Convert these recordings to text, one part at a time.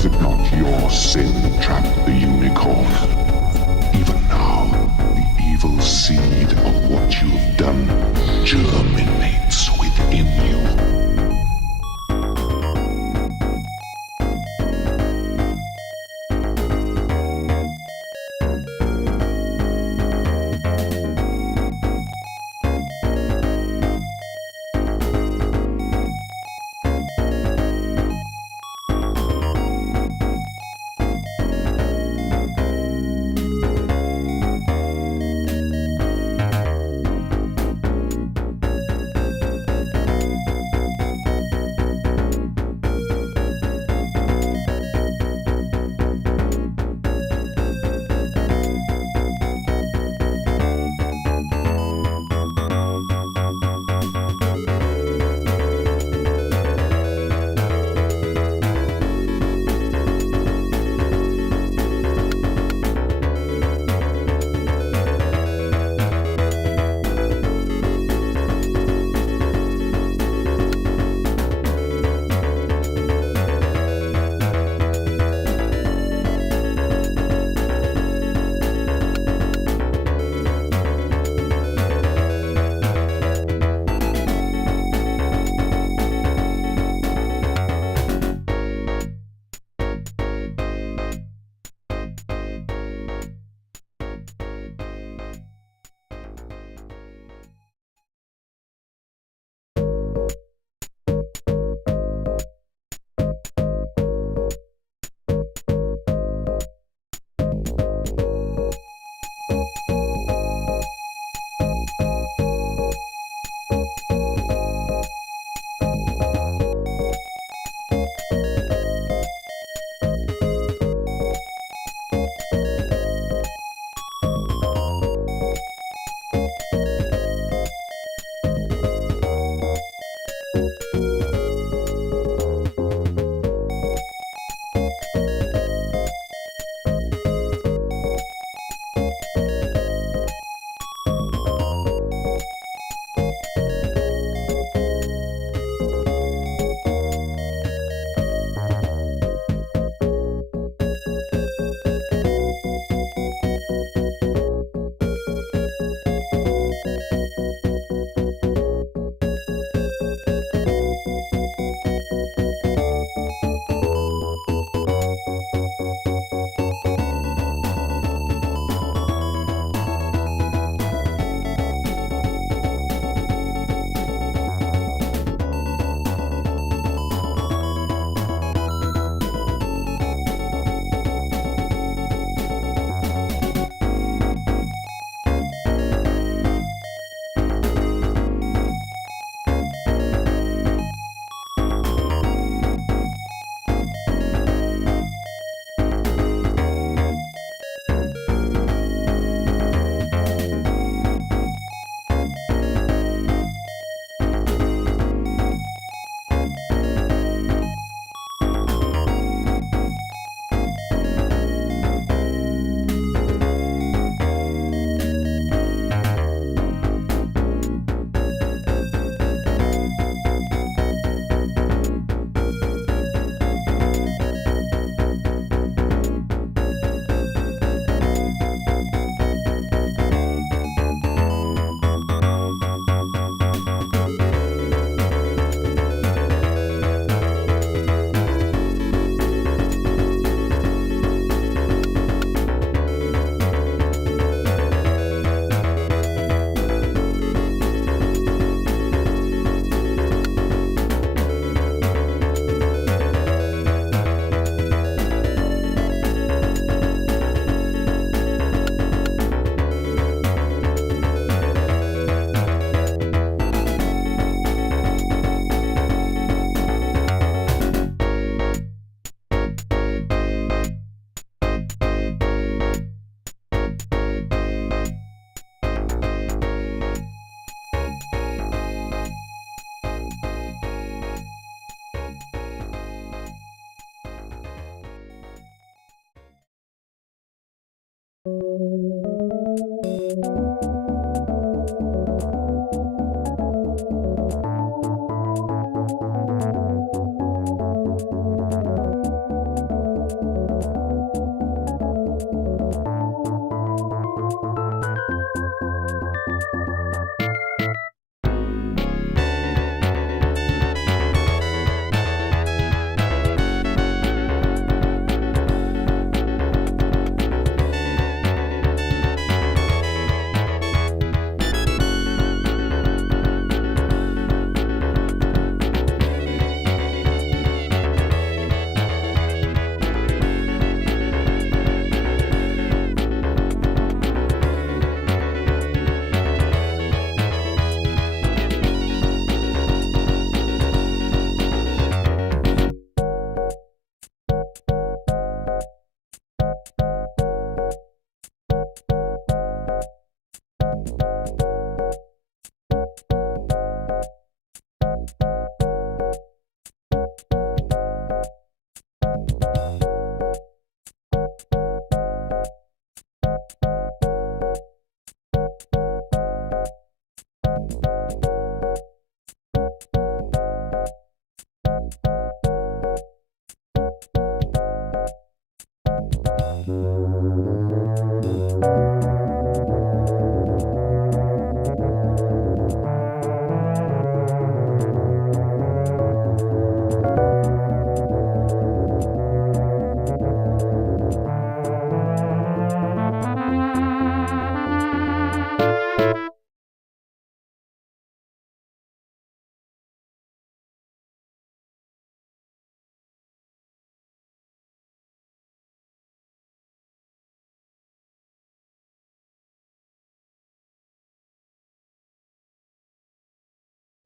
Was it not your sin that trapped the unicorn? Even now, the evil seed of what you've done germinates within you.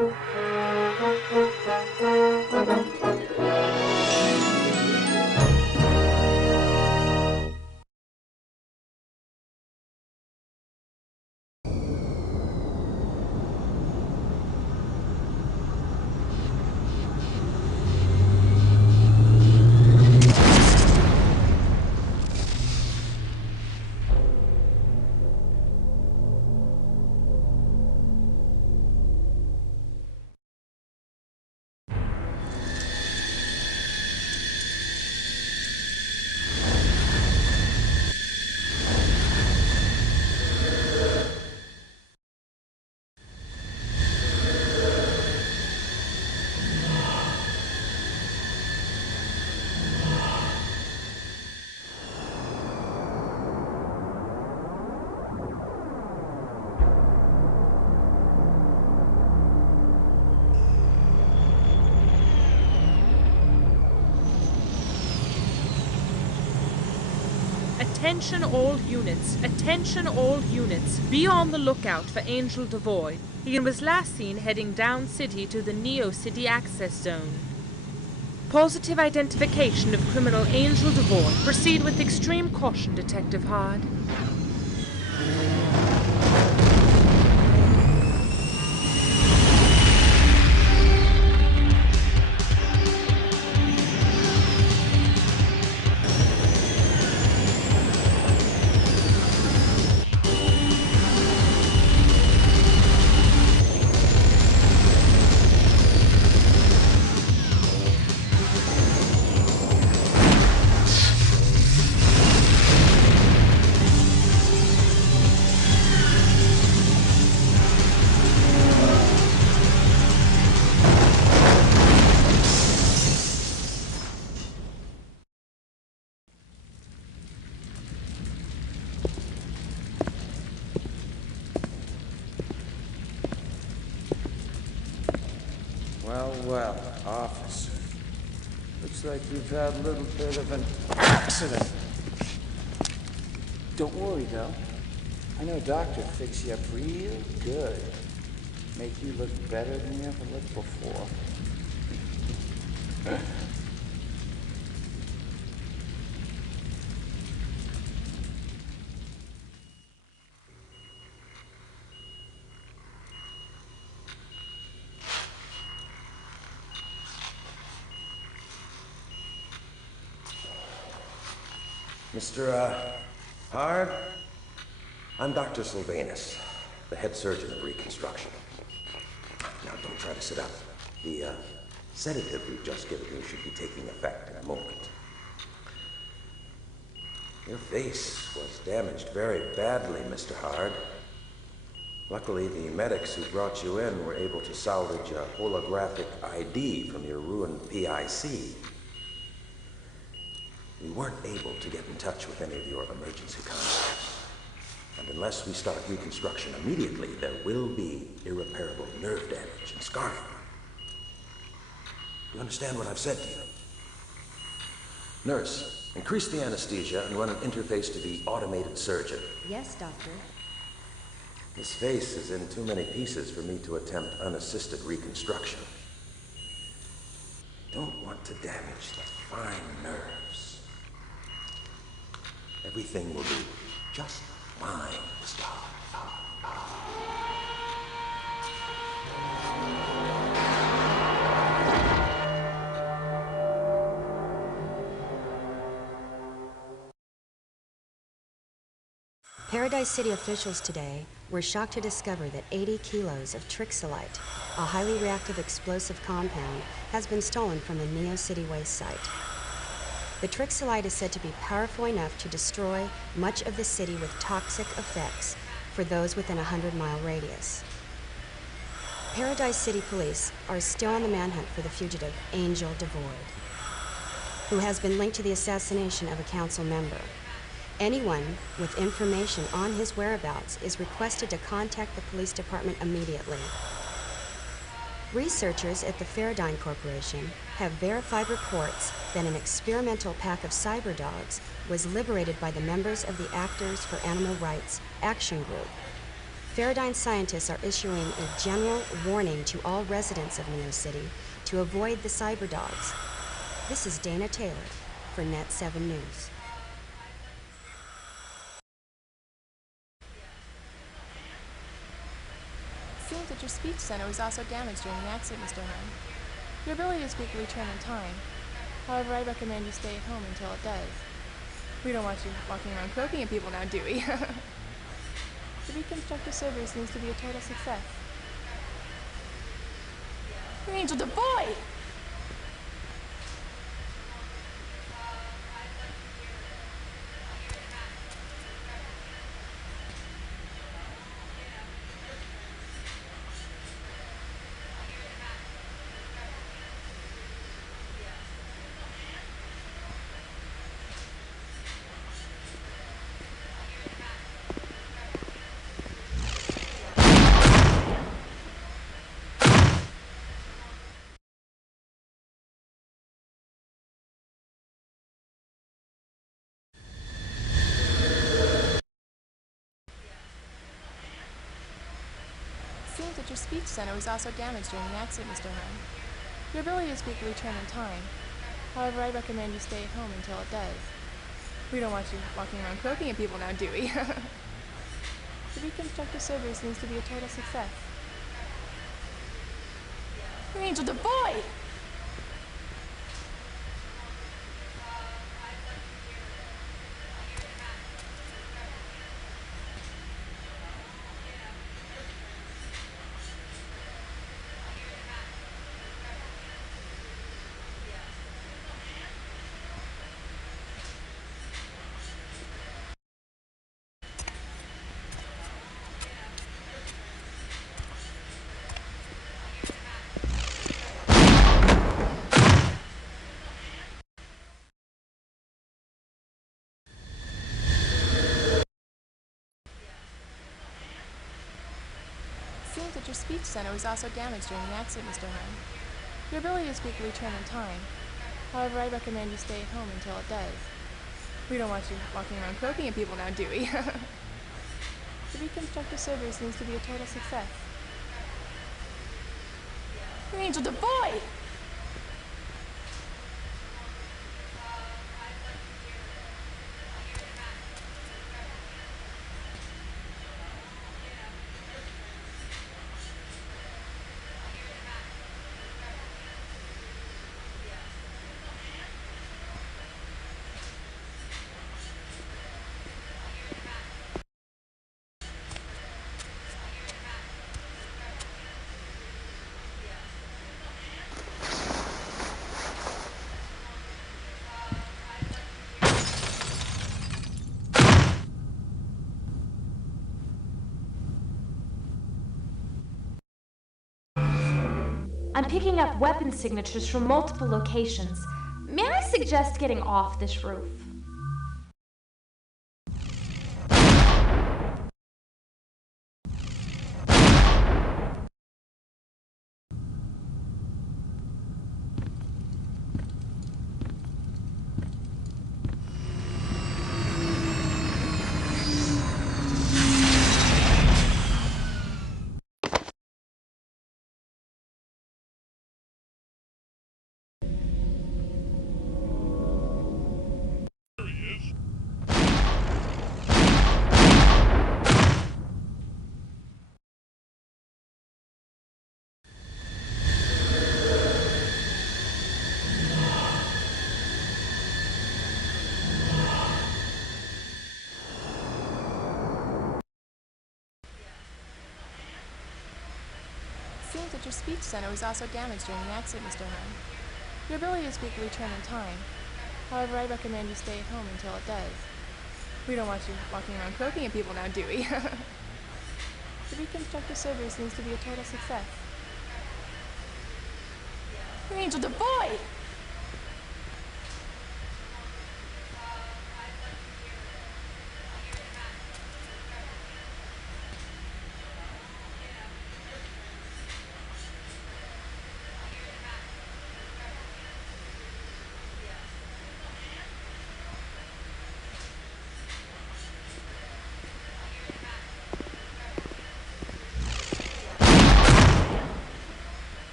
Attention all units, attention all units. Be on the lookout for Angel Devoid. He was last seen heading down city to the Neo City access zone. Positive identification of criminal Angel Devoid. Proceed with extreme caution, Detective Hard. Well, officer. Looks like you've had a little bit of an accident. Don't worry, though. I know a doctor will fix you up real good. Make you look better than you ever looked before. Mr. Hard? I'm Dr. Sylvanus, the head surgeon of Reconstruction. Now, don't try to sit up. The sedative we've just given you should be taking effect in a moment. Your face was damaged very badly, Mr. Hard. Luckily, the medics who brought you in were able to salvage a holographic ID from your ruined PIC. We weren't able to get in touch with any of your emergency contacts. And unless we start reconstruction immediately, there will be irreparable nerve damage and scarring. Do you understand what I've said to you? Nurse, increase the anesthesia and run an interface to the automated surgeon. Yes, doctor. This face is in too many pieces for me to attempt unassisted reconstruction. Don't want to damage the fine nerves. Everything will be just fine, Mr. Paradise City officials today were shocked to discover that 80 kilos of trixolite, a highly reactive explosive compound, has been stolen from the Neo City waste site. The trixolite is said to be powerful enough to destroy much of the city with toxic effects for those within a 100-mile radius. Paradise City police are still on the manhunt for the fugitive Angel Devoid, who has been linked to the assassination of a council member. Anyone with information on his whereabouts is requested to contact the police department immediately. Researchers at the Faradyne Corporation have verified reports that an experimental pack of cyber dogs was liberated by the members of the Actors for Animal Rights Action Group. Faradine scientists are issuing a general warning to all residents of Neo City to avoid the cyberdogs. This is Dana Taylor for Net 7 News. Seems that your speech center was also damaged during the accident, Mr. Hearn. Your ability to speak will return in time. However, I recommend you stay at home until it does. We don't want you walking around croaking at people now, do we? The reconstructive surgery seems to be a total success. Angel Devoid! Seems that your speech center was also damaged during the accident, Mr. Hearn. Your ability to speak will return in time. However, I recommend you stay at home until it does. We don't want you walking around croaking at people now, do we? The reconstructive surgery seems to be a total success. Angel Devoid! Seems that your speech center was also damaged during the accident, Mr. Hearn. Your ability to speak will return in time. However, I recommend you stay at home until it does. We don't want you walking around croaking at people now, do we? The reconstructive surgery seems to be a total success. Angel Devoid! I'm picking up weapon signatures from multiple locations. May I suggest getting off this roof? Seems that your speech center was also damaged during the accident, Mr. Hearn. Your ability to speak will return in time. However, I recommend you stay at home until it does. We don't want you walking around croaking at people now, do we? The reconstructive surgery seems to be a total success. Angel Devoid!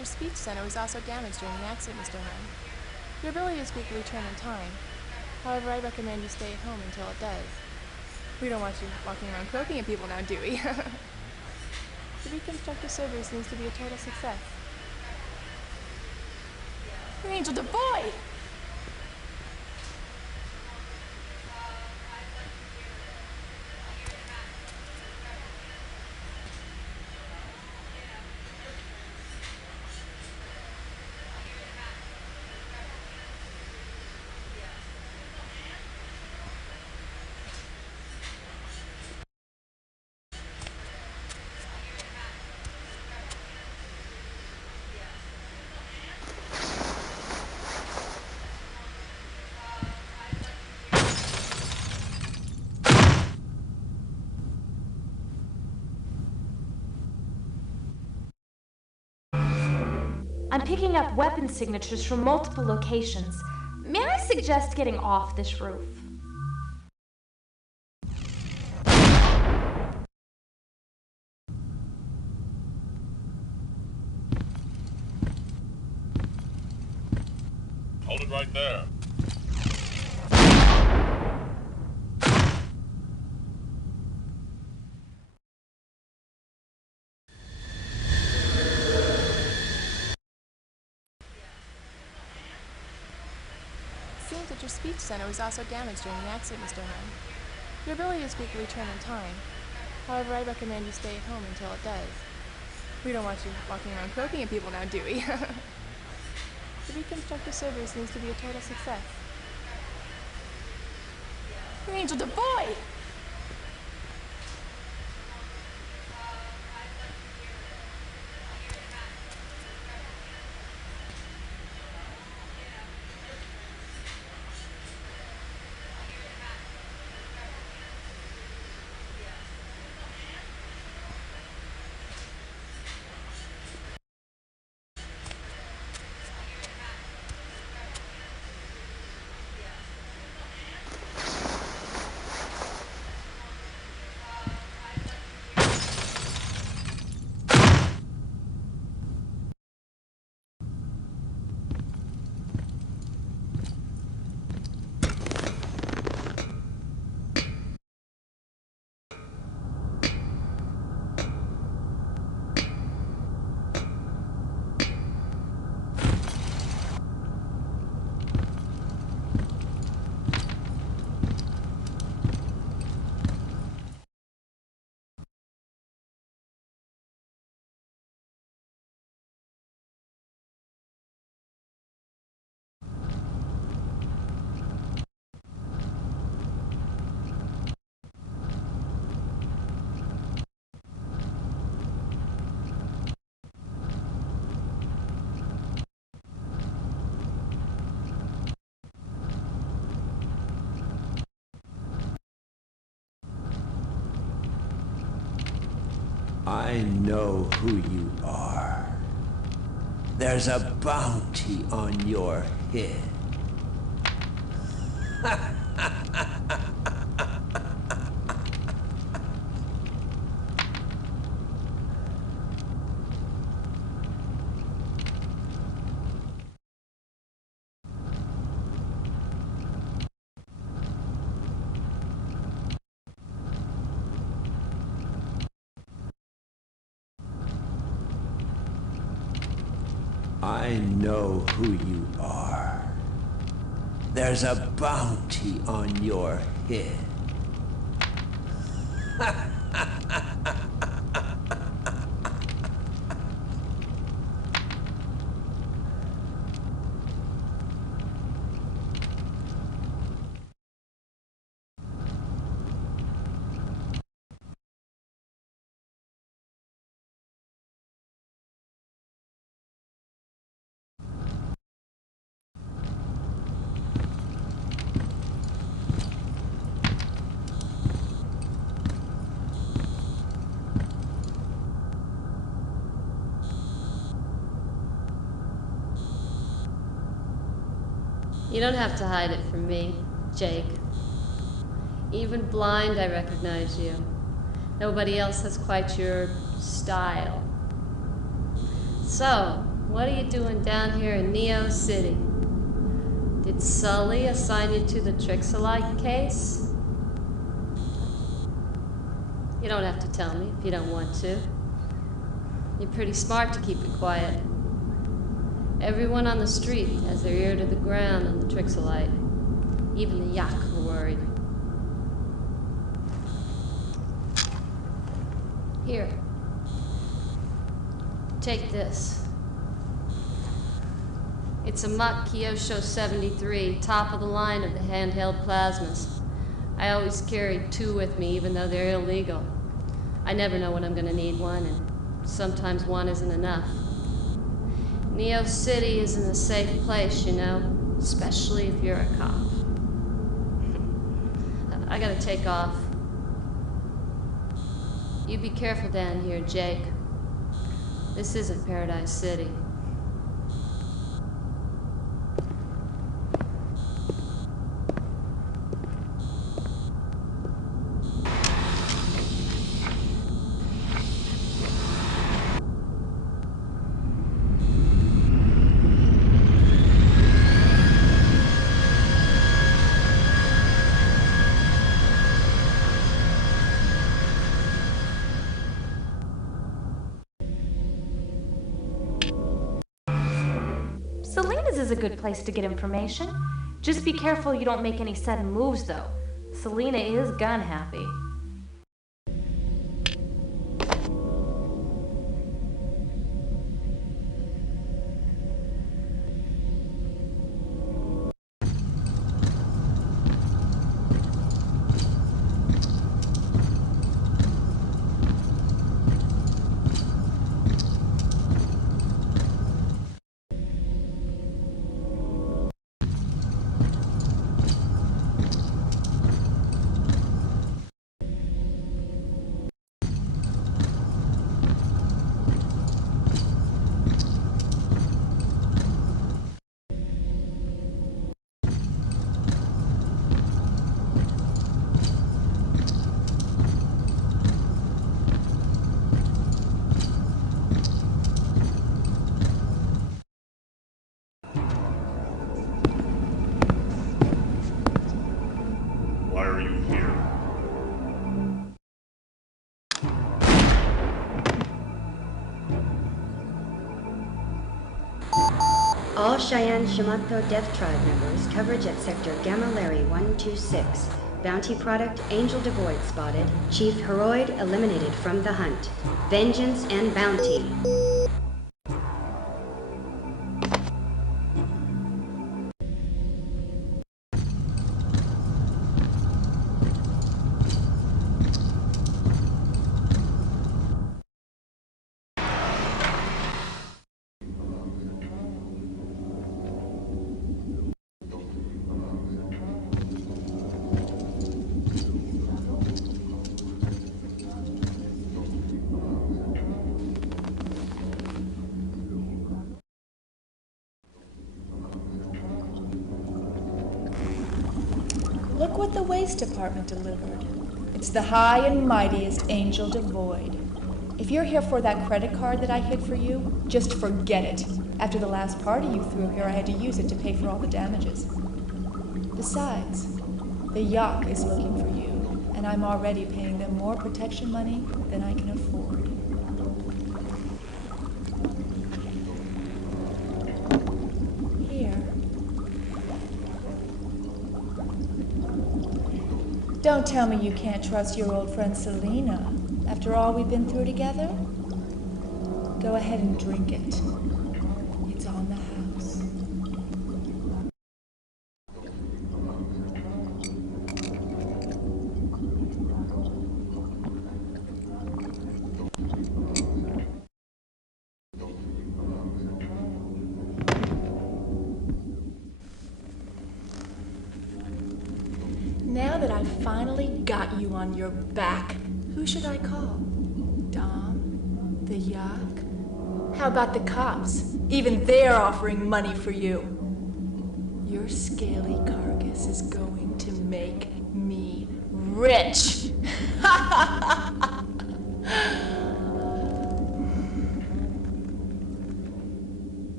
your speech center was also damaged during the accident, Mr. Hahn. Your ability to speak will return in time. However, I recommend you stay at home until it does. We don't want you walking around croaking at people now, do we? The reconstructive surgery seems to be a total success. Angel Devoid! I'm picking up weapon signatures from multiple locations. May I suggest getting off this roof? Hold it right there. Seems that your speech center was also damaged during the accident, Mr. Hahn. Your ability to speak will return in time. However, I recommend you stay at home until it does. We don't want you walking around croaking at people now, do we? The reconstructive surgery seems to be a total success. Angel Devoid! I know who you are. There's a bounty on your head. I know who you are. There's a bounty on your head. You don't have to hide it from me, Jake. Even blind, I recognize you. Nobody else has quite your style. So, What are you doing down here in Neo City? Did Sully assign you to the Trixolite case? You don't have to tell me if you don't want to. You're pretty smart to keep it quiet. Everyone on the street has their ear to the ground on the Trixolite. Even the Yak are worried. Here. Take this. It's a Mach Kyosho 73, top of the line of the handheld plasmas. I always carry 2 with me, even though they're illegal. I never know when I'm gonna need one, and sometimes one isn't enough. Neo City isn't a safe place, you know, especially if you're a cop. I gotta take off. You be careful down here, Jake. This isn't Paradise City. Selena's is a good place to get information. Just be careful you don't make any sudden moves, though. Selena is gun happy. Why are you here? All Cheyenne Shamato Death Tribe members, coverage at Sector Gamma Larry 126. Bounty product Angel Devoid spotted. Chief Heroid eliminated from the hunt. Vengeance and bounty. Look what the waste department delivered. It's the high and mightiest Angel Devoid. If you're here for that credit card that I hid for you, just forget it. After the last party you threw here, I had to use it to pay for all the damages. Besides, the Yak is looking for you, and I'm already paying them more protection money than I can afford. Here. Don't tell me you can't trust your old friend Selena, after all we've been through together. Go ahead and drink it. It's on the house. Now that I've finally got you on your back, who should I call? Dom? The Yak? How about the cops? Even they're offering money for you. Your scaly carcass is going to make me rich.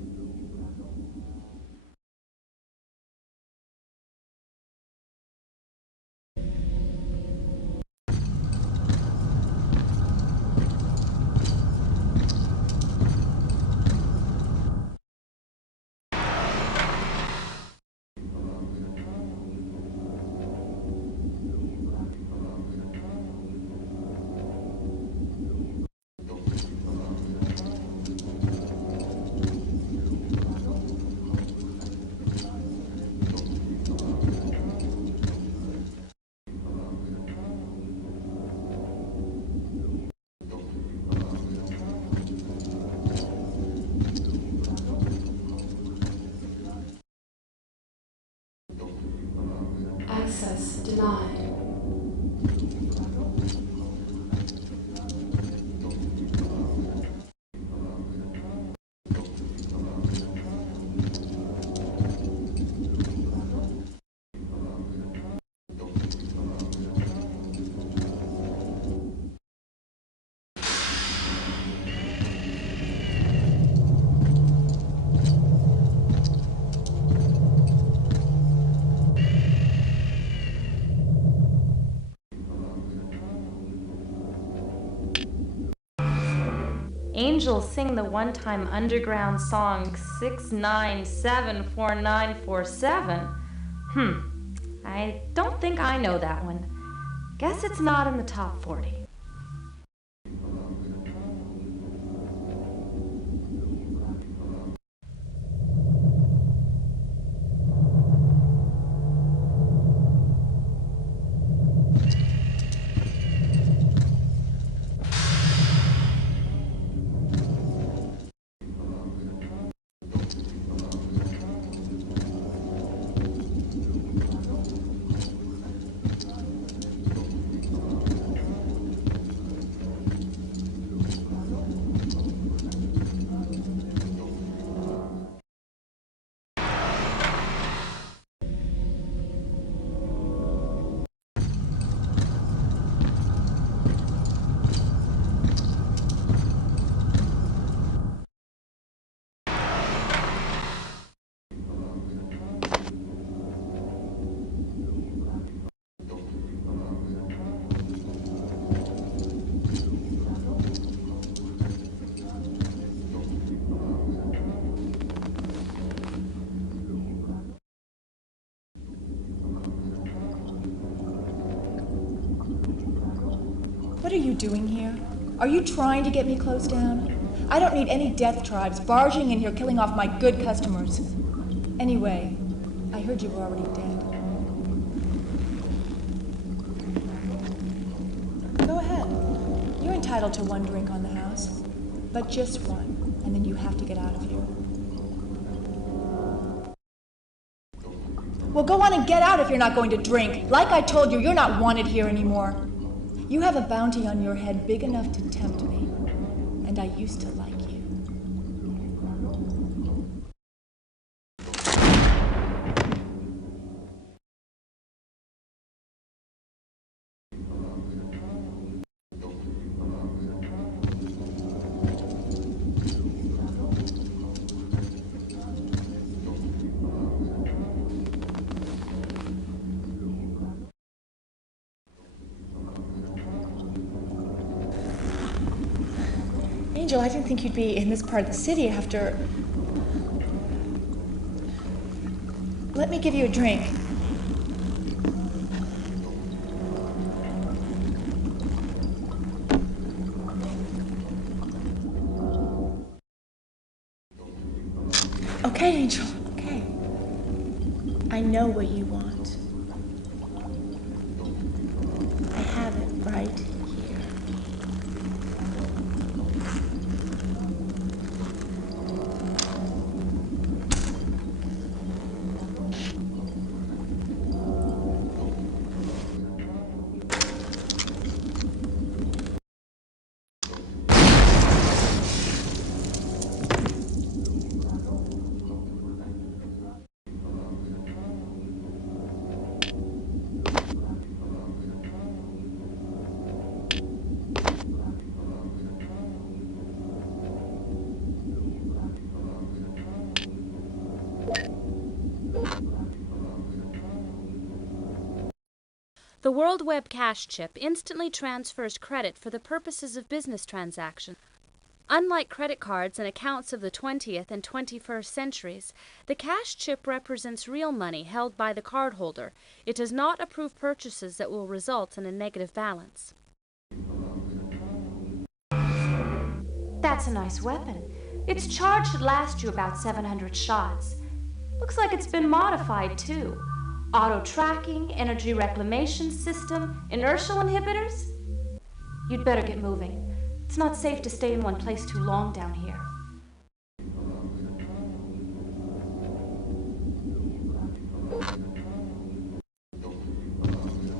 denied. Angels sing the one-time underground song 6974947. I don't think I know that one. Guess it's not in the top 40. What are you doing here? Are you trying to get me closed down? I don't need any death tribes barging in here killing off my good customers. Anyway, I heard you were already dead. Go ahead. You're entitled to one drink on the house. But just one, and then you have to get out of here. Well, go on and get out if you're not going to drink. Like I told you, you're not wanted here anymore. You have a bounty on your head big enough to tempt me, and I used to like you. Angel, I didn't think you'd be in this part of the city after... Let me give you a drink. Okay, Angel, okay. I know what you want. I have it right here. The World Web Cache chip instantly transfers credit for the purposes of business transactions. Unlike credit cards and accounts of the 20th and 21st centuries, the cache chip represents real money held by the cardholder. It does not approve purchases that will result in a negative balance. That's a nice weapon. Its charge should last you about 700 shots. Looks like it's been modified, too. Auto-tracking, energy reclamation system, inertial inhibitors? You'd better get moving. It's not safe to stay in one place too long down here.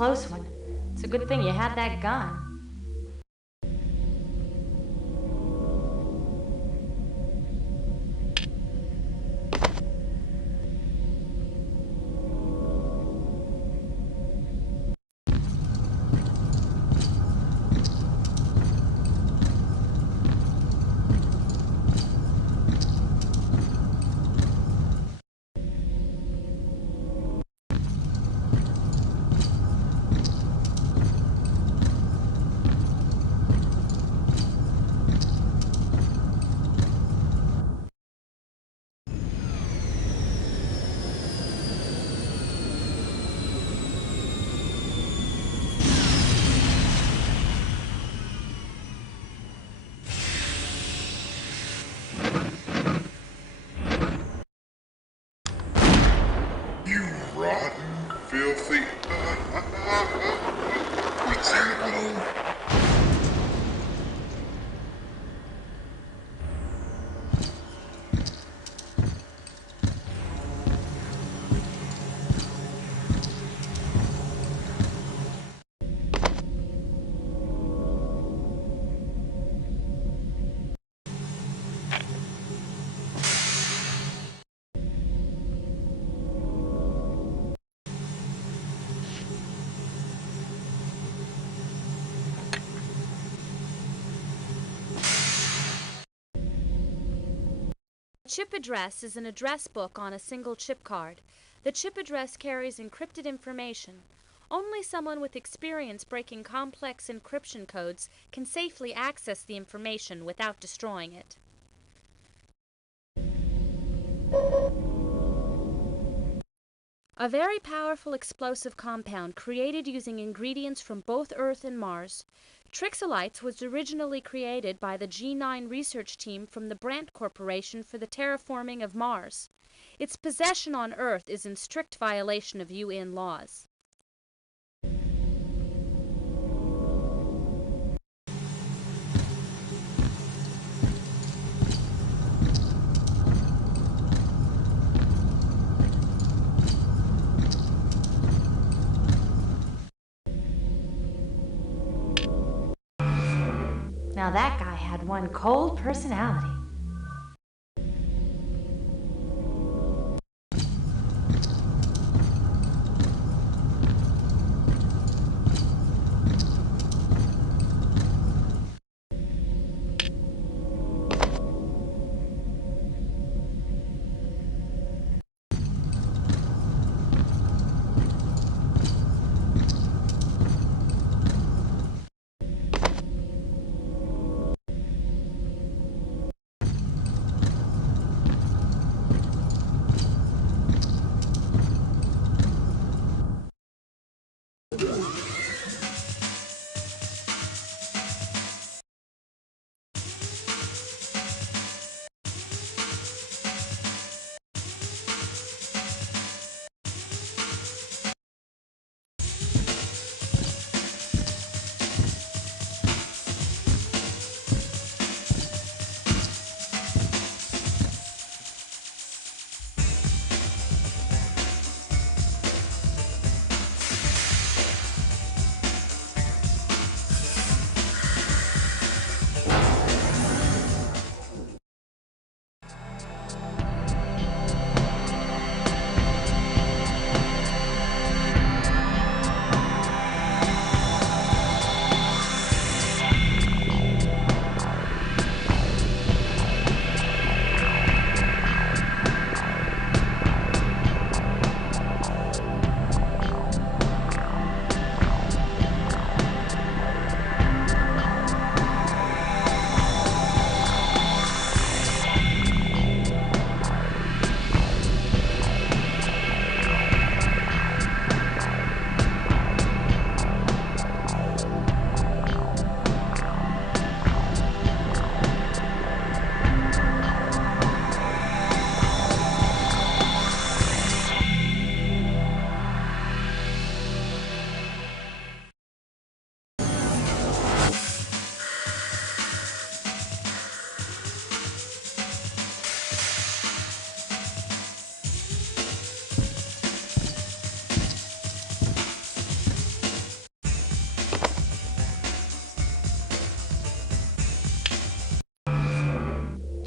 close one. It's a good thing you had that gun. You rotten, filthy potato. A chip address is an address book on a single chip card. The chip address carries encrypted information. Only someone with experience breaking complex encryption codes can safely access the information without destroying it. A very powerful explosive compound created using ingredients from both Earth and Mars. Trixolites was originally created by the G9 research team from the Brandt Corporation for the terraforming of Mars. Its possession on Earth is in strict violation of UN laws. Now that guy had one cold personality.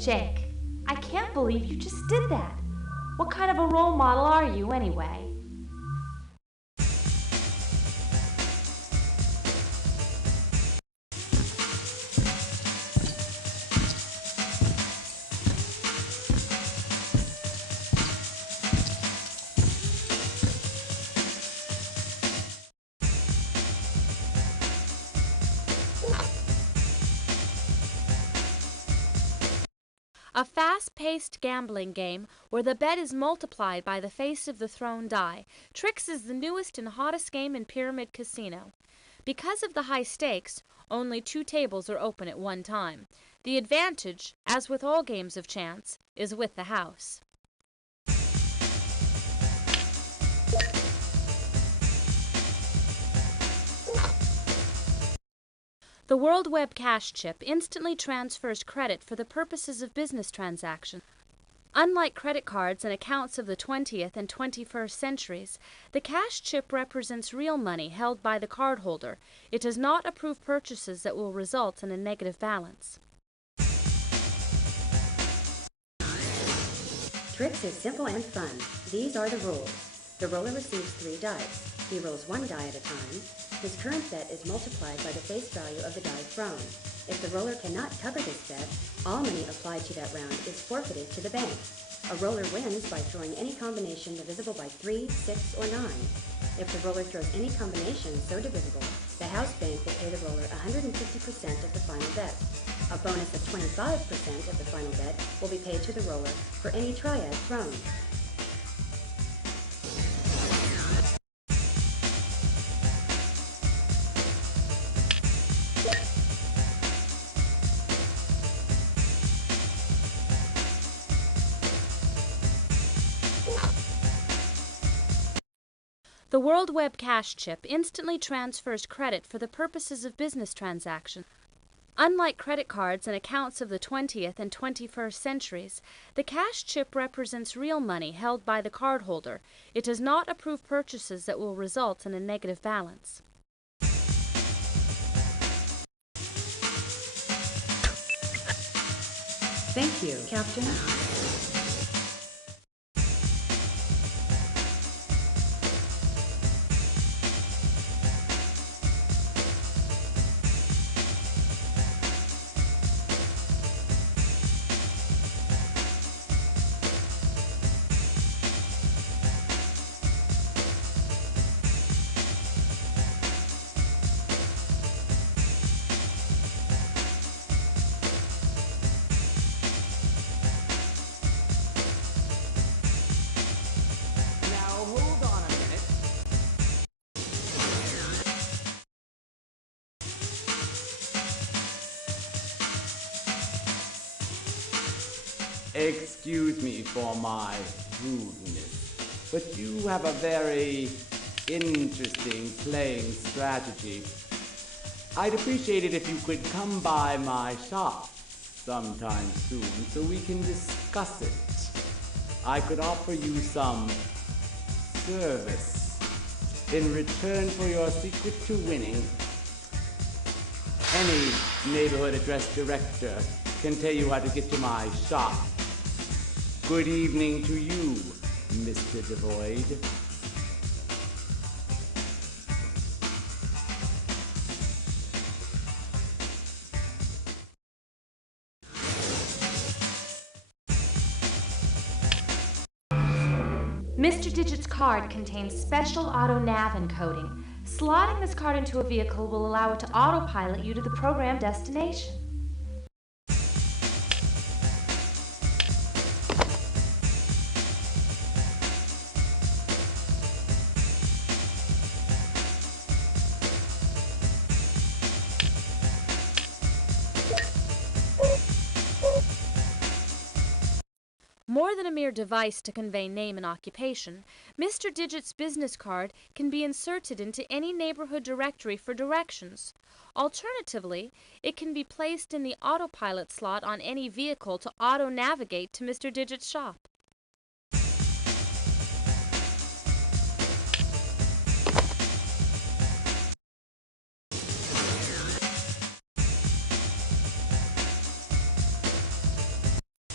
Jake, I can't believe you just did that. What kind of a role model are you, anyway? A fast-paced gambling game where the bet is multiplied by the face of the thrown die. Tricks is the newest and hottest game in Pyramid Casino. Because of the high stakes, only 2 tables are open at one time. The advantage, as with all games of chance, is with the house. The World Web Cash chip instantly transfers credit for the purposes of business transactions. Unlike credit cards and accounts of the 20th and 21st centuries, the cash chip represents real money held by the cardholder. It does not approve purchases that will result in a negative balance. Tricks is simple and fun. These are the rules. The roller receives 3 dice. He rolls 1 die at a time. His current bet is multiplied by the face value of the die thrown. If the roller cannot cover this bet, all money applied to that round is forfeited to the bank. A roller wins by throwing any combination divisible by 3, 6, or 9. If the roller throws any combination so divisible, the house bank will pay the roller 150% of the final bet. A bonus of 25% of the final bet will be paid to the roller for any triad thrown. The World Web Cash chip instantly transfers credit for the purposes of business transactions. Unlike credit cards and accounts of the 20th and 21st centuries, the cash chip represents real money held by the cardholder. It does not approve purchases that will result in a negative balance. Thank you, Captain. Excuse me for my rudeness, but you have a very interesting playing strategy. I'd appreciate it if you could come by my shop sometime soon so we can discuss it. I could offer you some service in return for your secret to winning. Any neighborhood address director can tell you how to get to my shop. Good evening to you, Mr. Devoid. Mr. Digit's card contains special auto-nav encoding. Slotting this card into a vehicle will allow it to autopilot you to the programmed destination. More than a mere device to convey name and occupation, Mr. Digit's business card can be inserted into any neighborhood directory for directions. Alternatively, it can be placed in the autopilot slot on any vehicle to auto-navigate to Mr. Digit's shop.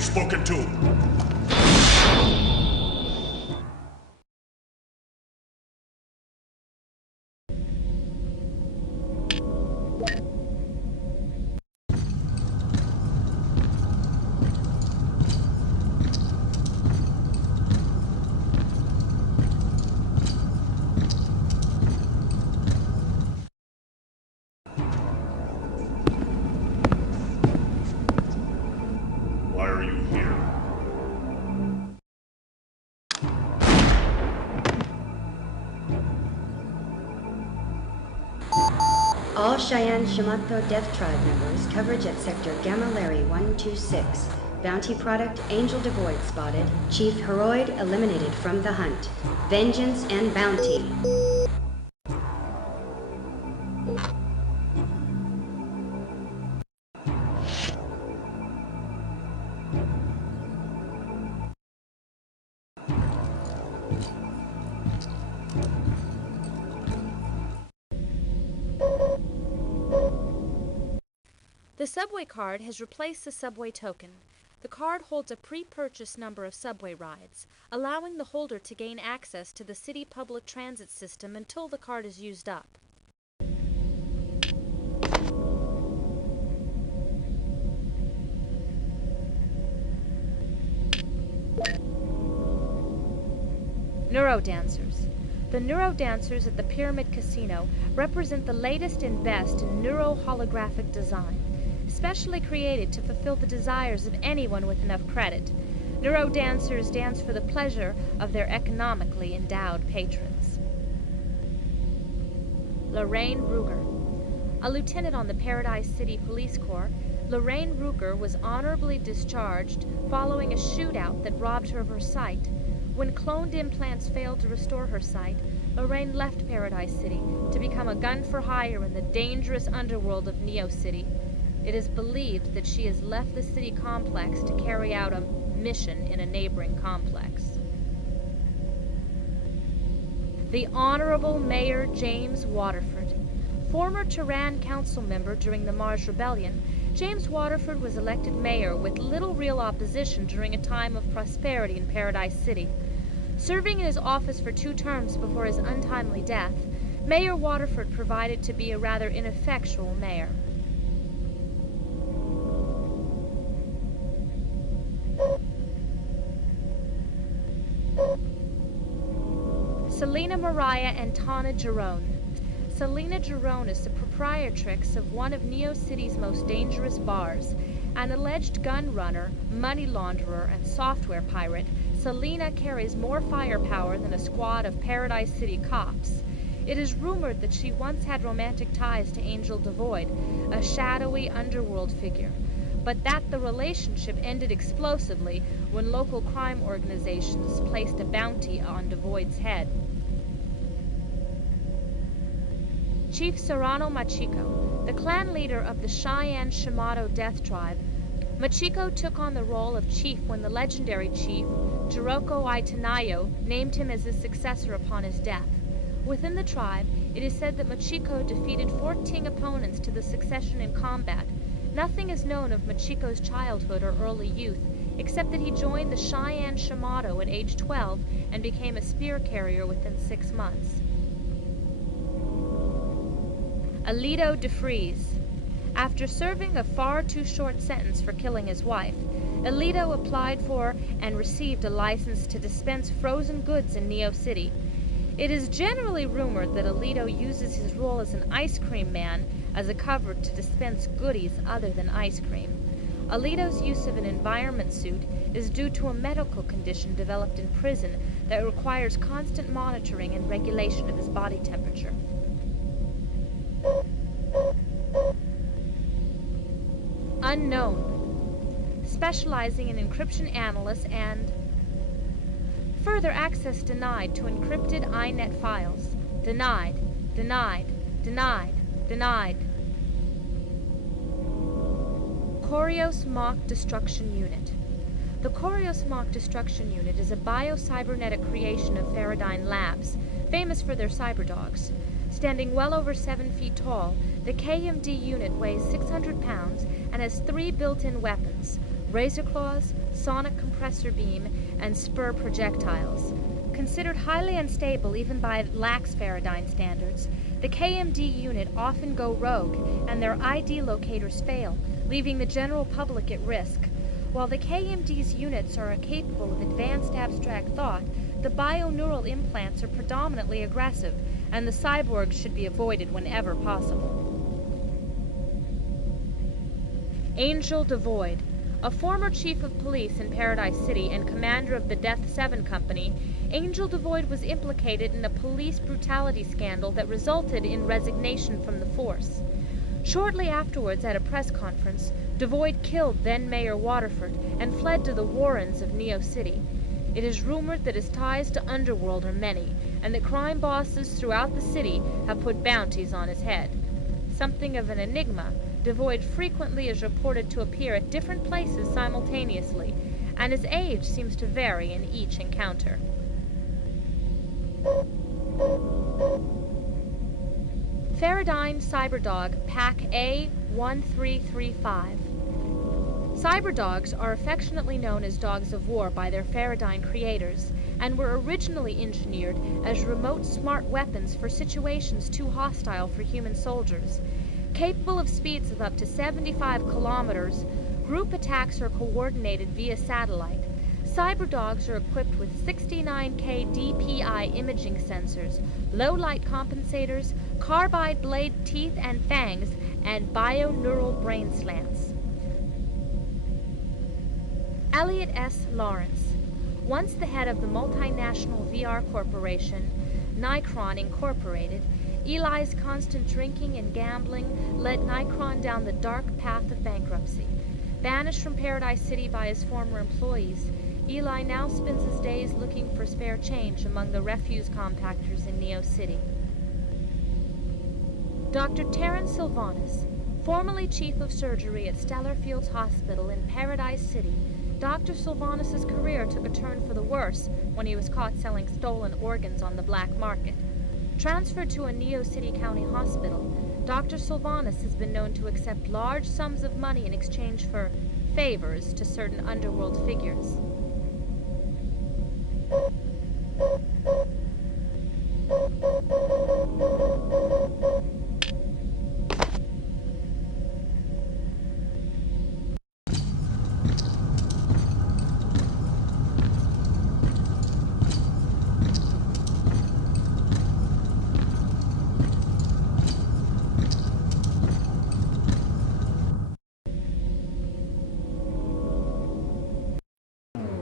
get spoken to. Why are you here? All Cheyenne Shamato Death Tribe members, coverage at Sector Gamma Larry 126. Bounty product Angel Devoid spotted. Chief Heroid eliminated from the hunt. Vengeance and bounty. The subway card has replaced the subway token. The card holds a pre-purchased number of subway rides, allowing the holder to gain access to the city public transit system until the card is used up. Neurodancers. The Neurodancers at the Pyramid Casino represent the latest and best in neuro-holographic design, specially created to fulfill the desires of anyone with enough credit. Neurodancers dance for the pleasure of their economically endowed patrons. Lorraine Ruger. A lieutenant on the Paradise City Police Corps, Lorraine Ruger was honorably discharged following a shootout that robbed her of her sight. When cloned implants failed to restore her sight, Lorraine left Paradise City to become a gun for hire in the dangerous underworld of Neo City. It is believed that she has left the city complex to carry out a mission in a neighboring complex. The Honorable Mayor James Waterford. Former Turan council member during the Mars Rebellion, James Waterford was elected mayor with little real opposition during a time of prosperity in Paradise City. Serving in his office for 2 terms before his untimely death, Mayor Waterford proved to be a rather ineffectual mayor. Selena Mariah and Tana Jerome. Selena Jerome is the proprietrix of one of Neo City's most dangerous bars. An alleged gun runner, money launderer, and software pirate, Selena carries more firepower than a squad of Paradise City cops. It is rumored that she once had romantic ties to Angel Devoid, a shadowy underworld figure, but that the relationship ended explosively when local crime organizations placed a bounty on Devoid's head. Chief Serrano Machiko, the clan leader of the Cheyenne Shamato Death Tribe, Machiko took on the role of chief when the legendary chief, Jiroko Aitanayo, named him as his successor upon his death. Within the tribe, it is said that Machiko defeated 14 opponents to the succession in combat. Nothing is known of Machiko's childhood or early youth, except that he joined the Cheyenne Shamato at age 12 and became a spear carrier within 6 months. Alito DeFries. After serving a far too short sentence for killing his wife, Alito applied for and received a license to dispense frozen goods in Neo City. It is generally rumored that Alito uses his role as an ice cream man as a cover to dispense goodies other than ice cream. Alito's use of an environment suit is due to a medical condition developed in prison that requires constant monitoring and regulation of his body temperature. Unknown. Specializing in encryption analysts and further access denied to encrypted INET files. Denied, denied, denied, denied. Corios Mock Destruction Unit. The Corios Mock Destruction Unit is a bio-cybernetic creation of Faradyne Labs, famous for their cyberdogs. Standing well over 7 feet tall, the KMD unit weighs 600 pounds and has 3 built-in weapons. razor claws, sonic compressor beam, and spur projectiles. Considered highly unstable even by lax Faradyne standards, the KMD unit often go rogue and their ID locators fail, leaving the general public at risk. While the KMD's units are capable of advanced abstract thought, the bioneural implants are predominantly aggressive, and the cyborgs should be avoided whenever possible. Angel Devoid. A former chief of police in Paradise City and commander of the Death 7 Company, Angel Devoid was implicated in a police brutality scandal that resulted in resignation from the force. Shortly afterwards, at a press conference, Devoid killed then-Mayor Waterford and fled to the Warrens of Neo City. It is rumored that his ties to Underworld are many, and that crime bosses throughout the city have put bounties on his head. Something of an enigma, Devoid frequently is reported to appear at different places simultaneously, and his age seems to vary in each encounter. Faradyne Cyberdog Pack A1335. Cyberdogs are affectionately known as dogs of war by their Faradyne creators, and were originally engineered as remote smart weapons for situations too hostile for human soldiers. Capable of speeds of up to 75 kilometers, group attacks are coordinated via satellite. Cyberdogs are equipped with 69K DPI imaging sensors, low-light compensators, carbide blade teeth and fangs, and bioneural brain slants. Elliot S. Lawrence. Once the head of the multinational VR corporation, Nikron Incorporated, Eli's constant drinking and gambling led Nikron down the dark path of bankruptcy. Banished from Paradise City by his former employees, Eli now spends his days looking for spare change among the refuse compactors in Neo City. Dr. Terrence Sylvanus, formerly chief of surgery at Stellar Fields Hospital in Paradise City, Dr. Sylvanus' career took a turn for the worse when he was caught selling stolen organs on the black market. Transferred to a Neo City County hospital, Dr. Sylvanus has been known to accept large sums of money in exchange for favors to certain underworld figures.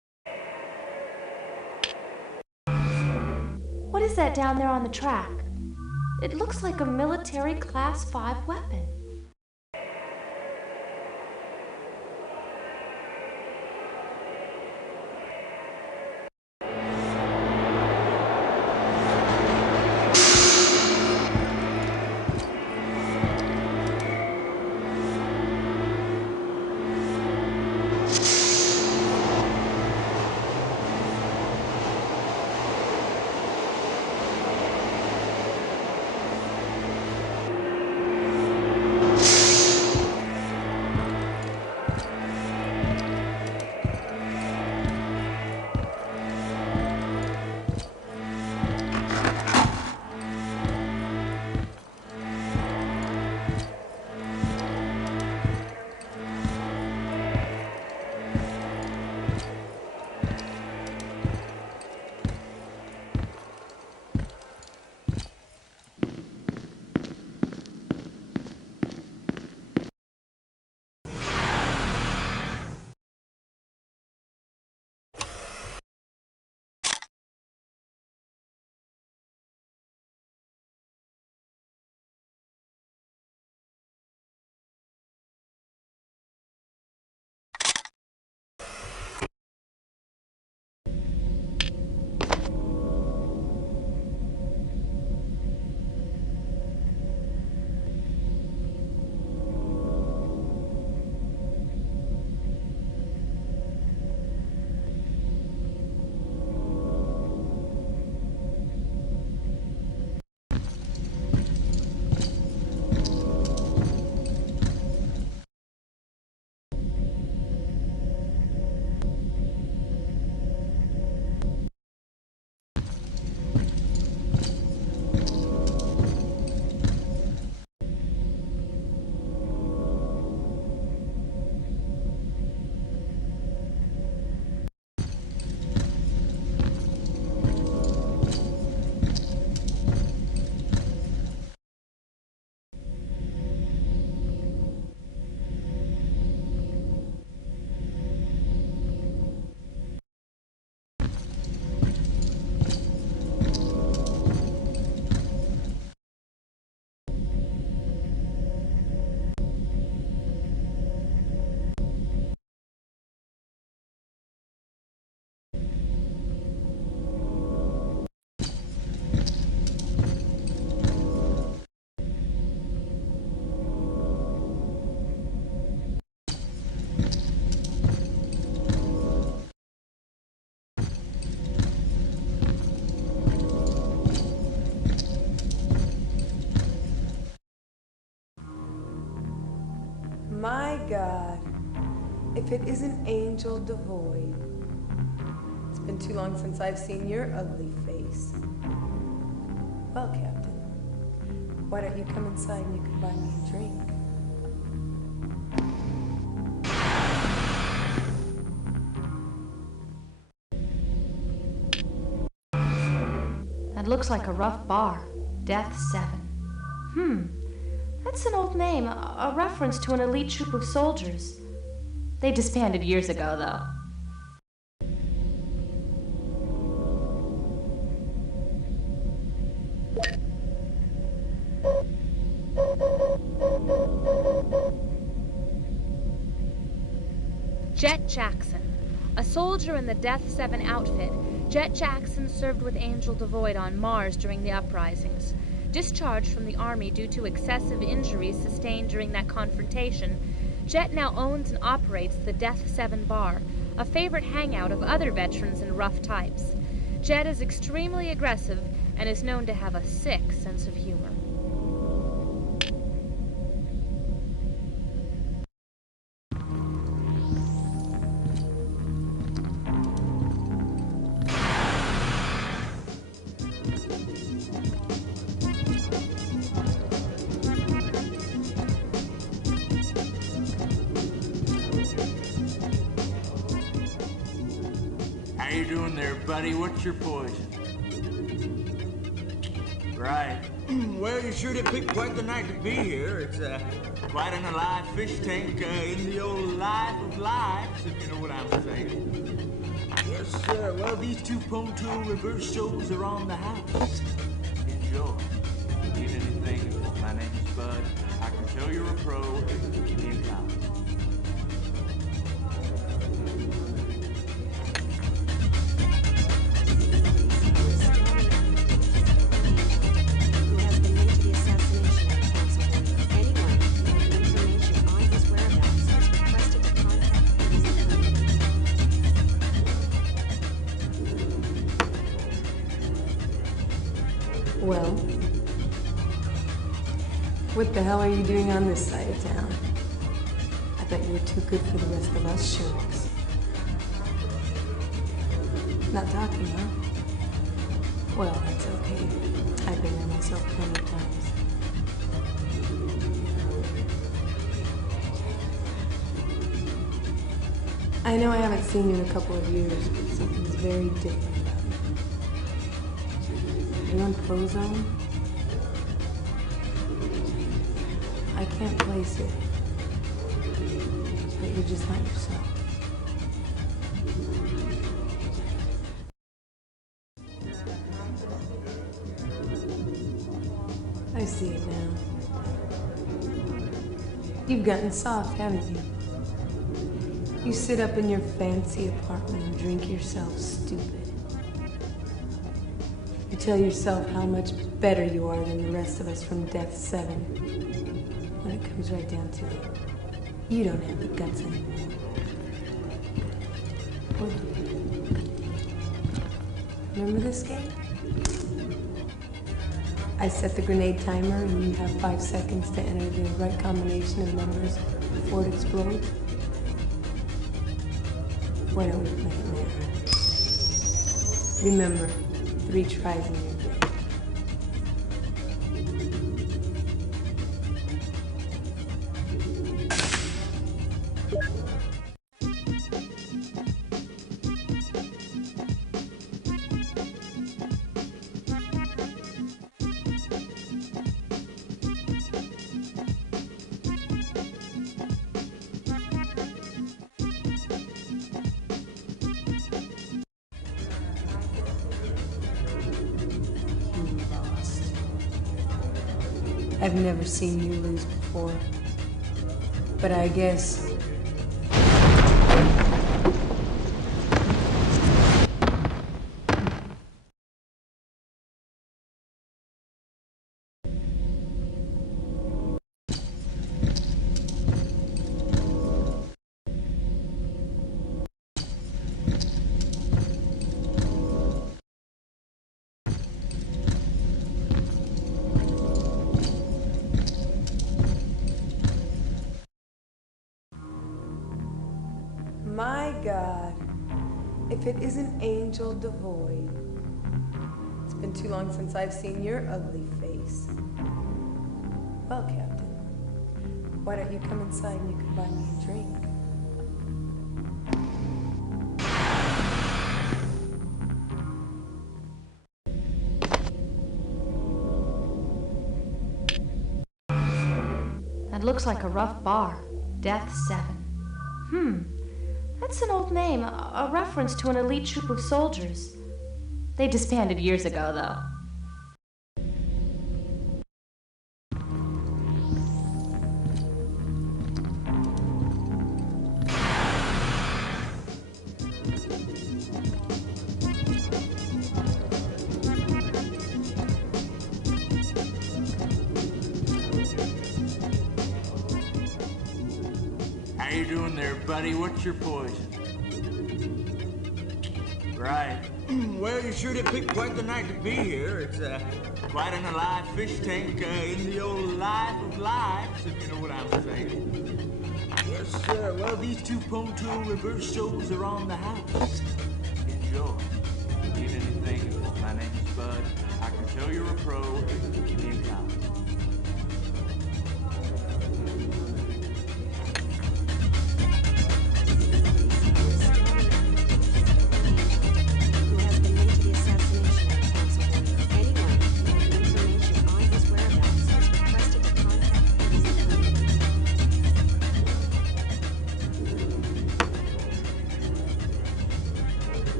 is that down there on the track? It looks like a military Class 5 weapon. My God, if it isn't Angel Devoid. It's been too long since I've seen your ugly face. Well, Captain, why don't you come inside and you can buy me a drink? That looks like a rough bar. Death 7. That's an old name, a reference to an elite troop of soldiers. They disbanded years ago, though. Jet Jackson. A soldier in the Death 7 outfit, Jet Jackson served with Angel Devoid on Mars during the uprisings. Discharged from the Army due to excessive injuries sustained during that confrontation, Jet now owns and operates the Death 7 bar, a favorite hangout of other veterans and rough types. Jet is extremely aggressive and is known to have a sick sense of humor. How you doing there, buddy? What's your poison? Right. Well, you sure did pick quite the night to be here. It's quite an alive fish tank in the old life of lives, if you know what I'm saying. Yes, sir. Well, these two pontoon reverse shows are on the house. Enjoy. Need anything? My name's Bud. I can tell you're a pro. Give me a call. Well, what the hell are you doing on this side of town? I bet you were too good for the rest of us sharks. Not talking, huh? Well, that's okay. I've been there myself plenty of times. I know I haven't seen you in a couple of years, but something's very different about you. You on Prozone? I can't place it, but you're just not yourself. I see it now. You've gotten soft, haven't you? You sit up in your fancy apartment and drink yourself stupid. You tell yourself how much better you are than the rest of us from Death 7. When it comes right down to it, you don't have the guts anymore. Or do you? Remember this game? I set the grenade timer and you have 5 seconds to enter the right combination of numbers before it explodes. Why don't we play it now? Remember, 3 tries in your day. I've never seen you lose before, but I guess my God, if it isn't Angel Devoid. It's been too long since I've seen your ugly face. Well, Captain, why don't you come inside and you can buy me a drink? That looks like a rough bar. Death 7. That's an old name, a reference to an elite troop of soldiers. They disbanded years ago, though. How you doing there, buddy? What's your poison? Right. Well, you sure did pick quite the night to be here. It's quite an alive fish tank in the old life of lives, if you know what I'm saying. Yes, sir. Well, these two pontoon reverse shows are on the house. Enjoy. Need anything? My name's Bud. I can tell you're a pro. Give me a call.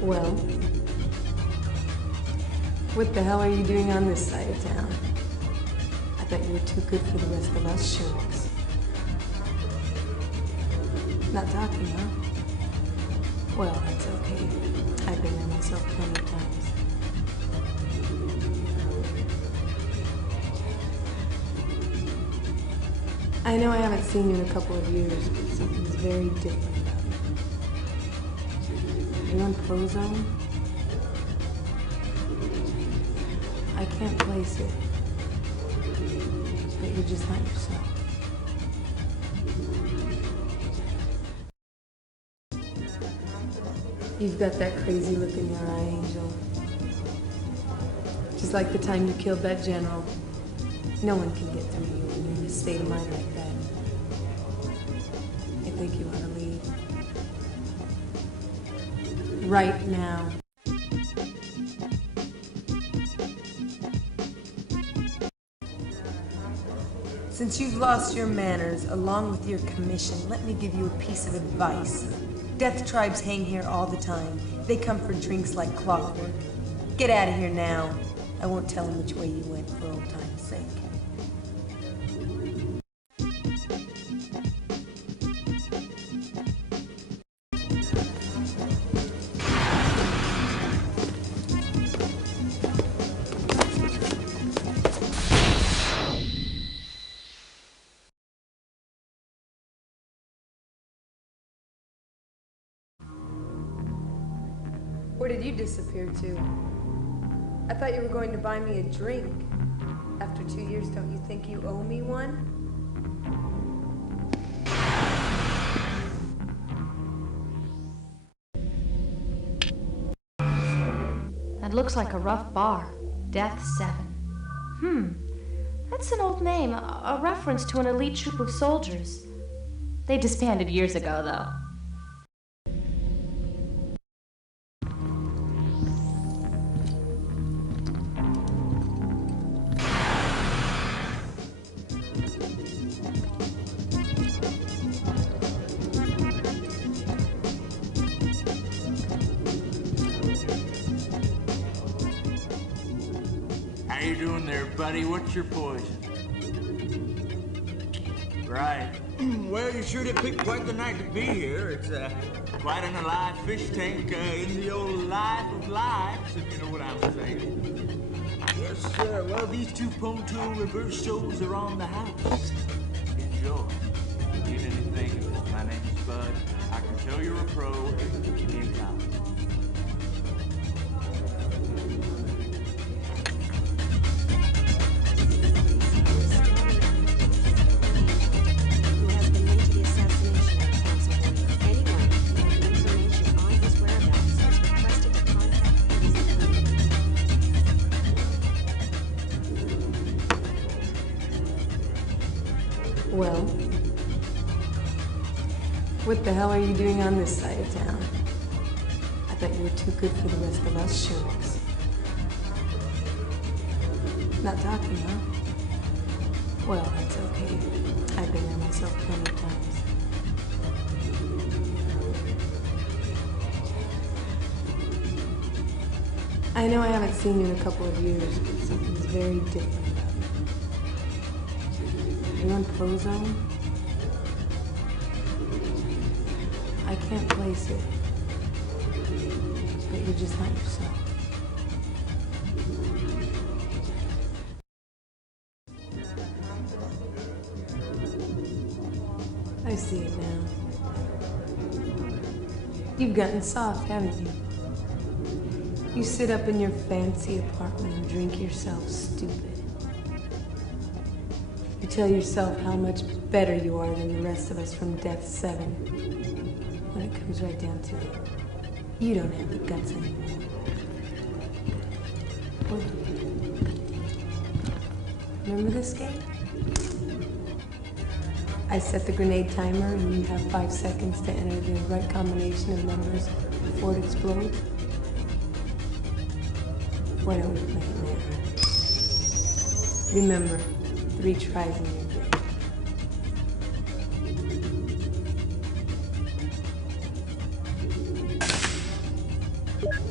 Well, what the hell are you doing on this side of town? I thought you were too good for the rest of us sharks. Not talking, huh? Well, that's okay. I've been there myself plenty of times. I know I haven't seen you in a couple of years, but something's very different about you. You're on Prozone? I can't place it, but you're just not yourself. You've got that crazy look in your eye, Angel. Just like the time you killed that general. No one can get through you when you're in a state of mind like that. I think you ought to leave. Right now. Since you've lost your manners, along with your commission, let me give you a piece of advice. Death tribes hang here all the time. They come for drinks like clockwork. Get out of here now. I won't tell them which way you went for old time's sake. Where did you disappear to? I thought you were going to buy me a drink. After 2 years, don't you think you owe me one? That looks like a rough bar. Death 7. That's an old name, a reference to an elite troop of soldiers. They disbanded years ago, though. How you doing there, buddy? What's your poison? Right. Well, you sure did pick quite the night to be here. It's quite an alive fish tank in the old life of lives, if you know what I'm saying. Yes, sir. Well, these two pontoon reverse shows are on the house. Enjoy. If you need anything, my name's Bud. I can tell you're a pro if you need time. Well, what the hell are you doing on this side of town? I thought you were too good for the rest of us sharks. Not talking, huh? Well, that's okay. I've been there myself plenty of times. I know I haven't seen you in a couple of years, but something's very different about you. You're on Prozone? I can't place it, but you're just not yourself. I see it now. You've gotten soft, haven't you? You sit up in your fancy apartment and drink yourself stupid. You tell yourself how much better you are than the rest of us from Death 7. When it comes right down to it, you don't have the guts anymore. Or do you? Remember this game? I set the grenade timer and you have 5 seconds to enter the right combination of numbers before it explodes. Why don't we play it now? Remember, 3 tries and you're dead.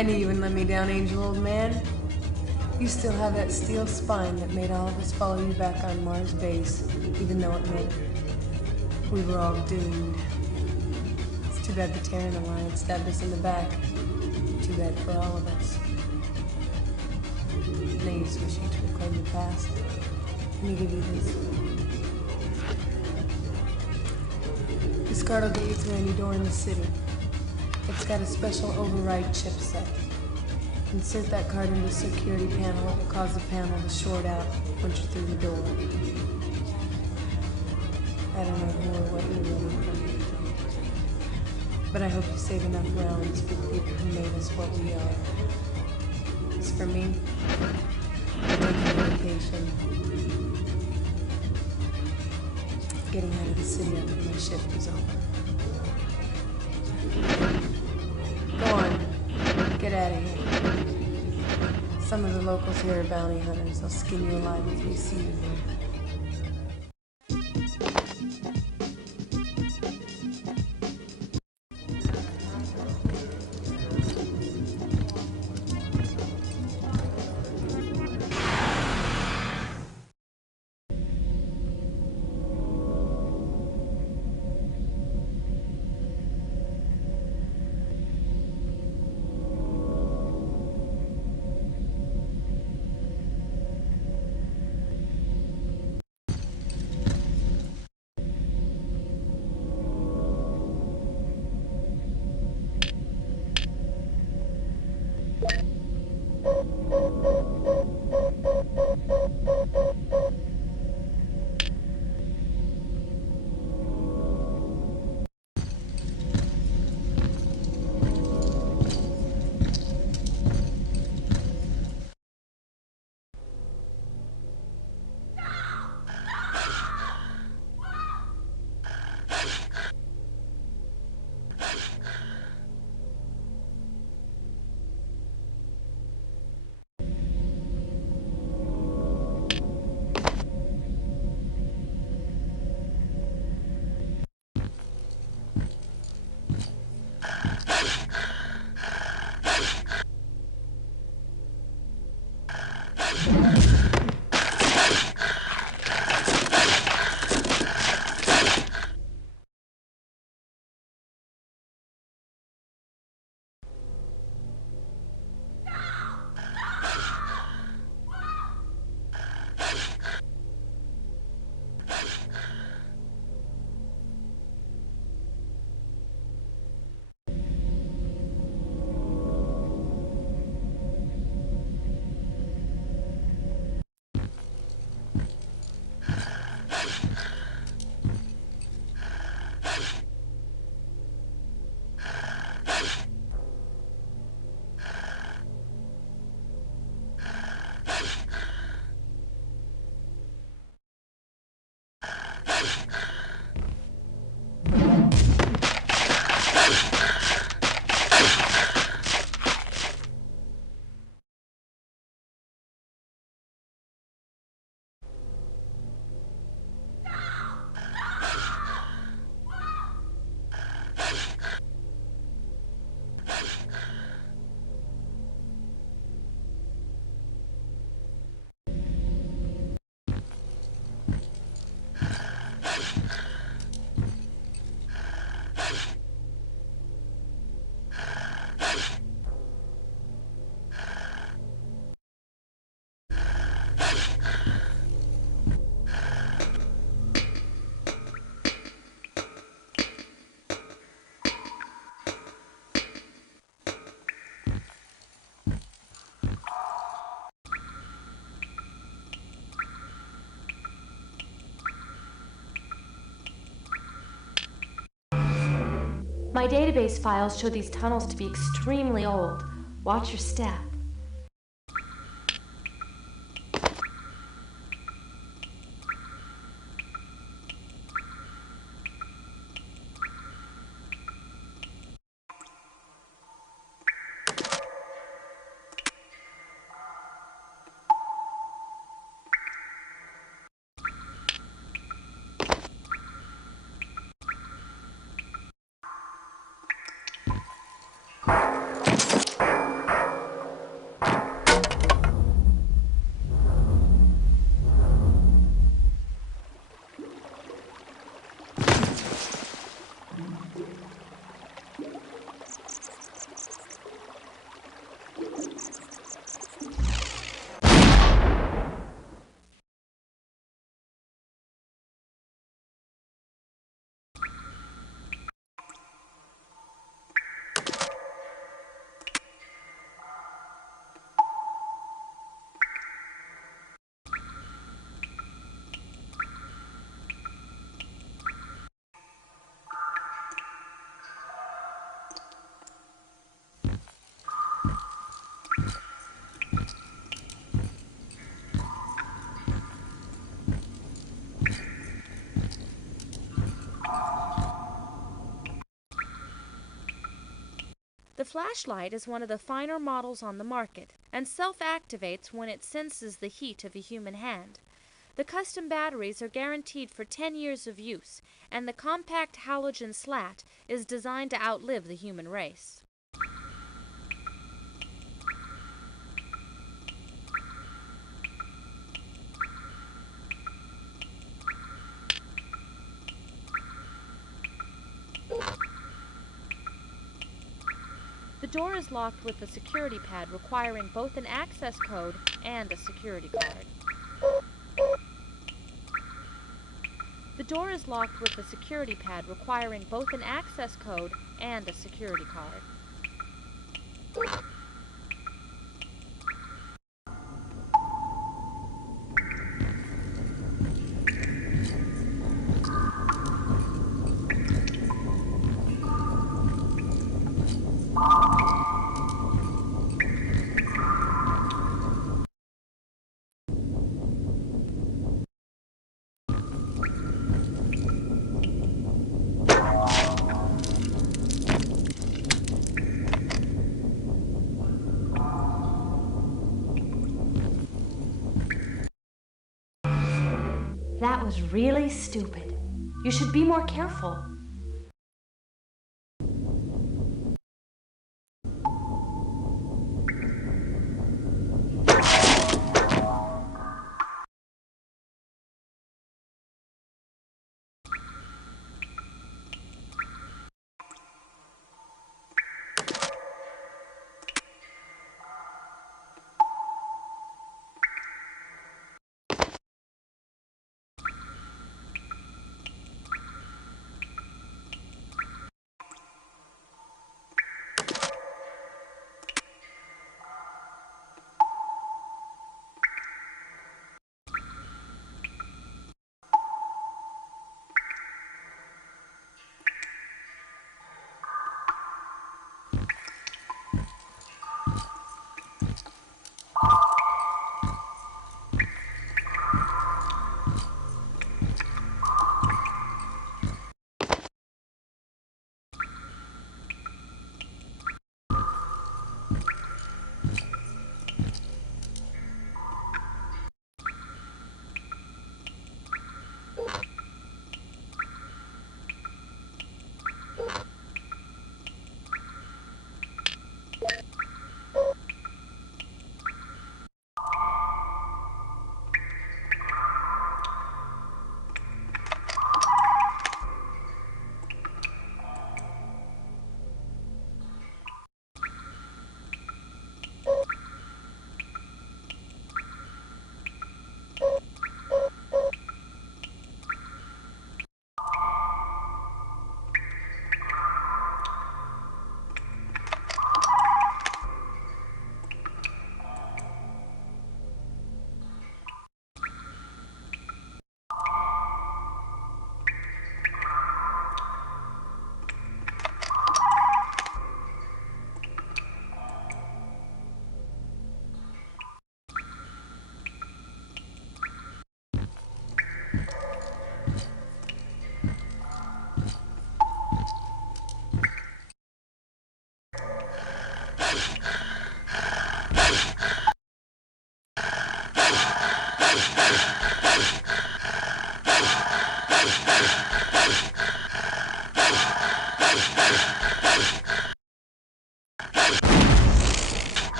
I knew you wouldn't let me down, Angel, old man. You still have that steel spine that made all of us follow you back on Mars base, even though it meant we were all doomed. It's too bad the Terran Alliance stabbed us in the back. Too bad for all of us. Now you wishing to reclaim the past. Let me give you this. This card will get you through any door in the city. It's got a special override chipset. Insert that card into the security panel. It will cause the panel to short out once you're through the door. I don't know who or what you're running from, but I hope you save enough rounds for the people who made us what we are. As for me, I'm taking a vacation. Getting out of the city after my shift is over. Go on, get out of here. Some of the locals here are bounty hunters. They'll skin you alive if they see you here. My database files show these tunnels to be extremely old. Watch your step. flashlight is one of the finer models on the market and self-activates when it senses the heat of a human hand. The custom batteries are guaranteed for 10 years of use, and the compact halogen slat is designed to outlive the human race. The door is locked with a security pad requiring both an access code and a security card. The door is locked with a security pad requiring both an access code and a security card. That was really stupid. You should be more careful.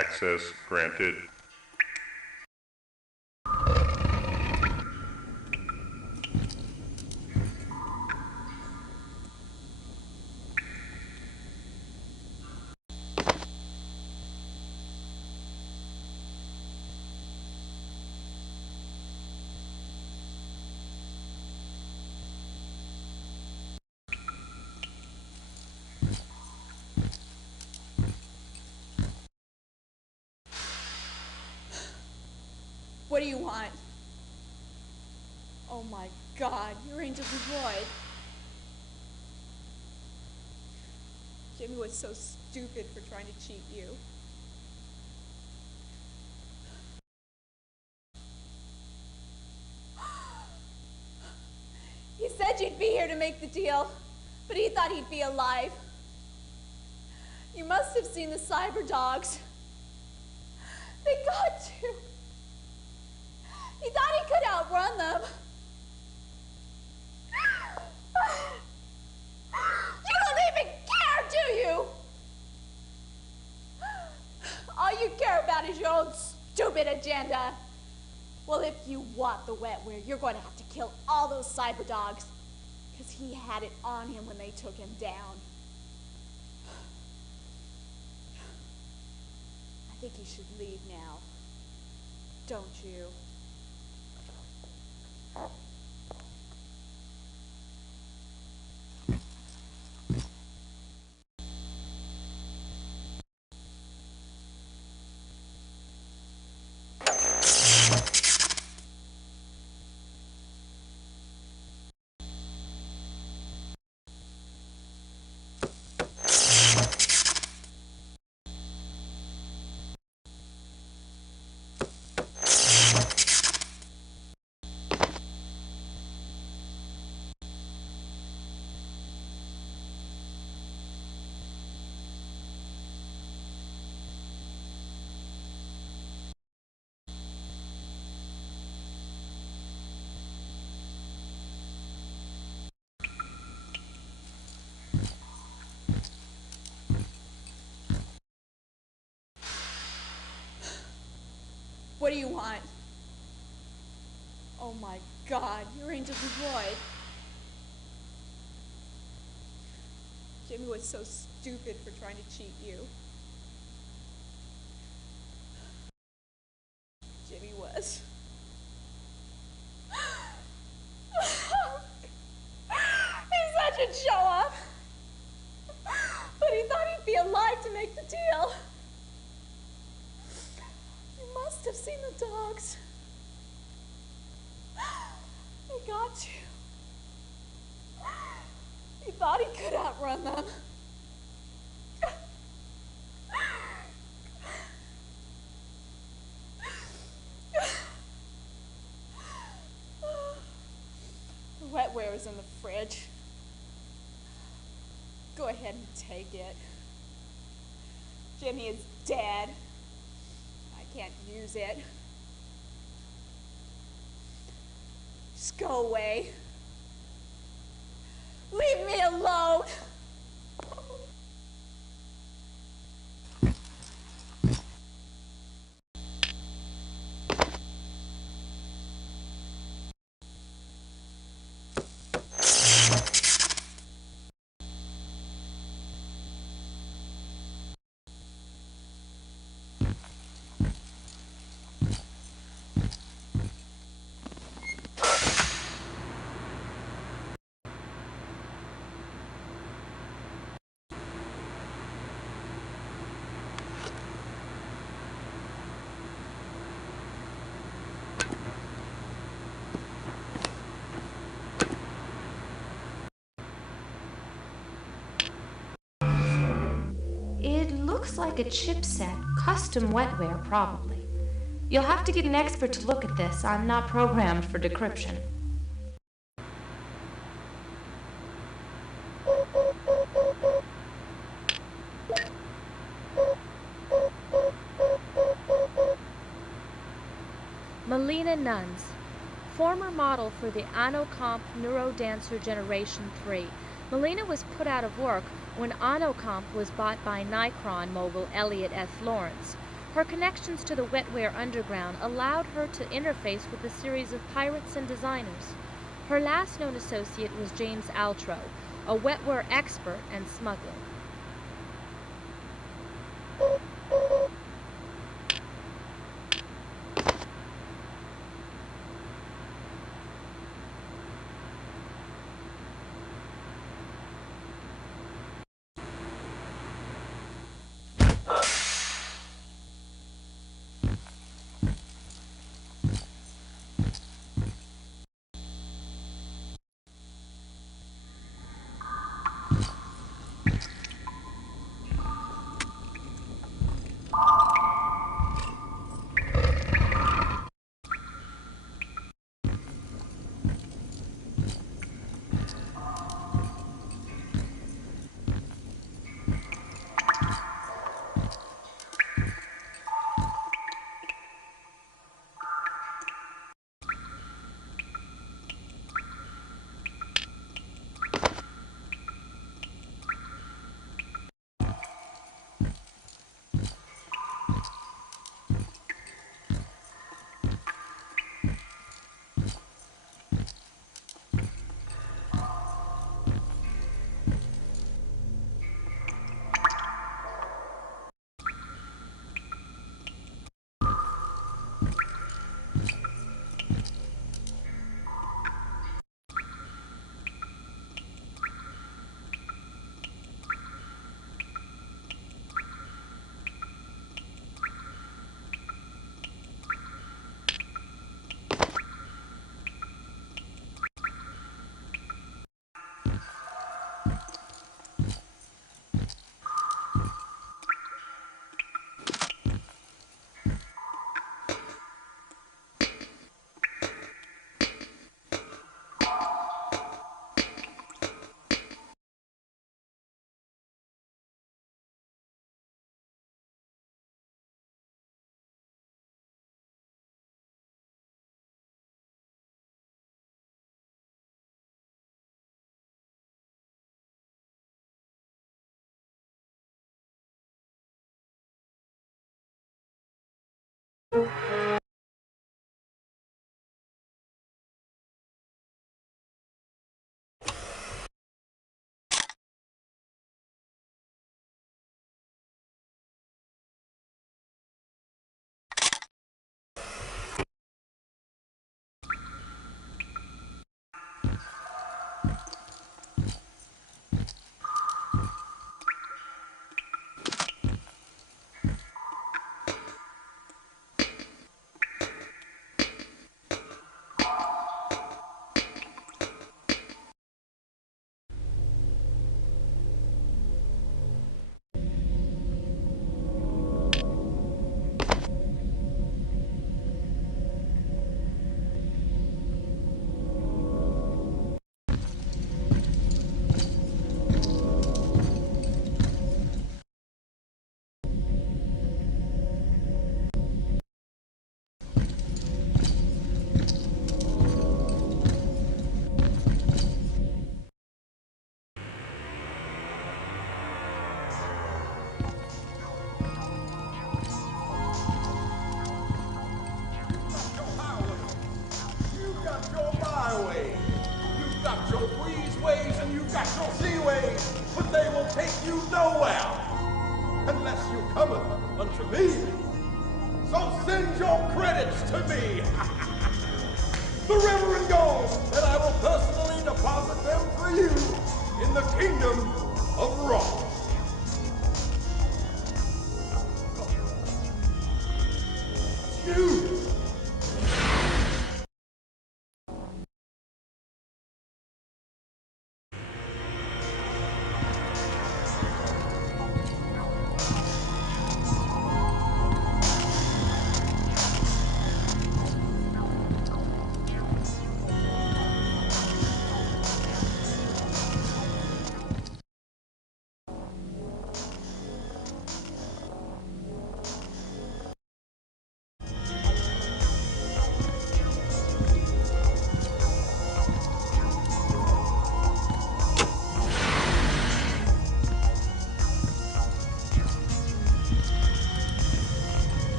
Access granted. What do you want? Oh my God, you're Angel Devoid. Jimmy was so stupid for trying to cheat you. He said you'd be here to make the deal, but he thought he'd be alive. You must have seen the cyber dogs. They got you. He thought he could outrun them. You don't even care, do you? All you care about is your own stupid agenda. Well, if you want the wetware, you're going to have to kill all those cyber dogs, because he had it on him when they took him down. I think you should leave now. Don't you? What do you want? Oh my God, you're Angel Devoid. Jimmy was so stupid for trying to cheat you. Jimmy was. He's such a show-off. But he thought he'd be alive to make the deal. You must have seen the dogs. They got you. He thought he could outrun them. The wetware is in the fridge. Go ahead and take it. Jimmy is dead. I can't use it. Just go away. Leave me alone. Looks like a chipset, custom wetware, probably. You'll have to get an expert to look at this. I'm not programmed for decryption. Melina Nuns, former model for the Anocomp Neurodancer Generation 3. Melina was put out of work when Anocomp was bought by Nikron mogul Elliot S. Lawrence. Her connections to the wetware underground allowed her to interface with a series of pirates and designers. Her last known associate was James Altro, a wetware expert and smuggler. but they will take you nowhere unless you cometh unto me. So send your credits to me, the river and gold, and I will personally deposit them for you in the kingdom of Raw. You.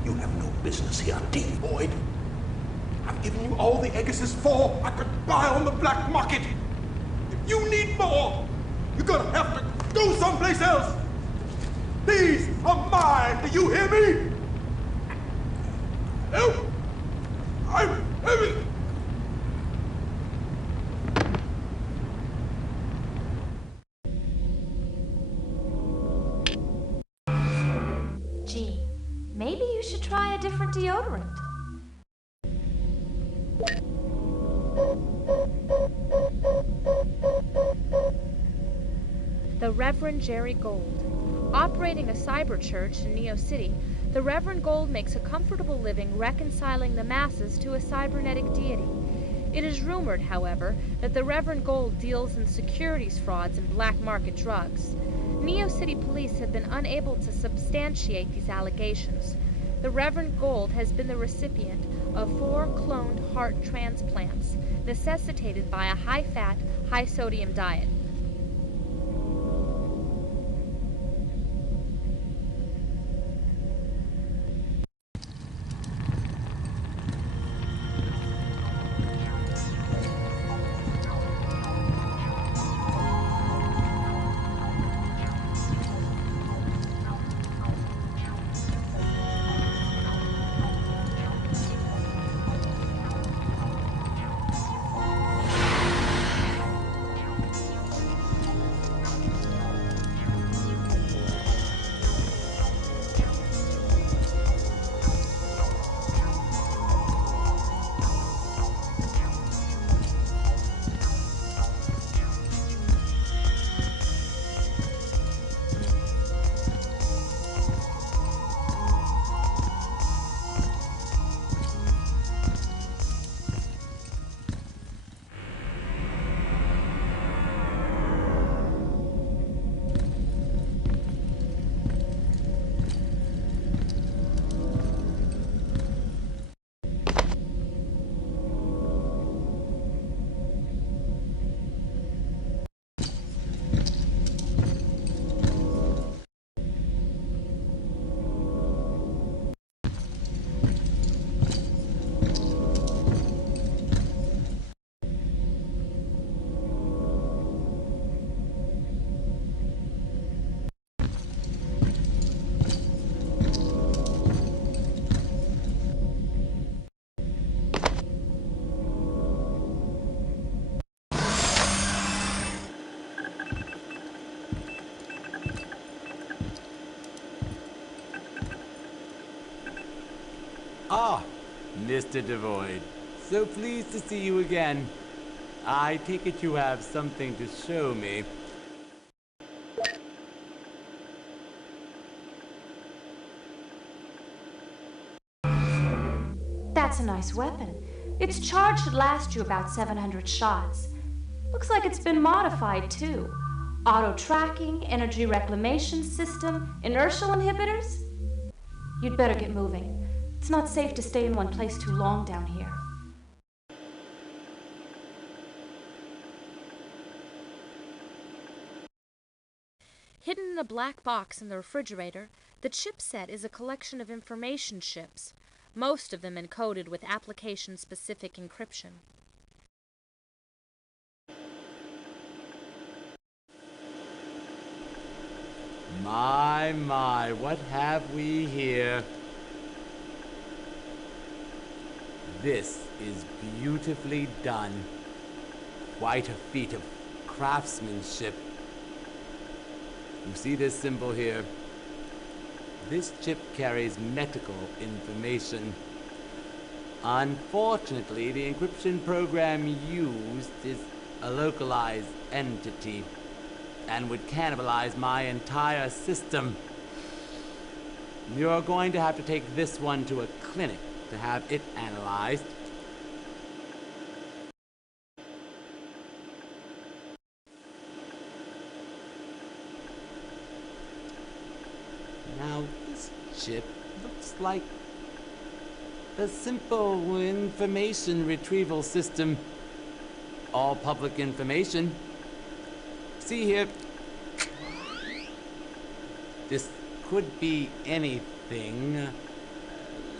You have no business here, Devoid. I've given you all the Agassiz 4 I could buy on the black market. If you need more, you're gonna have to go someplace else. These are mine. Do you hear me? Help! I'm heavy. Gee, maybe you should try a different deodorant. The Reverend Jerry Gold. Operating a cyber church in Neo City, the Reverend Gold makes a comfortable living reconciling the masses to a cybernetic deity. It is rumored, however, that the Reverend Gold deals in securities frauds and black market drugs. Neo City police have been unable to substantiate these allegations. The Reverend Gold has been the recipient of 4 cloned heart transplants, necessitated by a high-fat, high-sodium diet. Ah, Mr. Devoid. So pleased to see you again. I take it you have something to show me. That's a nice weapon. Its charge should last you about 700 shots. Looks like it's been modified, too. Auto-tracking, energy reclamation system, inertial inhibitors. You'd better get moving. It's not safe to stay in one place too long down here. Hidden in a black box in the refrigerator, the chipset is a collection of information chips, most of them encoded with application-specific encryption. My, what have we here? This is beautifully done. Quite a feat of craftsmanship. You see this symbol here? This chip carries medical information. Unfortunately, the encryption program used is a localized entity and would cannibalize my entire system. You're going to have to take this one to a clinic to have it analyzed. Now, this chip looks like a simple information retrieval system. All public information. See here. This could be anything,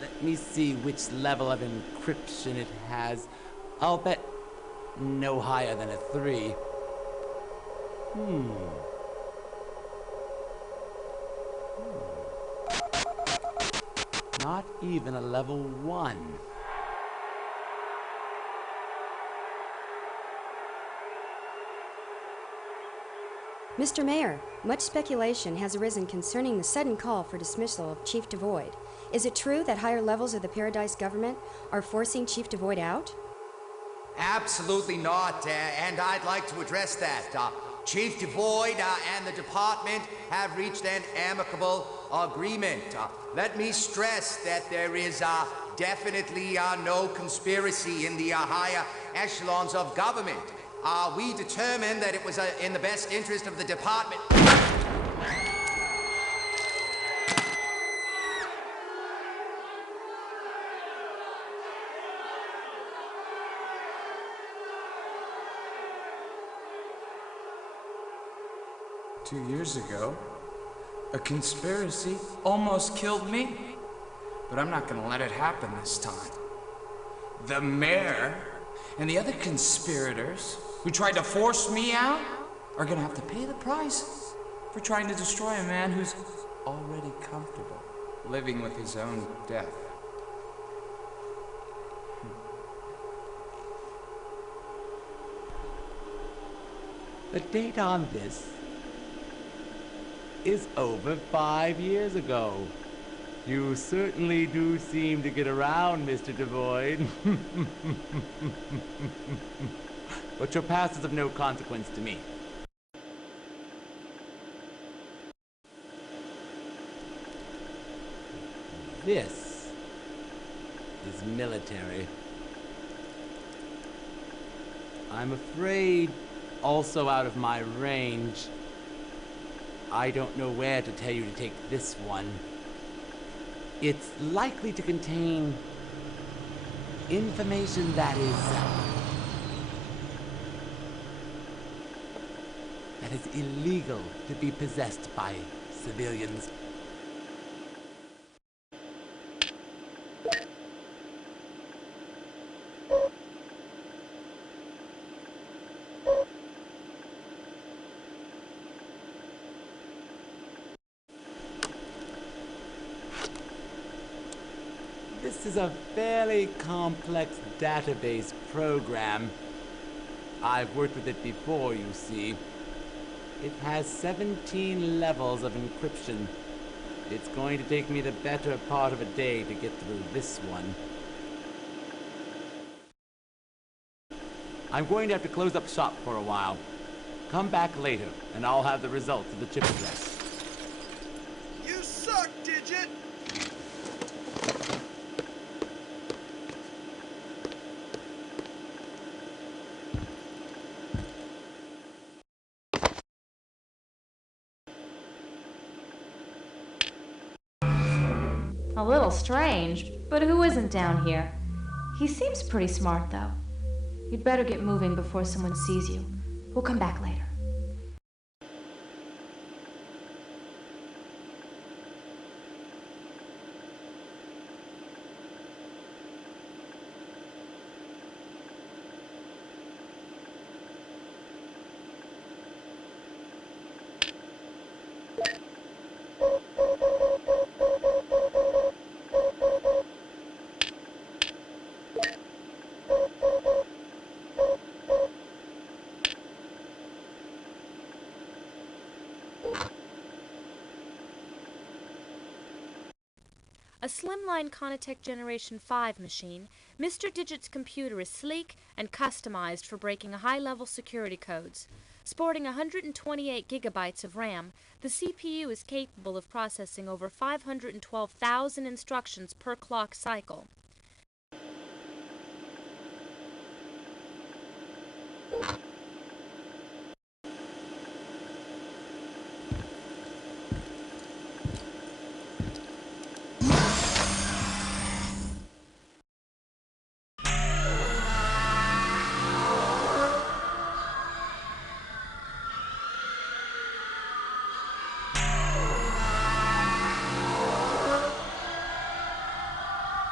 Let me see which level of encryption it has. I'll bet no higher than a 3. Not even a level 1. Mr. Mayor, much speculation has arisen concerning the sudden call for dismissal of Chief Devoid. Is it true that higher levels of the Paradise government are forcing Chief Devoid out? Absolutely not, and I'd like to address that. Chief Devoid and the department have reached an amicable agreement. Let me stress that there is definitely no conspiracy in the higher echelons of government. We determined that it was in the best interest of the department. 2 years ago, a conspiracy almost killed me. But I'm not gonna let it happen this time. The mayor and the other conspirators who tried to force me out are gonna have to pay the price for trying to destroy a man who's already comfortable living with his own death. The date on this is over 5 years ago. You certainly do seem to get around, Mr. Devoid. But your past is of no consequence to me. This is military. I'm afraid also out of my range. I don't know where to tell you to take this one. It's likely to contain information that is illegal to be possessed by civilians. This is a fairly complex database program. I've worked with it before, you see. It has 17 levels of encryption. It's going to take me the better part of a day to get through this one. I'm going to have to close up shop for a while. Come back later, and I'll have the results of the chip address. You suck, Digit! A little strange, but who isn't down here? He seems pretty smart, though. You'd better get moving before someone sees you. We'll come back later. A slimline Conitec Generation 5 machine, Mr. Digit's computer is sleek and customized for breaking high-level security codes. Sporting 128 gigabytes of RAM, the CPU is capable of processing over 512,000 instructions per clock cycle.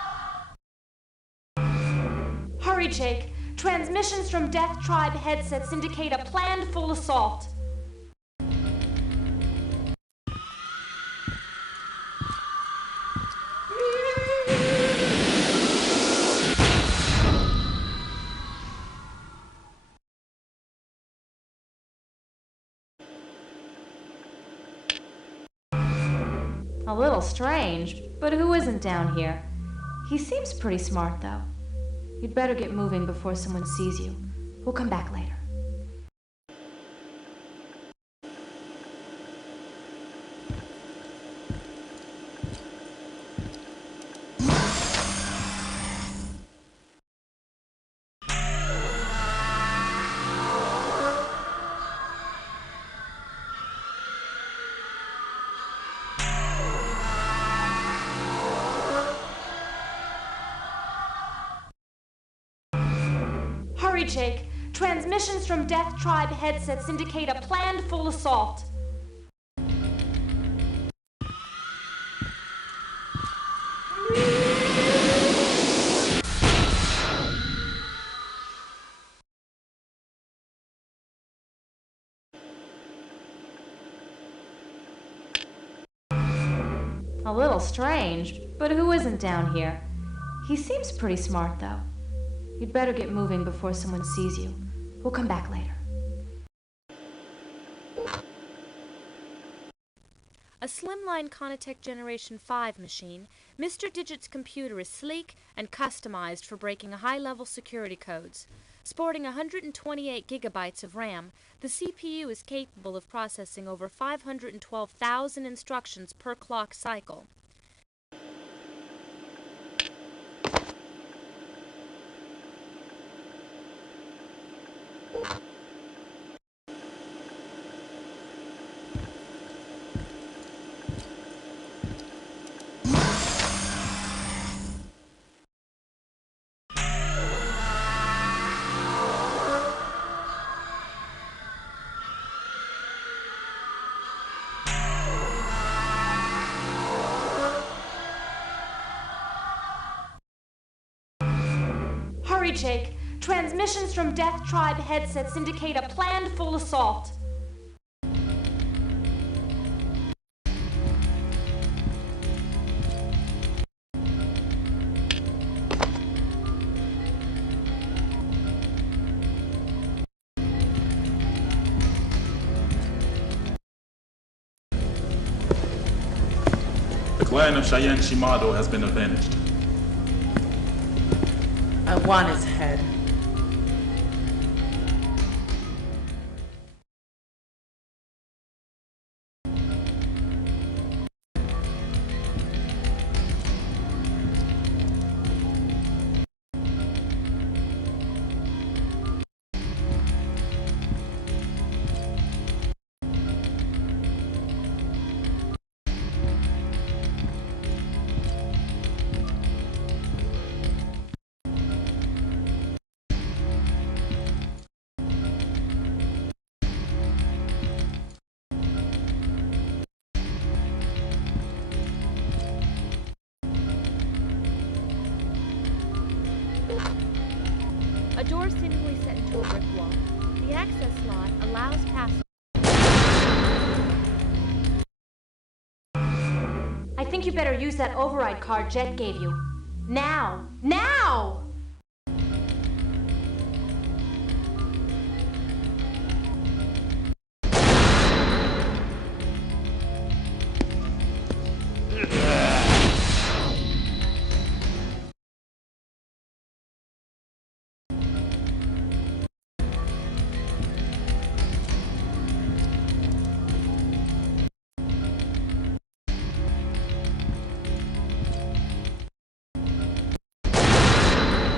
Hurry, Jake. Transmissions from Death Tribe headsets indicate a planned full assault. A little strange, but who isn't down here? He seems pretty smart, though. You'd better get moving before someone sees you. We'll come back later. Hurry, Jake. Transmissions from Death Tribe headsets indicate a planned full assault. A little strange, but who isn't down here? He seems pretty smart, though. You'd better get moving before someone sees you. We'll come back later. A slimline Conitec Generation 5 machine, Mr. Digit's computer is sleek and customized for breaking high-level security codes. Sporting 128 gigabytes of RAM, the CPU is capable of processing over 512,000 instructions per clock cycle. Hurry, Jake. Transmissions from Death Tribe headsets indicate a planned full assault. The clan of Cheyenne Shimado has been avenged. I want his head. A door seemingly set into a brick wall. The access slot allows passage. I think you better use that override card Jet gave you. Now! Now!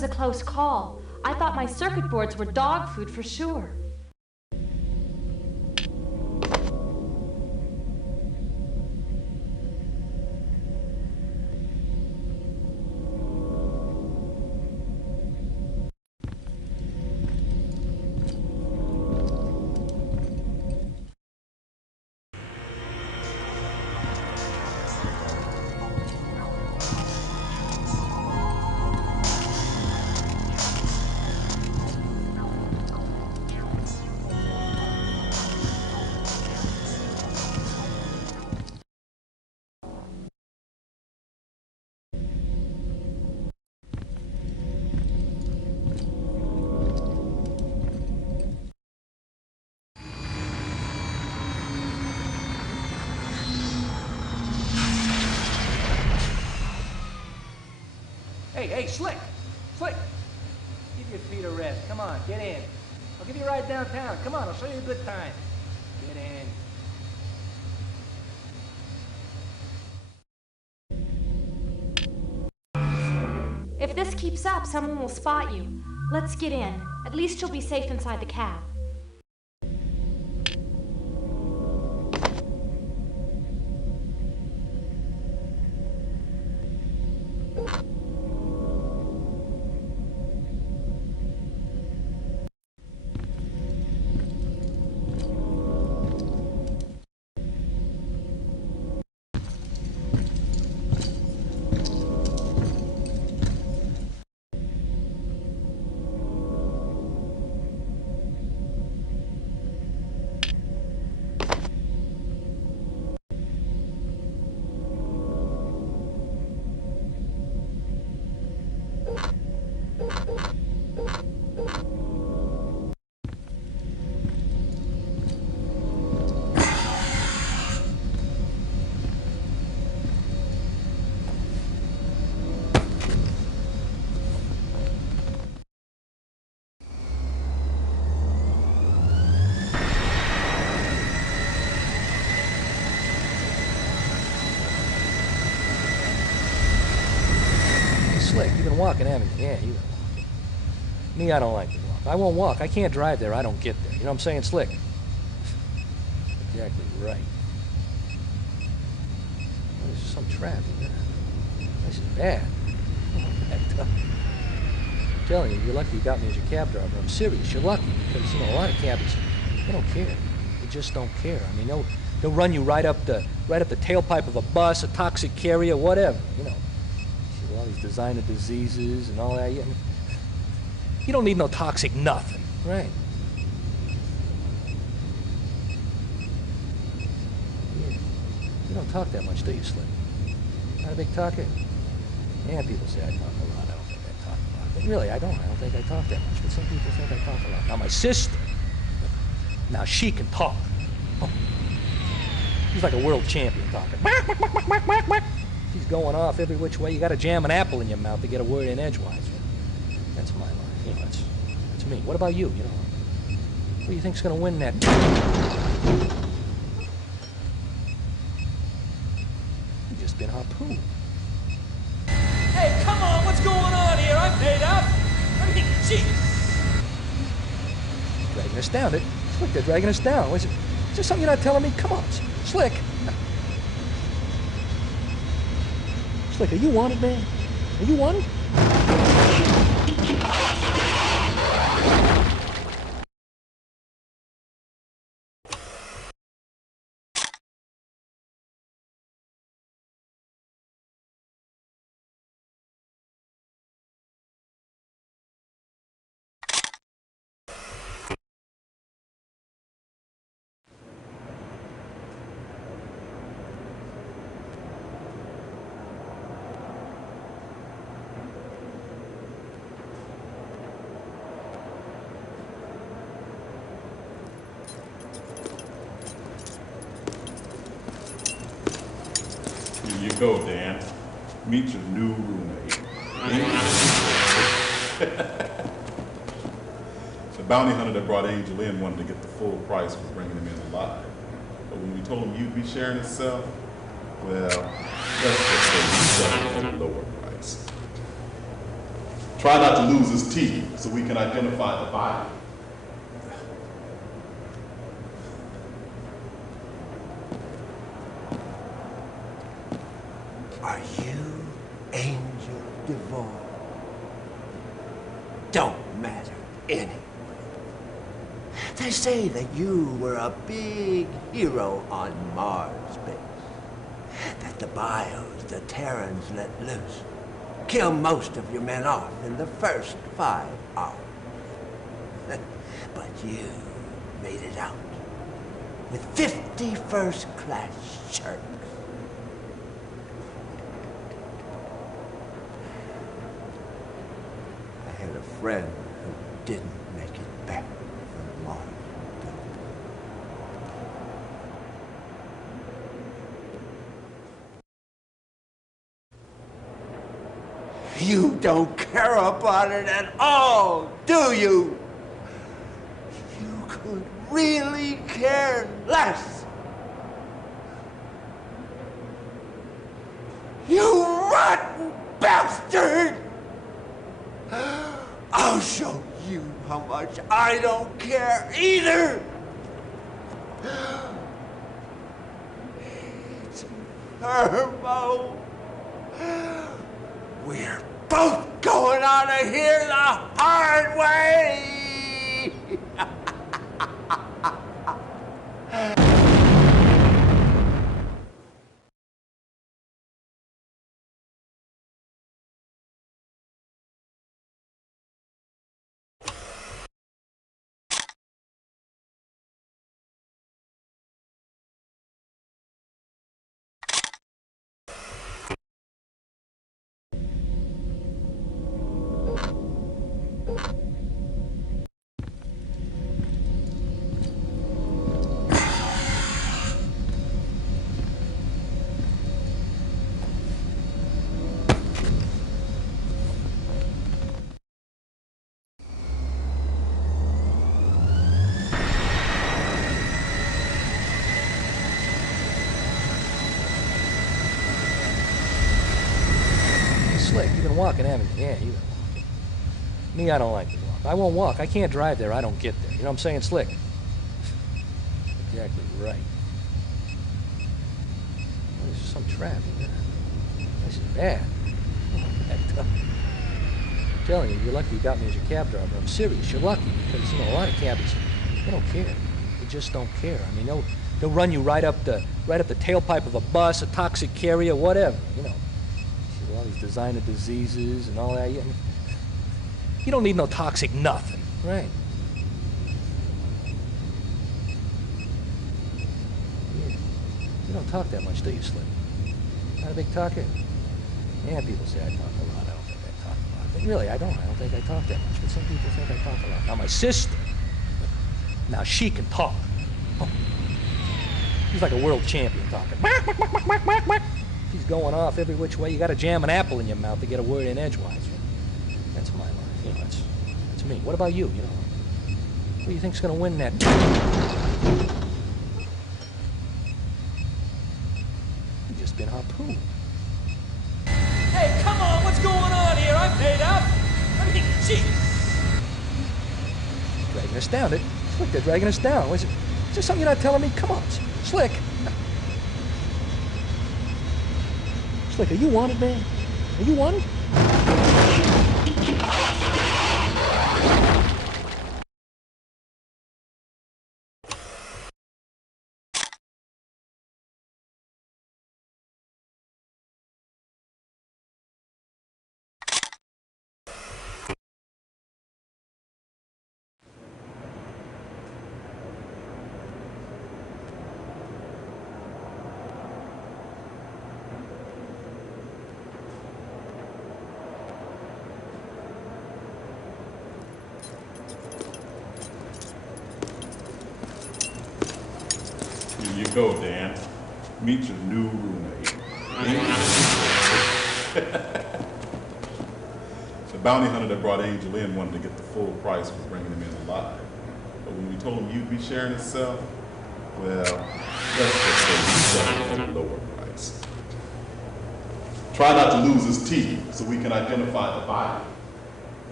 was a close call. I thought my circuit boards were dog food for sure. Hey, Slick! Slick! Give your feet a rest. Come on, get in. I'll give you a ride downtown. Come on, I'll show you a good time. Get in. If this keeps up, someone will spot you. Let's get in. At least you'll be safe inside the cab. Slick, you've been walking, haven't you? Yeah, you've been walking. Me, I don't like to walk. I won't walk. I can't drive there. I don't get there. You know what I'm saying, Slick? Exactly right. Well, there's some traffic. This is bad. Backed up. I'm telling you, you're lucky you got me as your cab driver. I'm serious. You're lucky because, you know, a lot of cabbies, they don't care. They just don't care. I mean, they'll run you right up the tailpipe of a bus, a toxic carrier, whatever. You know, see all these designer diseases and all that. You don't need no toxic nothing, right? You don't talk that much, do you, Slick? Not a big talker? Yeah, people say I talk a lot. I don't think I talk a lot. But really, I don't think I talk that much. But some people think I talk a lot. Now, my sister, now she can talk. Oh. She's like a world champion talking. She's going off every which way. You got to jam an apple in your mouth to get a word in edgewise. That's my line. You know, that's me. What about you? You know, who do you think's going to win that? You just been harpooned. Hey, come on! What's going on here? I'm paid up. I mean, jeez. Dragging us down. Slick, they're dragging us down. Is there something you're not telling me? Come on, Slick. Slick, are you wanted, man? Are you wanted? Here you go, Dan. Meet your new roommate. The bounty hunter that brought Angel in wanted to get the full price for bringing him in alive. But when we told him you'd be sharing himself, well, let's just say we settled at a lower price. Try not to lose his teeth so we can identify the body. Are you Angel Devoid? Don't matter anyway. They say that you were a big hero on Mars base. That the bios the Terrans let loose kill most of your men off in the first 5 hours. But you made it out with 50 first-class sharks. I had a friend who didn't make it back from Mars. You don't care about it at all, do you? You could really care less. You rotten bastard! I'll show you how much I don't care either! It's Hermo. We're both going out of here the hard way! Slick, you've been walking, haven't you? Yeah, you've been walking. Me, I don't like to walk. I won't walk. I can't drive there. I don't get there. You know what I'm saying, Slick? Exactly right. Well, there's some traffic. This is bad. Backed up. I'm telling you, you're lucky you got me as your cab driver. I'm serious. You're lucky because, you know, a lot of cabbies, they don't care. They just don't care. I mean, they'll run you right up the tailpipe of a bus, a toxic carrier, whatever, you know. All these designer diseases and all that. You don't need no toxic nothing, right? You don't talk that much, do you, Slim? Not a big talker? Yeah, people say I talk a lot. I don't think I talk a lot. But really, I don't think I talk that much. But some people think I talk a lot. Now, my sister, now she can talk. Oh. She's like a world champion talking. She's going off every which way. You got to jam an apple in your mouth to get a word in edgewise. That's my life. You know, that's me. What about you? You know, who do you think's going to win that? You've just been harpooned. Hey, come on! What's going on here? I'm paid up. I mean, jeez. Dragging us down. Slick, they're dragging us down. Is there something you're not telling me? Come on, Slick. Slick, are you wanted, man? Are you wanted? Here you go, Dan. Meet your new roommate. The bounty hunter that brought Angel in wanted to get the full price for bringing him in alive. But when we told him you'd be sharing his cell, well, let's just say we settled for a lower price. Try not to lose his teeth so we can identify the body.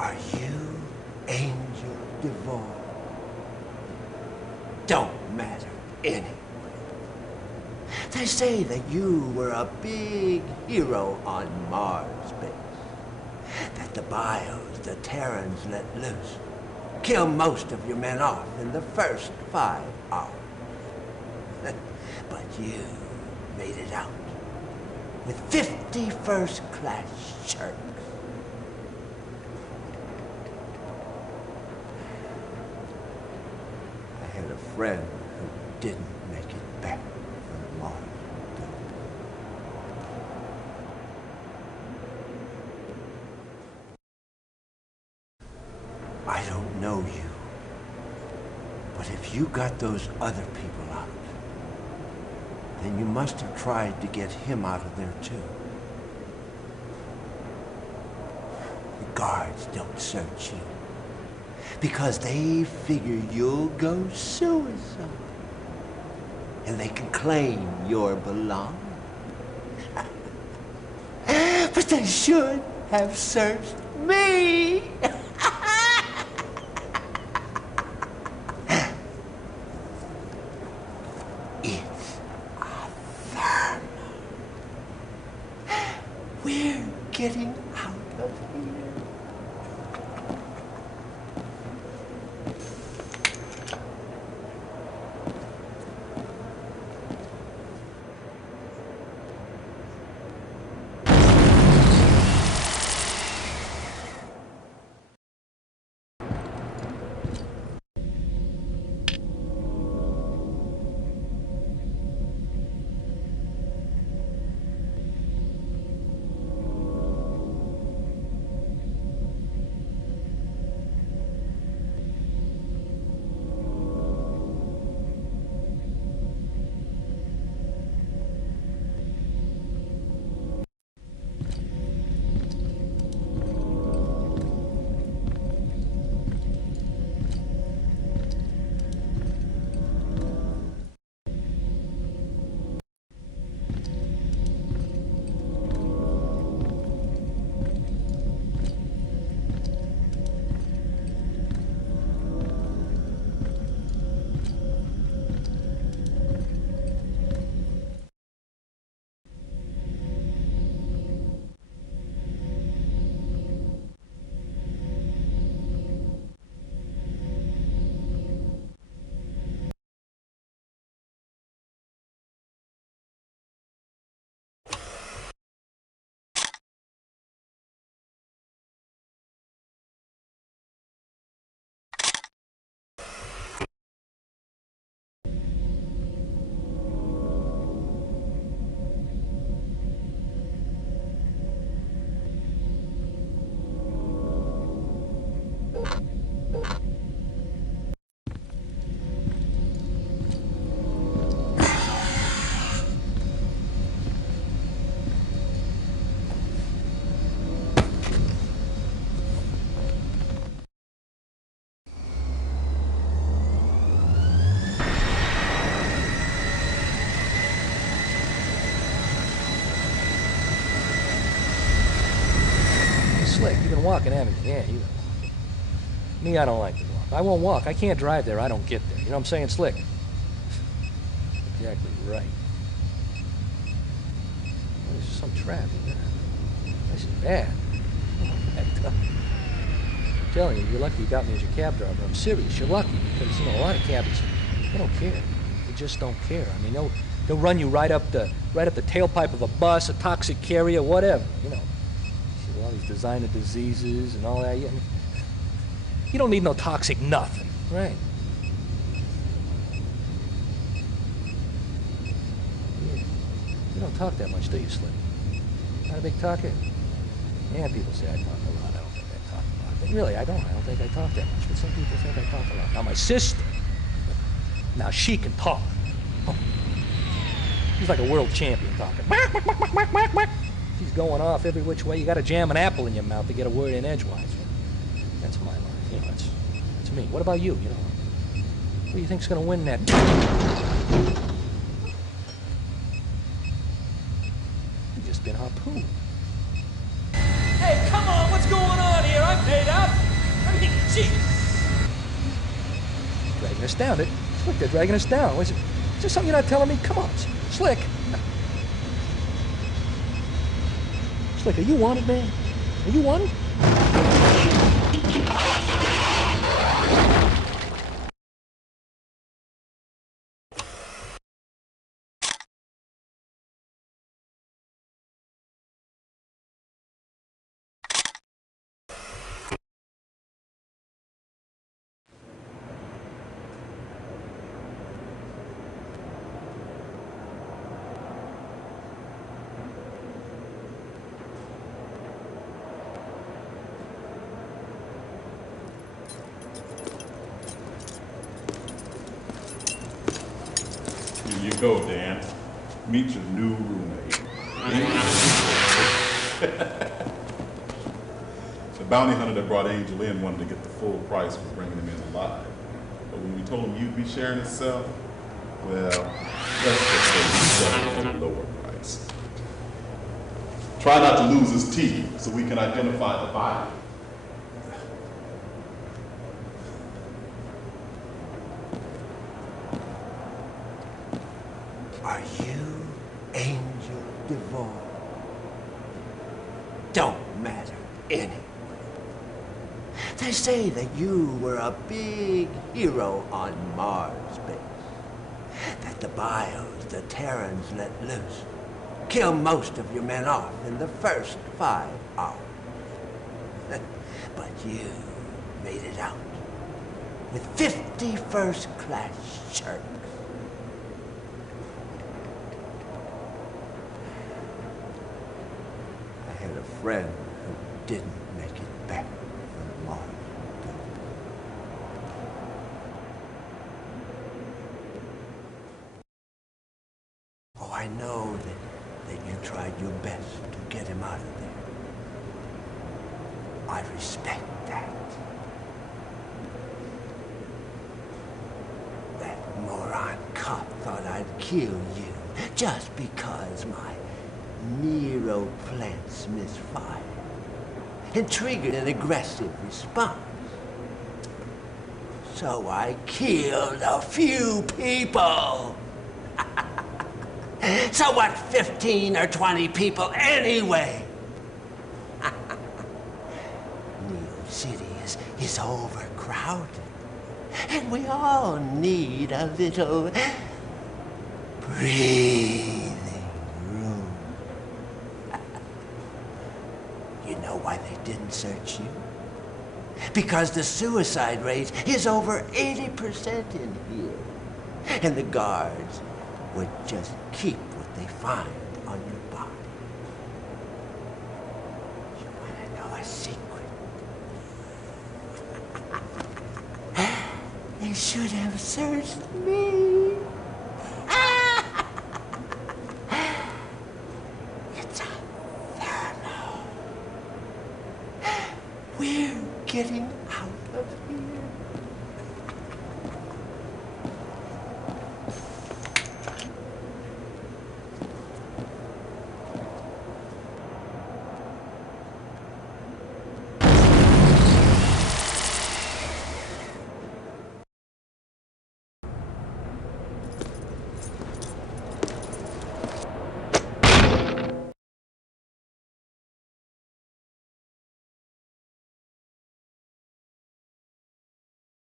Are you Angel Devoid? Don't matter anyway. They say that you were a big hero on Mars base. That the bios, the Terrans let loose, kill most of your men off in the first 5 hours. But you made it out with 50 first-class sharks. I had a friend who didn't make it back from Mars. I don't know you, but if you got those other people out, then you must have tried to get him out of there too. The guards don't search you because they figure you'll go suicide and they can claim your belongings. But they should have searched me. We're getting out of here. Slick, you've been walking, haven't you? Yeah, you've been walking. Me, I don't like to walk. I won't walk. I can't drive there. I don't get there. You know what I'm saying, Slick? Exactly right. Well, there's some traffic. This is bad. I'm telling you, you're lucky you got me as your cab driver. I'm serious. You're lucky because, you know, a lot of cabbies, they don't care. They just don't care. I mean, they'll run you right up the tailpipe of a bus, a toxic carrier, whatever, you know. See, all these designer diseases and all that. You don't need no toxic nothing, right? You don't talk that much, do you, Slick? Not a big talker? Yeah, people say I talk a lot. I don't think I talk a lot. But really, I don't think I talk that much. But some people think I talk a lot. Now, my sister, now she can talk. Oh. She's like a world champion talking. She's going off every which way. You got to jam an apple in your mouth to get a word in edgewise. That's my life. You know, that's me. What about you? You know, who do you think's going to win that? You've just been harpooned. Hey, come on, what's going on here? I paid up. I mean, gee. Dragging us down. Slick, they're dragging us down. Is there something you're not telling me? Come on, Slick. Slick, are you wanted, man? Are you wanted? Here you go, Dan. Meet your new roommate. The bounty hunter that brought Angel in wanted to get the full price for bringing him in alive. But when we told him you'd be sharing his cell, well, let's just say he settled for a lower price. Try not to lose his teeth so we can identify the body. Are you Angel Devoid? Don't matter any. They say that you were a big hero on Mars base. That the bios, the Terrans let loose, kill most of your men off in the first 5 hours. But you made it out with 50 first-class sharks. I had a friend who didn't make it back from Mars. Oh, I know that you tried your best to get him out of there. I respect that. That moron cop thought I'd kill you just because my Nero plants misfired and triggered an aggressive response. So I killed a few people. So what, 15 or 20 people anyway? Neo City is overcrowded. And we all need a little breathing room. You know why they didn't search you? Because the suicide rate is over 80% in here. And the guards would just keep what they find on your body. You want to know a secret? They should have searched me. It's a thermal. We're getting out of here.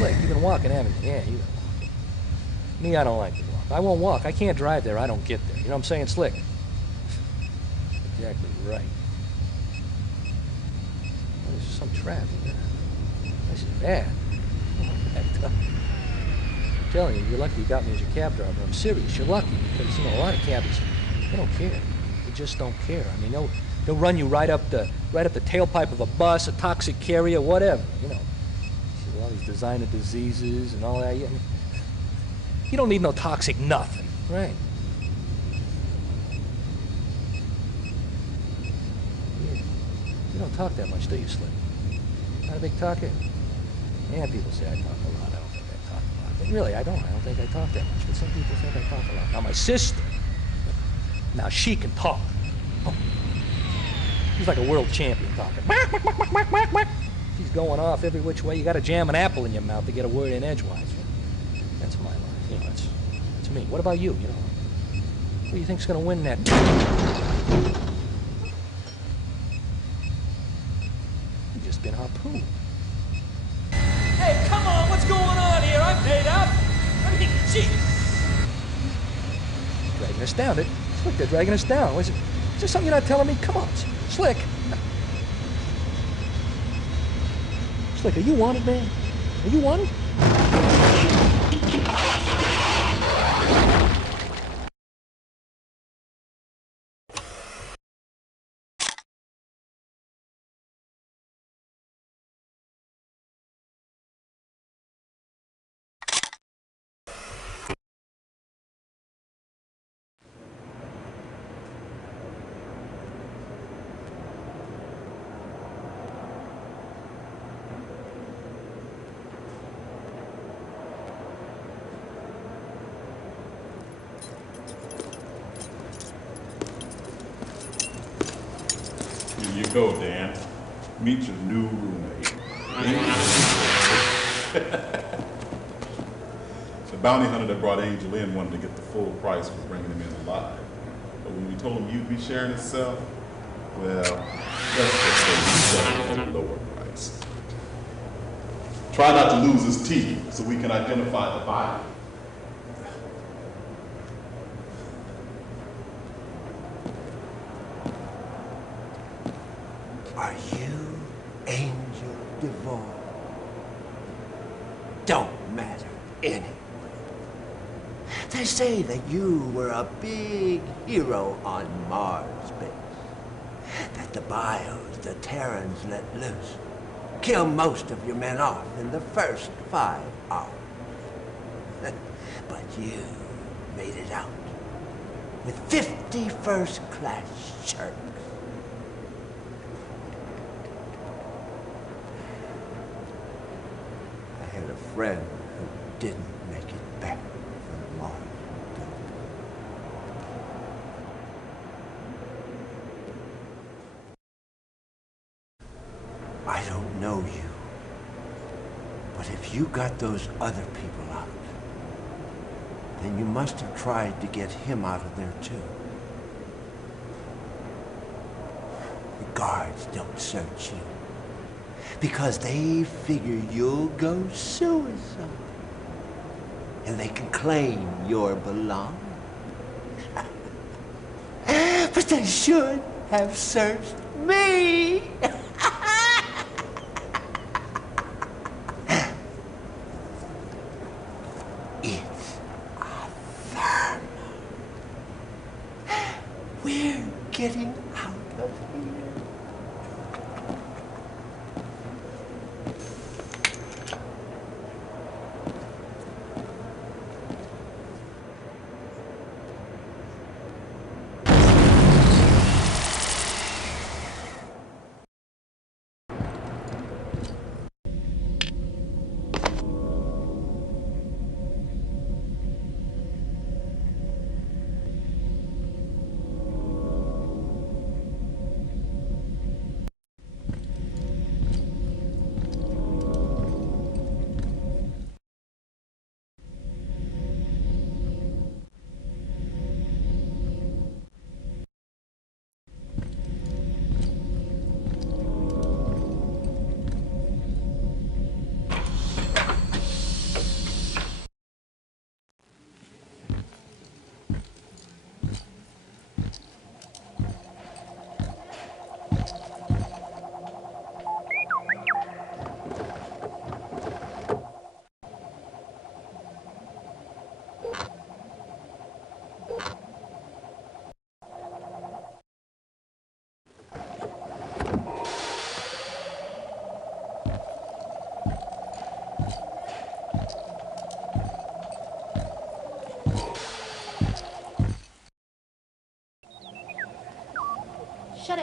Slick, you've been walking, haven't you? Yeah, you've been walking. Me, I don't like to walk. I won't walk. I can't drive there. I don't get there. You know what I'm saying, Slick? Exactly right. Well, there's some traffic. This is bad. I'm telling you, you're lucky you got me as your cab driver. I'm serious. You're lucky because, you know, a lot of cabbies, they don't care. They just don't care. I mean, they'll run you right up the tailpipe of a bus, a toxic carrier, whatever, you know. See, all these designer diseases and all that. I mean, you don't need no toxic nothing, right? You don't talk that much, do you, Slick? Not a big talker? Yeah, people say I talk a lot. I don't think I talk a lot. But really, I don't think I talk that much. But some people think I talk a lot. Now, my sister, now she can talk. Oh. She's like a world champion talking. She's going off every which way. You got to jam an apple in your mouth to get a word in edgewise. That's my life. You know, that's me. What about you? You know, who do you think's going to win that? You've just been harpooned. Hey, come on, what's going on here? I'm paid up. I mean, jeez. Dragging us down. Look, they're dragging us down. Is there something you're not telling me? Come on, Slick. Slick, are you wanted, man? Are you wanted? Here you go, Dan. Meet your new roommate. The bounty hunter that brought Angel in wanted to get the full price for bringing him in alive. But when we told him you'd be sharing himself, well, let's just say you settled for a lower price. Try not to lose his teeth so we can identify the body. Are you Angel Devoid? Don't matter anyway. They say that you were a big hero on Mars base. That the bios, the Terrans let loose, kill most of your men off in the first 5 hours. But you made it out with 50 first-class sharks. I had a friend who didn't make it back from Mars. I don't know you, but if you got those other people out, then you must have tried to get him out of there too. The guards don't search you because they figure you'll go suicide and they can claim your belongings. But they should have searched me. It's a thermal. We're getting out of here.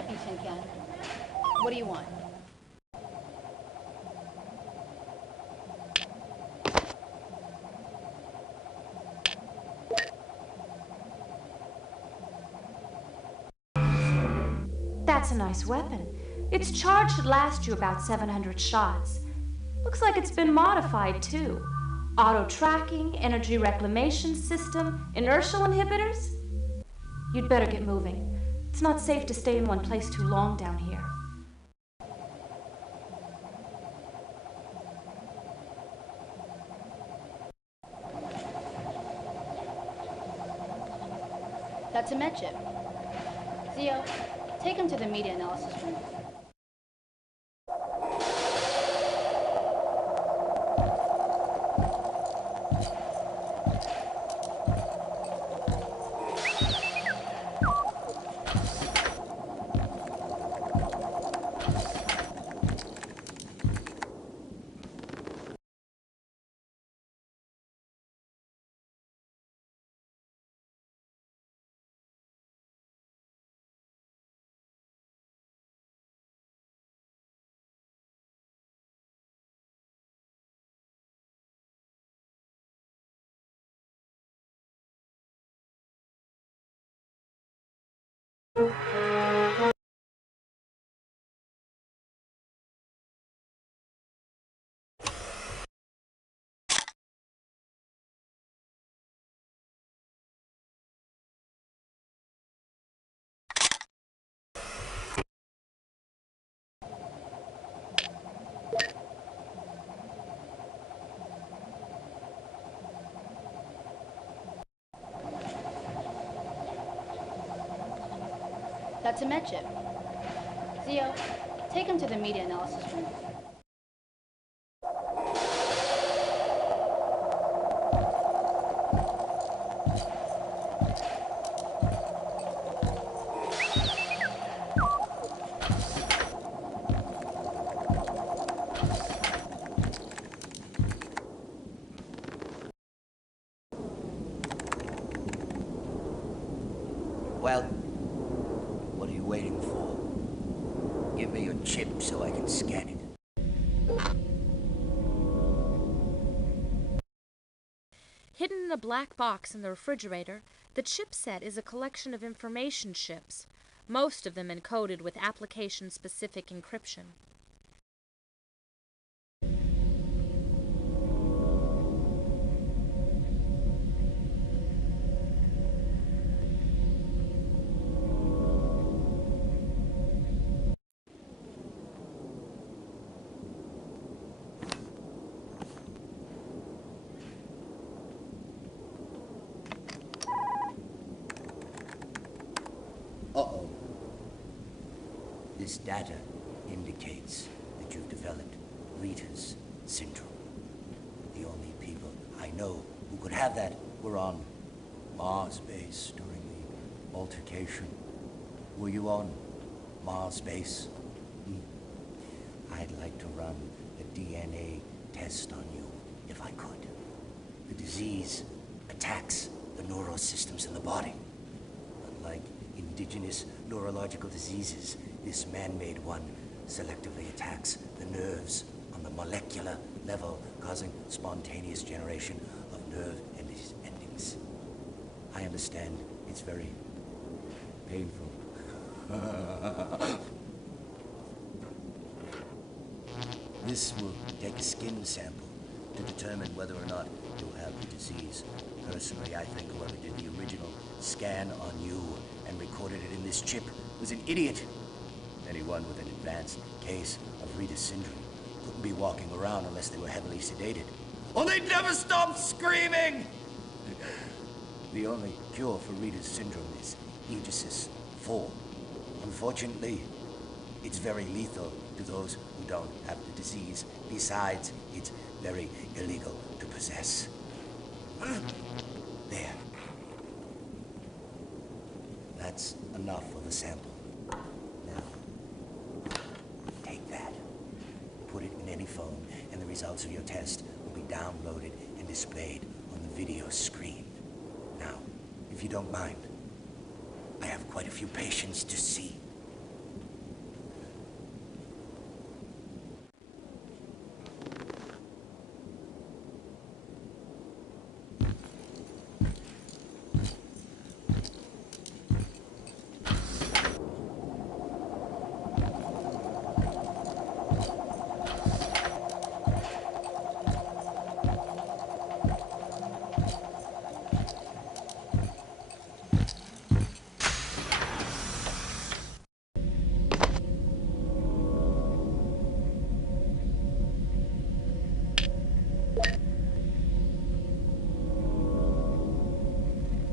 you, Tin Can. What do you want? That's a nice weapon. Its charge should last you about 700 shots. Looks like it's been modified, too. Auto-tracking, energy reclamation system, inertial inhibitors. You'd better get moving. It's not safe to stay in one place too long down here. That's a med chip. Theo, take him to the media analysis room. That's a med chip. Theo, take him to the media analysis room. Well, what are you waiting for? Give me your chip so I can scan it. Hidden in a black box in the refrigerator, the chipset is a collection of information chips, most of them encoded with application-specific encryption. Uh-oh. This data indicates that you've developed Rita's syndrome. The only people I know who could have that were on Mars base during the altercation. Were you on Mars base? I'd like to run a DNA test on you if I could. The disease attacks the neurosystems in the body. Unlike indigenous neurological diseases, this man-made one selectively attacks the nerves on the molecular level, causing spontaneous generation of nerve endings. I understand it's very painful. This will take a skin sample to determine whether or not you'll have the disease. Personally, I think whoever did the original scan on you and recorded it in this chip was an idiot. Anyone with an advanced case of Rita's syndrome couldn't be walking around unless they were heavily sedated. Or they'd never stop screaming! The only cure for Rita's syndrome is Aegis 4. Unfortunately, it's very lethal to those who don't have the disease. Besides, it's very illegal to possess. There. That's enough of a sample. Now, take that. Put it in any phone, and the results of your test will be downloaded and displayed on the video screen. Now, if you don't mind, I have quite a few patients to see.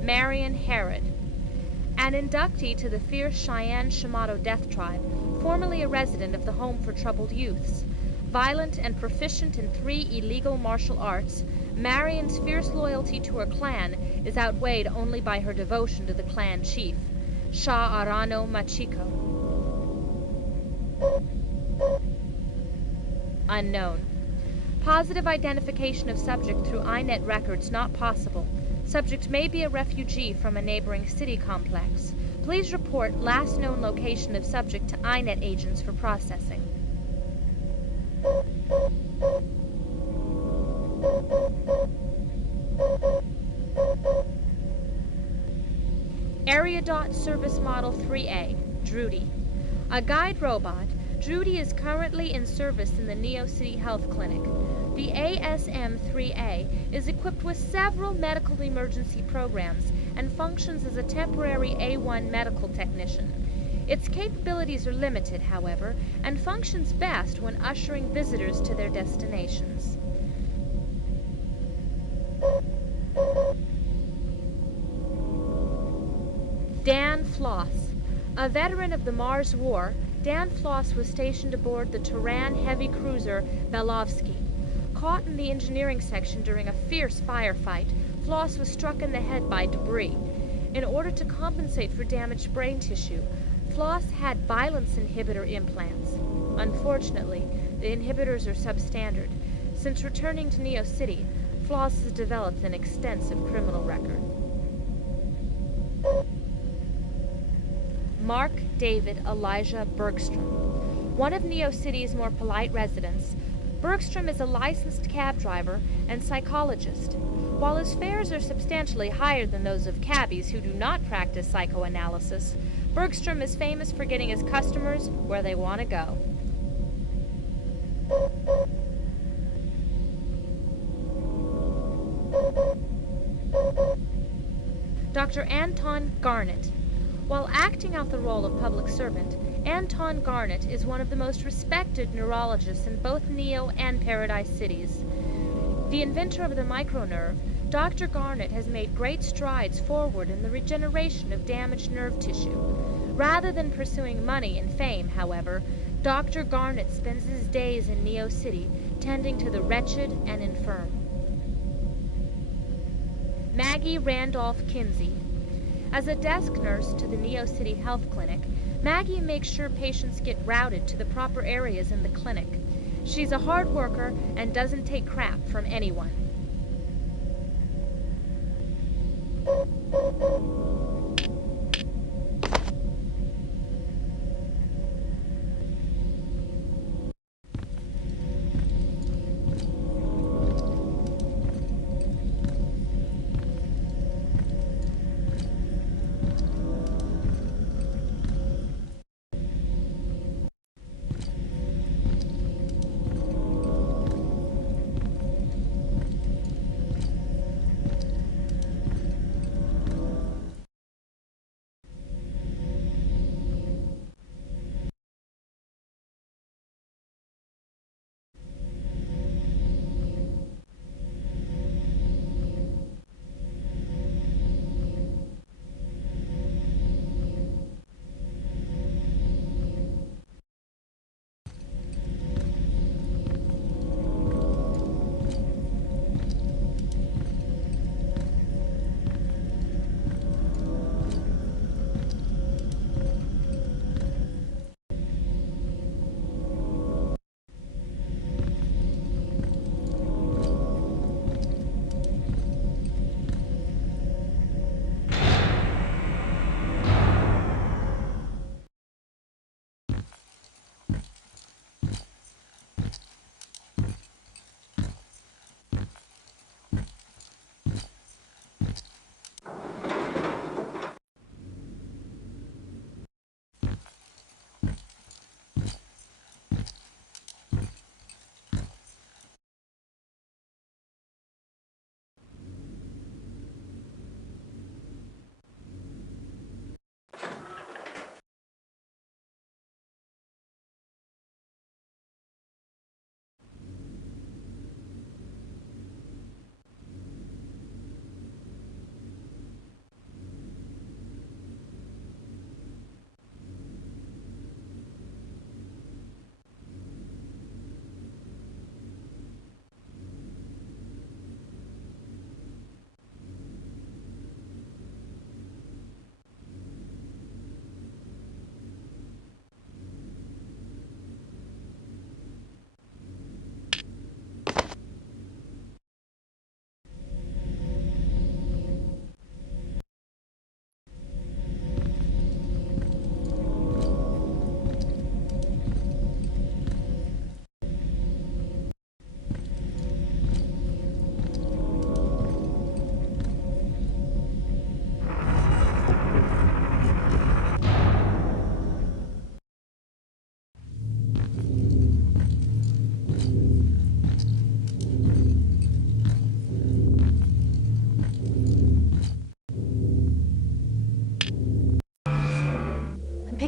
Marion Herod. An inductee to the fierce Cheyenne Shamato death tribe, formerly a resident of the Home for Troubled Youths. Violent and proficient in 3 illegal martial arts, Marion's fierce loyalty to her clan is outweighed only by her devotion to the clan chief, Shah Arano Machiko. Unknown. Positive identification of subject through INET records not possible. Subject may be a refugee from a neighboring city complex. Please report last known location of subject to INET agents for processing. Area Dot Service Model 3A, Drudy. A guide robot, Drudy is currently in service in the Neo City Health Clinic. The ASM-3A is equipped with several medical emergency programs and functions as a temporary A1 medical technician. Its capabilities are limited, however, and functions best when ushering visitors to their destinations. Dan Floss. A veteran of the Mars War, Dan Floss was stationed aboard the Turan heavy cruiser Belovsky. Caught in the engineering section during a fierce firefight, Floss was struck in the head by debris. In order to compensate for damaged brain tissue, Floss had violence inhibitor implants. Unfortunately, the inhibitors are substandard. Since returning to Neo City, Floss has developed an extensive criminal record. Mark David Elijah Bergstrom. One of Neo City's more polite residents, Bergstrom is a licensed cab driver and psychologist. While his fares are substantially higher than those of cabbies who do not practice psychoanalysis, Bergstrom is famous for getting his customers where they want to go. Dr. Anton Garnett. While acting out the role of public servant, Anton Garnett is one of the most respected neurologists in both Neo and Paradise cities. The inventor of the micronerve, Dr. Garnett has made great strides forward in the regeneration of damaged nerve tissue. Rather than pursuing money and fame, however, Dr. Garnett spends his days in Neo City tending to the wretched and infirm. Maggie Randolph Kinsey. As a desk nurse to the Neo City Health Clinic, Maggie makes sure patients get routed to the proper areas in the clinic. She's a hard worker and doesn't take crap from anyone.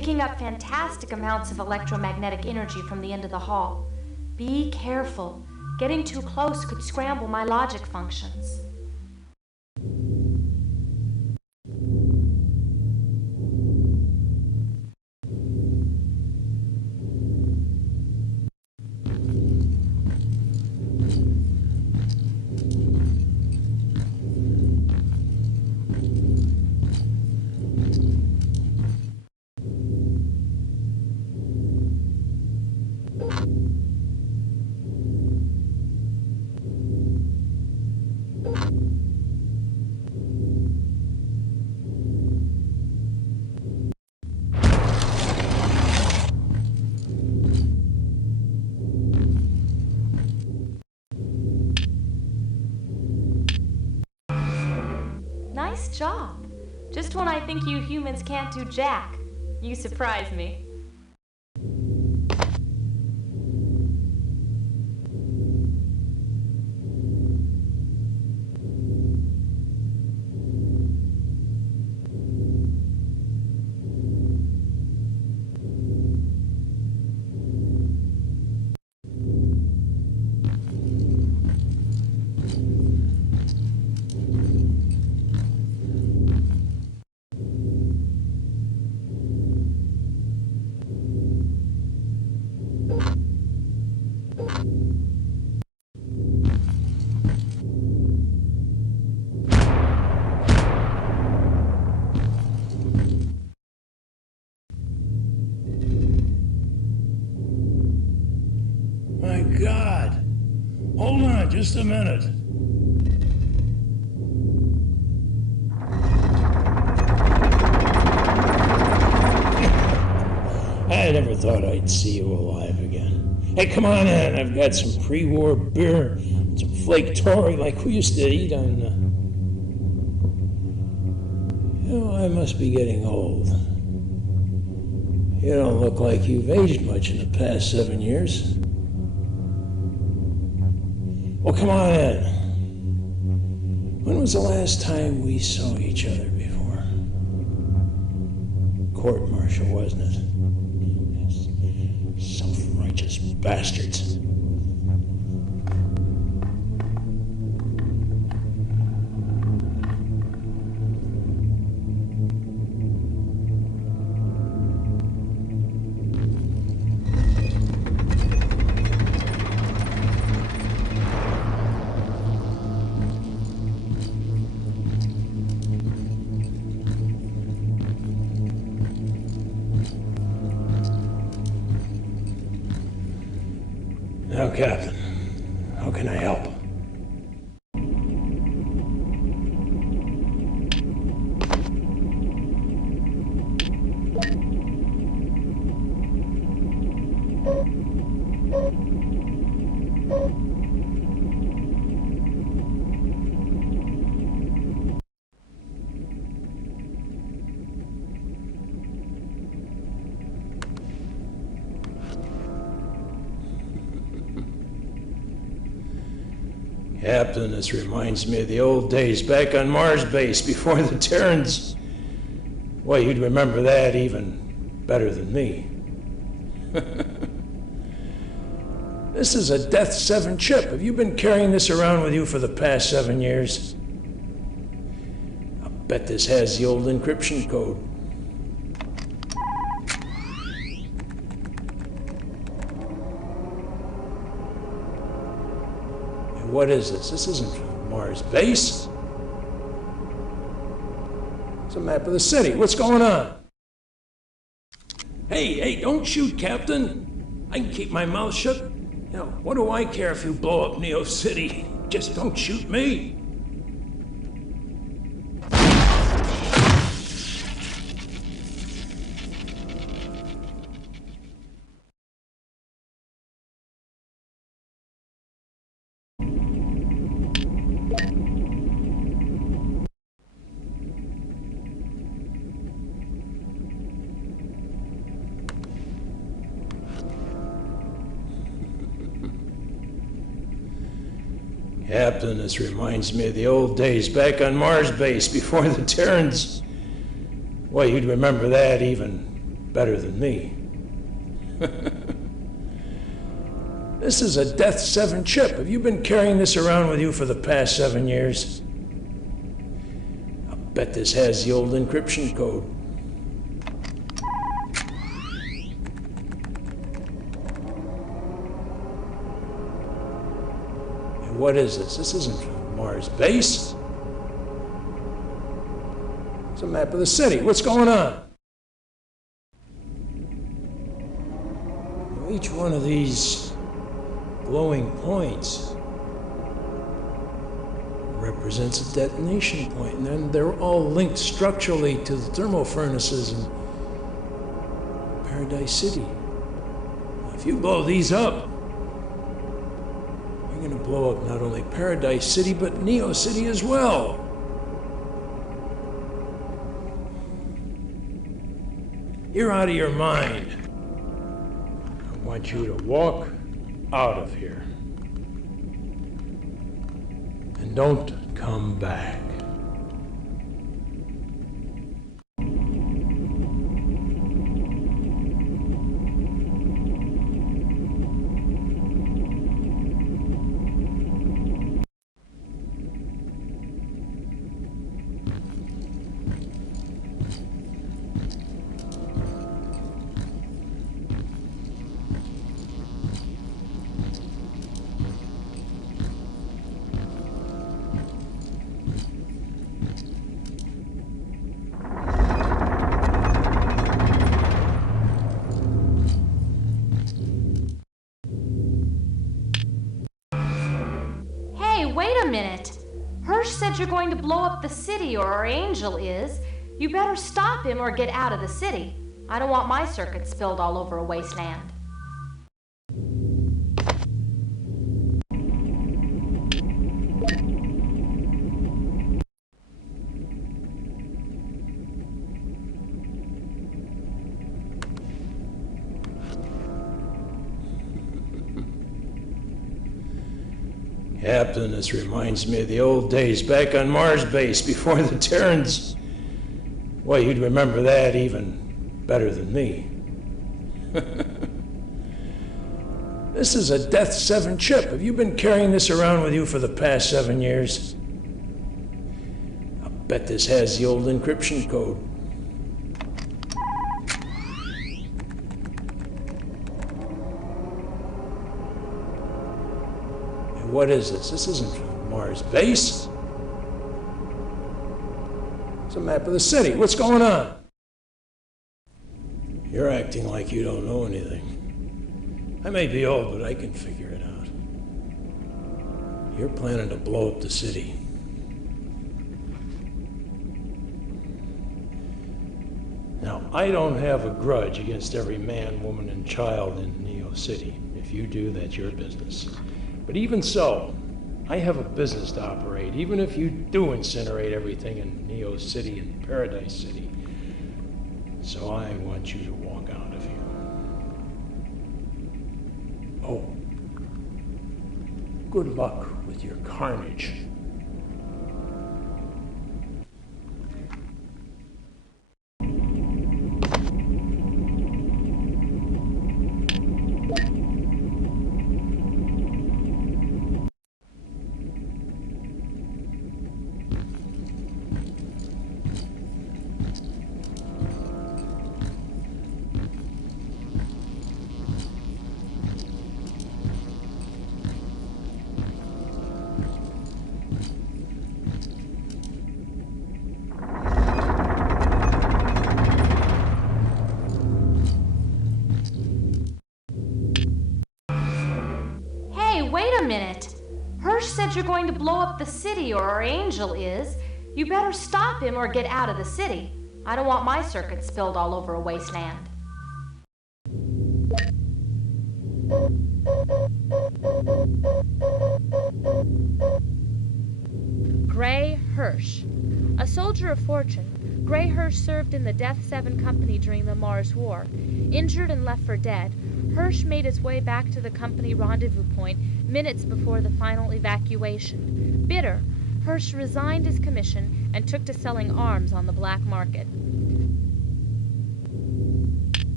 picking up fantastic amounts of electromagnetic energy from the end of the hall. Be careful. Getting too close could scramble my logic functions. Nice job. Just when I think you humans can't do jack, you surprise me. My God! Hold on just a minute. I never thought I'd see you alive again. Hey, come on in. I've got some pre-war beer, and some flake Tory like we used to eat on... You know, I must be getting old. You don't look like you've aged much in the past 7 years. Well, come on in. When was the last time we saw each other before? Court-martial, wasn't it? Self-righteous bastards. Now, Captain, how can I help? Captain, this reminds me of the old days back on Mars base before the Terrans. Well, you'd remember that even better than me. This is a Death 7 chip. Have you been carrying this around with you for the past 7 years? I'll bet this has the old encryption code. What is this? This isn't Mars base. It's a map of the city. What's going on? Hey, don't shoot, Captain. I can keep my mouth shut. You know, what do I care if you blow up Neo City? Just don't shoot me. Captain, this reminds me of the old days back on Mars base before the Terrans. Well, you'd remember that even better than me. This is a Death 7 chip. Have you been carrying this around with you for the past 7 years? I bet this has the old encryption code. And what is this? This isn't from Mars base. It's a map of the city. What's going on? Each one of these glowing points represents a detonation point, and then they're all linked structurally to the thermal furnaces in Paradise City. Now, if you blow these up, you're going to blow up not only Paradise City, but Neo City as well. You're out of your mind. I want you to walk out of here. And don't come back. Wait a minute. Hirsch said you're going to blow up the city, or Angel is. You better stop him or get out of the city. I don't want my circuit spilled all over a wasteland. Captain, this reminds me of the old days back on Mars base before the Terrans. Well, you'd remember that even better than me. This is a Death 7 chip. Have you been carrying this around with you for the past 7 years? I bet this has the old encryption code. What is this? This isn't from Mars base. It's a map of the city. What's going on? You're acting like you don't know anything. I may be old, but I can figure it out. You're planning to blow up the city. Now, I don't have a grudge against every man, woman, and child in Neo City. If you do, that's your business. But even so, I have a business to operate, even if you do incinerate everything in Neo City and Paradise City. So I want you to walk out of here. Oh, good luck with your carnage. Wait a minute. Hirsch said you're going to blow up the city, or Angel is. You better stop him or get out of the city. I don't want my circuit spilled all over a wasteland. Gray Hirsch. A soldier of fortune, Gray Hirsch served in the Death 7 Company during the Mars War. Injured and left for dead, Hirsch made his way back to the company rendezvous point minutes before the final evacuation. Bitter, Hirsch resigned his commission and took to selling arms on the black market.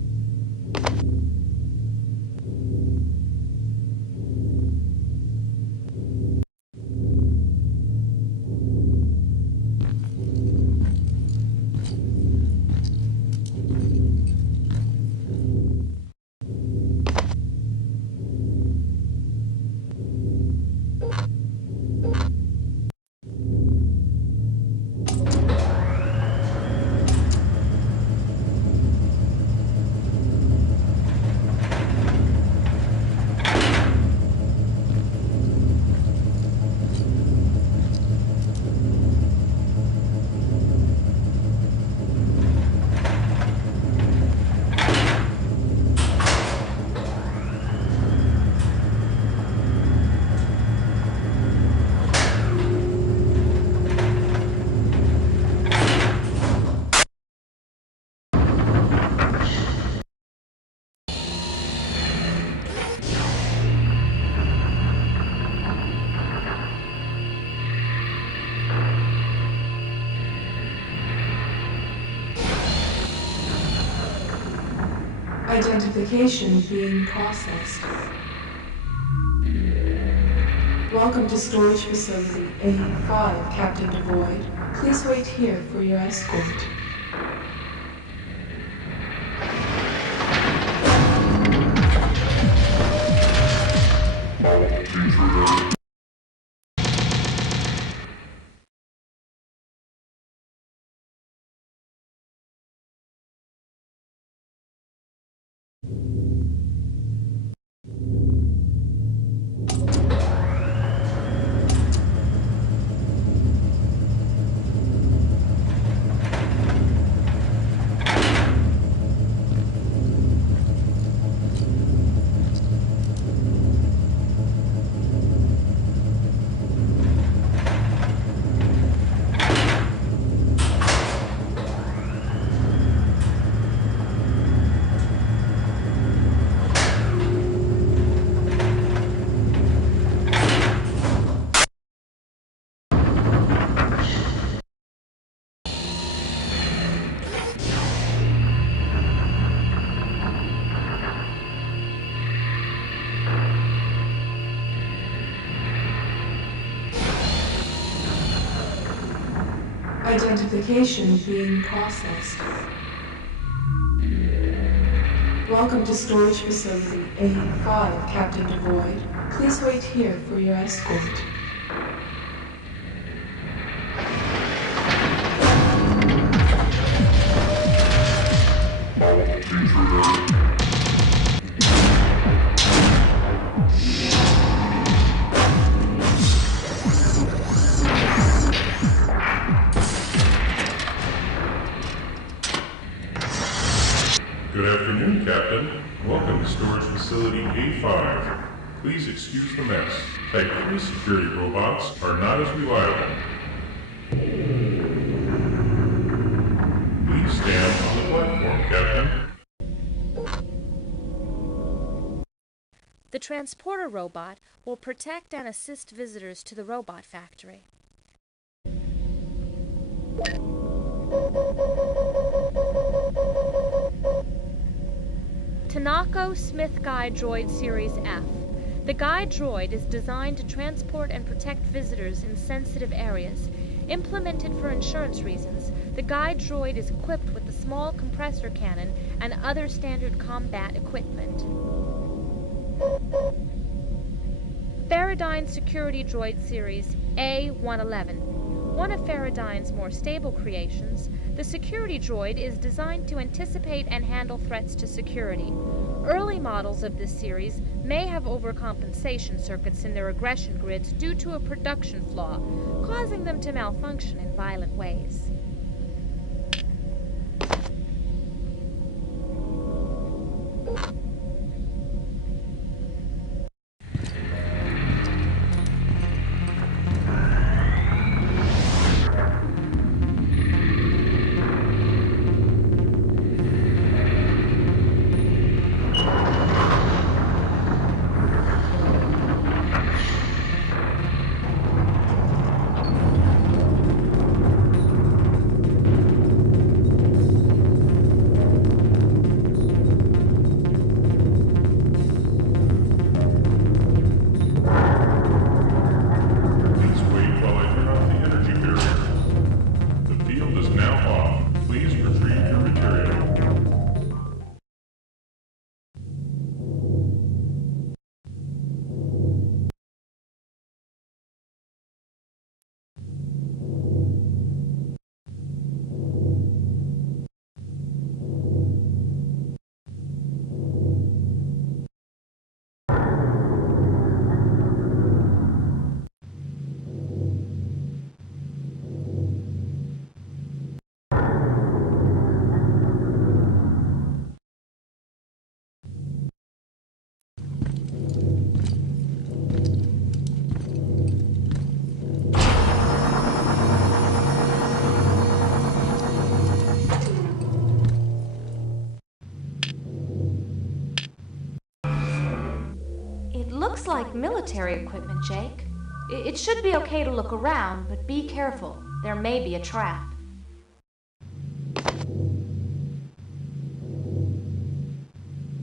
Identification being processed. Welcome to storage facility A5, Captain Devoid. Please wait here for your escort. Identification being processed. Welcome to storage facility A5, Captain Devoid. Please wait here for your escort. Good afternoon, Captain. Welcome to storage facility A5. Please excuse the mess. Type 3 security robots are not as reliable. Please stand on the platform, Captain. The transporter robot will protect and assist visitors to the robot factory. Tanako Smith Guide Droid Series F. The guide droid is designed to transport and protect visitors in sensitive areas. Implemented for insurance reasons, the guide droid is equipped with a small compressor cannon and other standard combat equipment. Faradyne Security Droid Series A111. One of Faradyne's more stable creations, the security droid is designed to anticipate and handle threats to security. Early models of this series may have overcompensation circuits in their aggression grids due to a production flaw, causing them to malfunction in violent ways. Looks like military equipment, Jake. It should be okay to look around, but be careful. There may be a trap.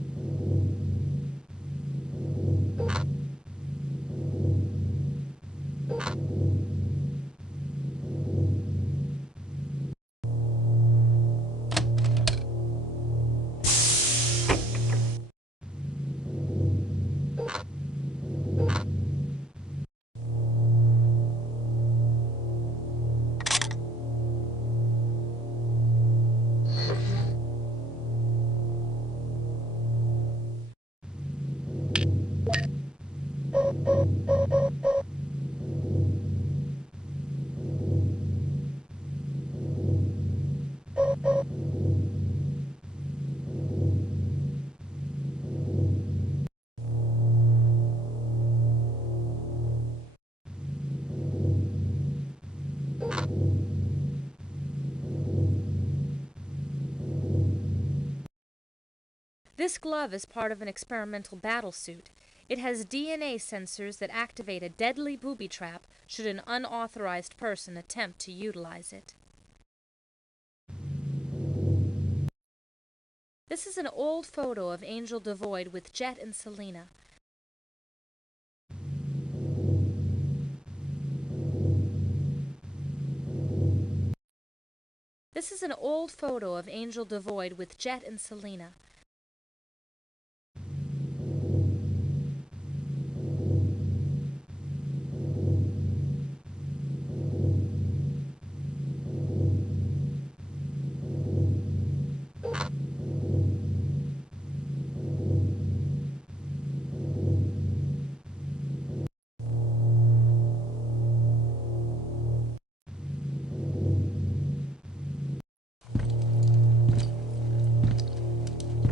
This glove is part of an experimental battlesuit. It has DNA sensors that activate a deadly booby trap should an unauthorized person attempt to utilize it. This is an old photo of Angel Devoid with Jet and Selena. This is an old photo of Angel Devoid with Jet and Selena.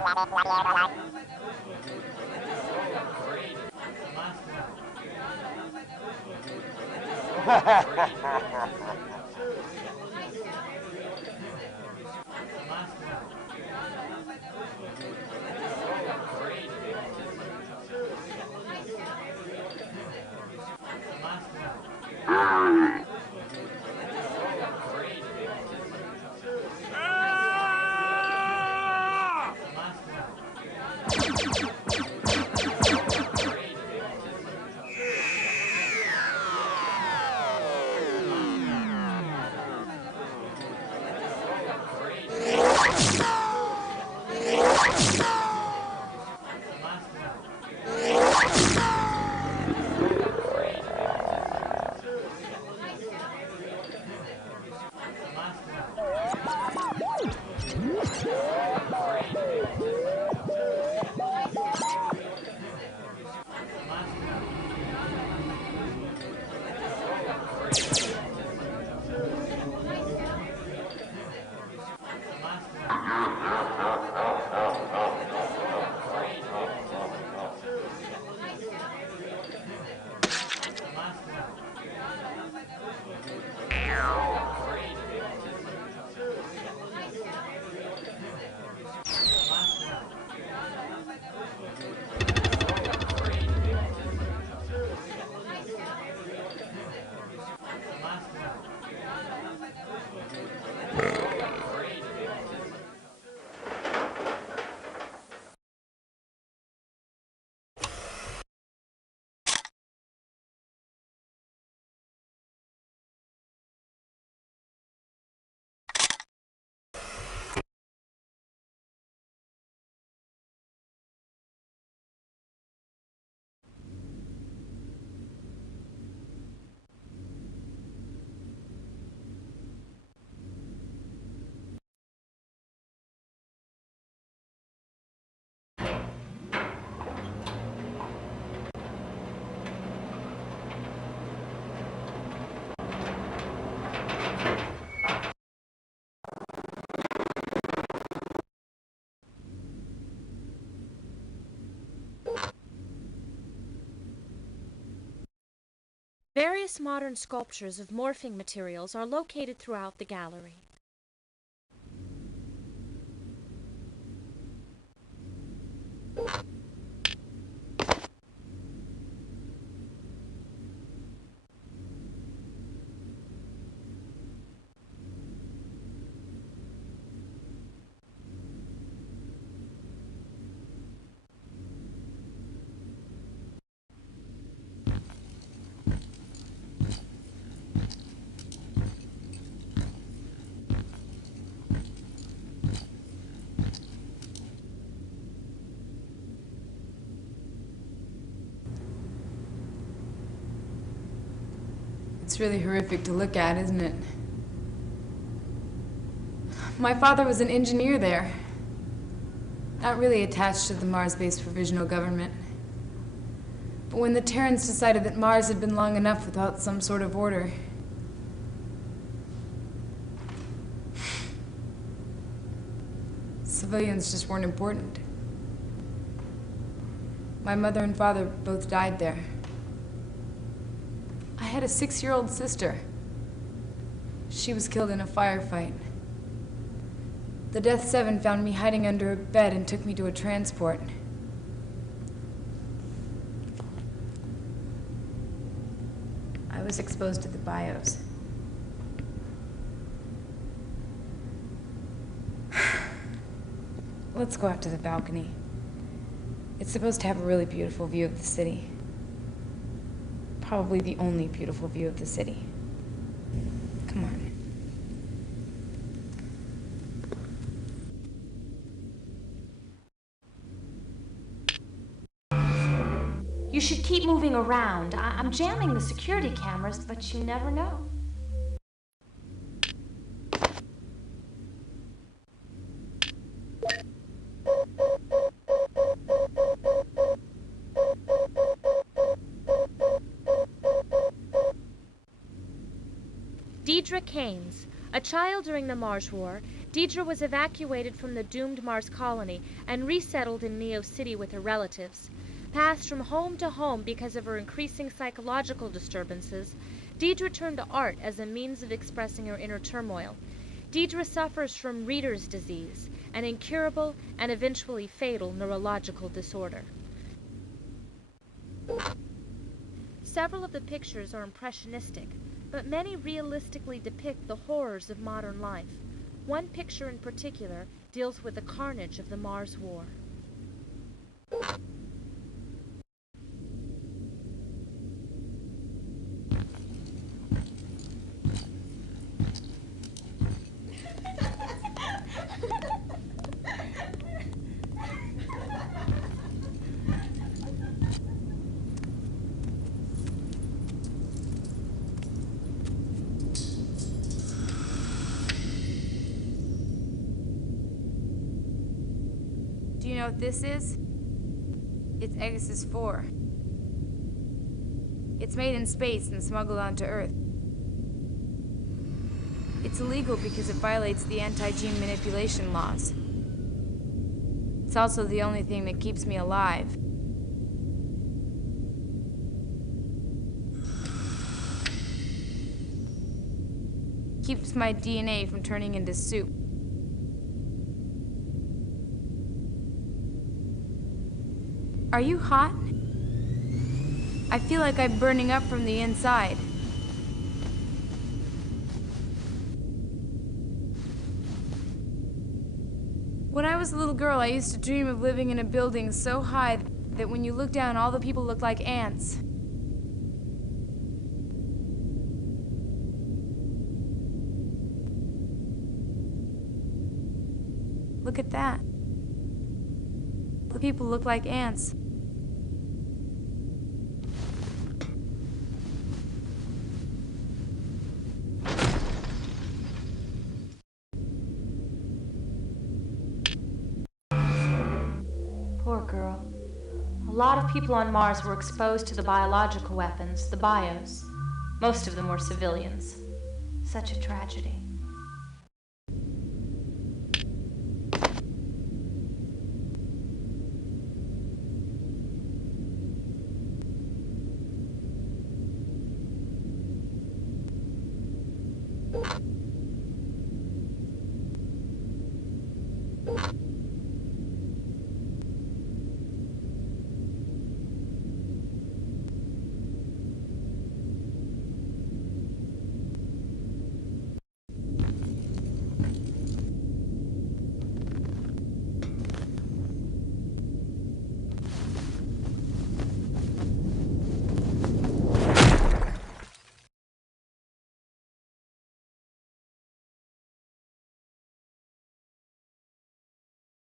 Various modern sculptures of morphing materials are located throughout the gallery. It's really horrific to look at, isn't it? My father was an engineer there. Not really attached to the Mars-based provisional government. But when the Terrans decided that Mars had been long enough without some sort of order, civilians just weren't important. My mother and father both died there. I had a 6-year-old sister. She was killed in a firefight. The Death 7 found me hiding under a bed and took me to a transport. I was exposed to the bios. Let's go out to the balcony. It's supposed to have a really beautiful view of the city. Probably the only beautiful view of the city. Come on. You should keep moving around. I'm jamming the security cameras, but you never know. Deidre Keynes, a child during the Mars War, Deidre was evacuated from the doomed Mars colony and resettled in Neo City with her relatives. Passed from home to home because of her increasing psychological disturbances, Deidre turned to art as a means of expressing her inner turmoil. Deidre suffers from reader's disease, an incurable and eventually fatal neurological disorder. Several of the pictures are impressionistic, but many realistically depict the horrors of modern life. One picture in particular deals with the carnage of the Mars War. Do you know what this is? It's Exodus 4. It's made in space and smuggled onto Earth. It's illegal because it violates the anti-gene manipulation laws. It's also the only thing that keeps me alive. Keeps my DNA from turning into soup. Are you hot? I feel like I'm burning up from the inside. When I was a little girl, I used to dream of living in a building so high that when you look down, all the people look like ants. Look at that. The people look like ants. Poor girl. A lot of people on Mars were exposed to the biological weapons, the bios. Most of them were civilians. Such a tragedy.